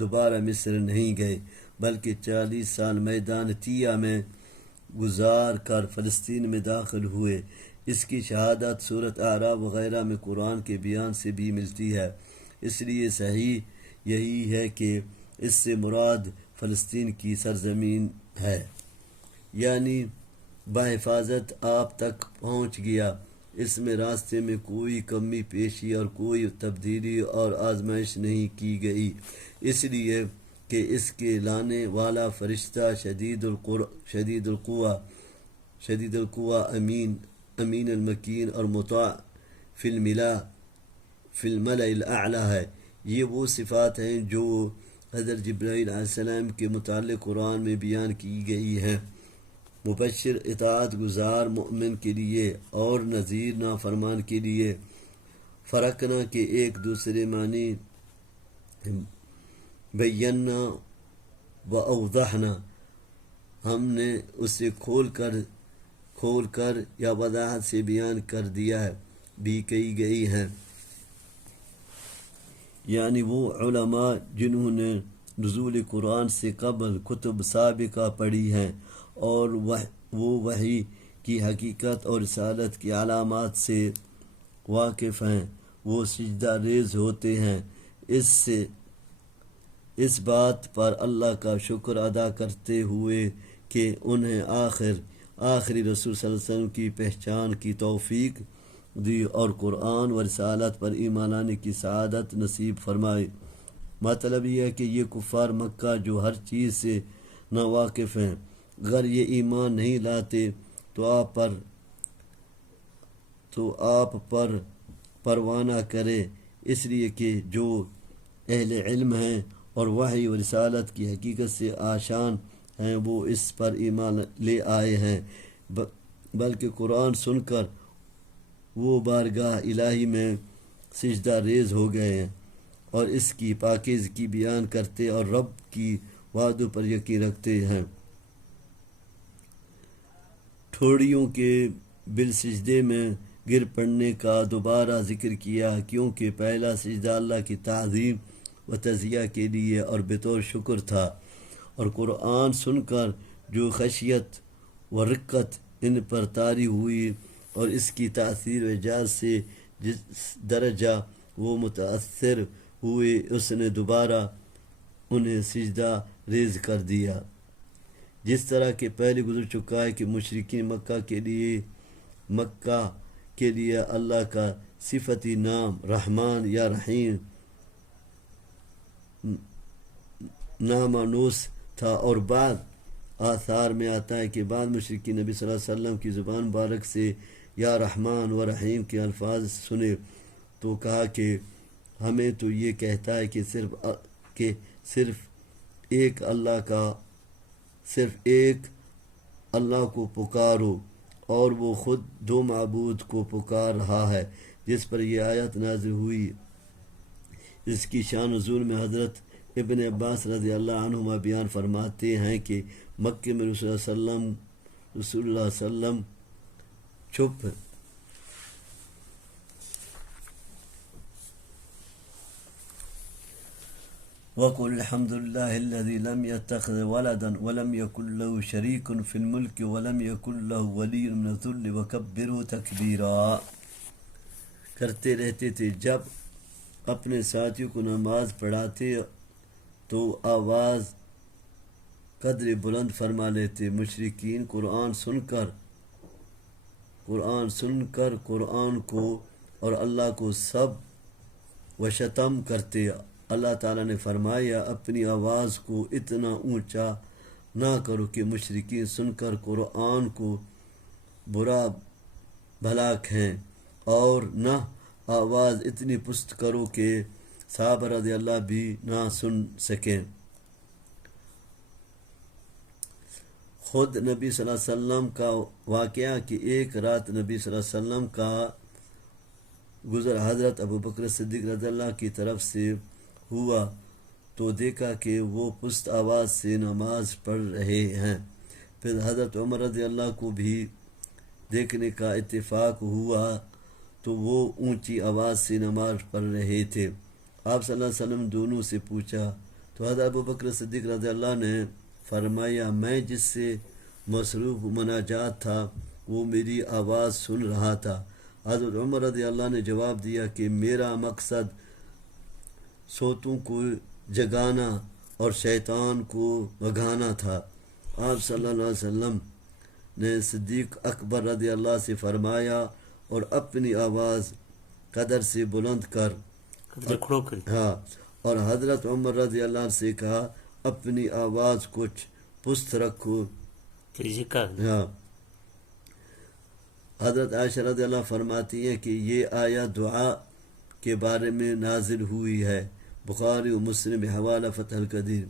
دوبارہ مصر نہیں گئے، بلکہ 40 سال میدان تیہ میں گزار کر فلسطین میں داخل ہوئے۔ اس کی شہادت سورۃ اعراف وغیرہ میں قرآن کے بیان سے بھی ملتی ہے، اس لیے صحیح یہی ہے کہ اس سے مراد فلسطین کی سرزمین ہے، یعنی بحفاظت آپ تک پہنچ گیا۔ اس میں راستے میں کوئی کمی پیشی اور کوئی تبدیلی اور آزمائش نہیں کی گئی، اس لیے کہ اس کے لانے والا فرشتہ شدید القوہ امین المکین اور مطاع فی الملأ الاعلی ہے۔ یہ وہ صفات ہیں جو حضرت جبرائیل علیہ السلام کے متعلق قرآن میں بیان کی گئی ہیں، مبشر اطاعت گزار مومن کے لیے اور نذیر نافرمان کے لیے۔ فرقنا کے ایک دوسرے معنی بینا و اوضحنا، ہم نے اسے کھول کر یا وضاحت سے بیان کر دیا ہے بھی کہی گئی ہیں، یعنی وہ علماء جنہوں نے نزول قرآن سے قبل کتب سابقہ پڑھی ہیں اور وہ وحی کی حقیقت اور رسالت کی علامات سے واقف ہیں، وہ سجدہ ریز ہوتے ہیں۔ اس بات پر اللہ کا شکر ادا کرتے ہوئے کہ انہیں آخری رسول صلی اللہ علیہ وسلم کی پہچان کی توفیق دی اور قرآن و رسالت پر ایمان لانے کی سعادت نصیب فرمائی۔ مطلب یہ ہے کہ یہ کفار مکہ جو ہر چیز سے ناواقف ہیں، اگر یہ ایمان نہیں لاتے تو آپ پر پروانہ کرے، اس لیے کہ جو اہل علم ہیں اور وحی و رسالت کی حقیقت سے آشان ہیں وہ اس پر ایمان لے آئے ہیں، بلکہ قرآن سن کر وہ بارگاہ الہی میں سجدہ ریز ہو گئے ہیں اور اس کی پاکیزگی بیان کرتے اور رب کی وعدوں پر یقین رکھتے ہیں۔ ٹھوڑیوں کے بالسجدے میں گر پڑنے کا دوبارہ ذکر کیا، کیونکہ پہلا سجدہ اللہ کی تعظیم و تزکیہ کے لیے اور بطور شکر تھا، اور قرآن سن کر جو خشیت و رقت ان پر طاری ہوئی اور اس کی تاثیر و اعجاز سے جس درجہ وہ متاثر ہوئے، اس نے دوبارہ انہیں سجدہ ریز کر دیا، جس طرح کہ پہلے گزر چکا ہے کہ مشرکین مکہ کے لیے اللہ کا صفتی نام رحمان یا رحیم نامانوس تھا، اور بعد آثار میں آتا ہے کہ بعد مشرکین نبی صلی اللہ علیہ وسلم کی زبان مبارک سے یا رحمان و رحیم کے الفاظ سنے تو کہا کہ ہمیں تو یہ کہتا ہے کہ صرف ایک اللہ کو پکارو، اور وہ خود دو معبود کو پکار رہا ہے، جس پر یہ آیت نازل ہوئی۔ اس کی شان نزول میں حضرت ابن عباس رضی اللہ عنہما بیان فرماتے ہیں کہ مکے میں رسول اللہ صلی اللہ علیہ وسلم چپ وَقُلْ الْحَمْدُ لِلَّهِ الَّذِي لَمْ يَتَّخِذْ وَلَدًا وَلَمْ يَكُنْ لَهُ شَرِيكٌ فِي الْمُلْكِ وَلَمْ يَكُنْ لَهُ وَلِيٌّ مِّنَ الذُّلِّ وَكَبِّرْهُ تَكْبِيرًا کرتے رہتے تھے۔ جب اپنے ساتھیوں کو نماز پڑھاتے تو آواز قدر بلند فرما لیتے۔ مشرکین قرآن سن کر قرآن کو اور اللہ کو سب و شتم کرتے۔ اللہ تعالیٰ نے فرمایا اپنی آواز کو اتنا اونچا نہ کرو کہ مشرکین سن کر قرآن کو برا بھلا کہیں، اور نہ آواز اتنی پست کرو کہ صحابہ رضی اللہ بھی نہ سن سکیں۔ خود نبی صلی اللہ علیہ وسلم کا واقعہ کہ ایک رات نبی صلی اللہ علیہ وسلم کا گزر حضرت ابوبکر صدیق رضی اللہ کی طرف سے ہوا تو دیکھا کہ وہ پست آواز سے نماز پڑھ رہے ہیں، پھر حضرت عمر رضی اللہ کو بھی دیکھنے کا اتفاق ہوا تو وہ اونچی آواز سے نماز پڑھ رہے تھے۔ آپ صلی اللہ علیہ وسلم دونوں سے پوچھا تو حضرت ابوبکر صدیق رضی اللہ نے فرمایا میں جس سے مصروف مناجات تھا وہ میری آواز سن رہا تھا۔ حضرت عمر رضی اللہ نے جواب دیا کہ میرا مقصد سوتوں کو جگانا اور شیطان کو بھگانا تھا۔ آپ صلی اللہ علیہ وسلم نے صدیق اکبر رضی اللہ سے فرمایا اور اپنی آواز قدر سے بلند کر ہاں، اور حضرت عمر رضی اللہ عنہ سے کہا اپنی آواز کچھ پست رکھو۔ ہاں، حضرت عائشہ رضی اللہ فرماتی ہیں کہ یہ آیت دعا کے بارے میں نازل ہوئی ہے۔ بخاری و مسلم حوالہ فتح القدیر۔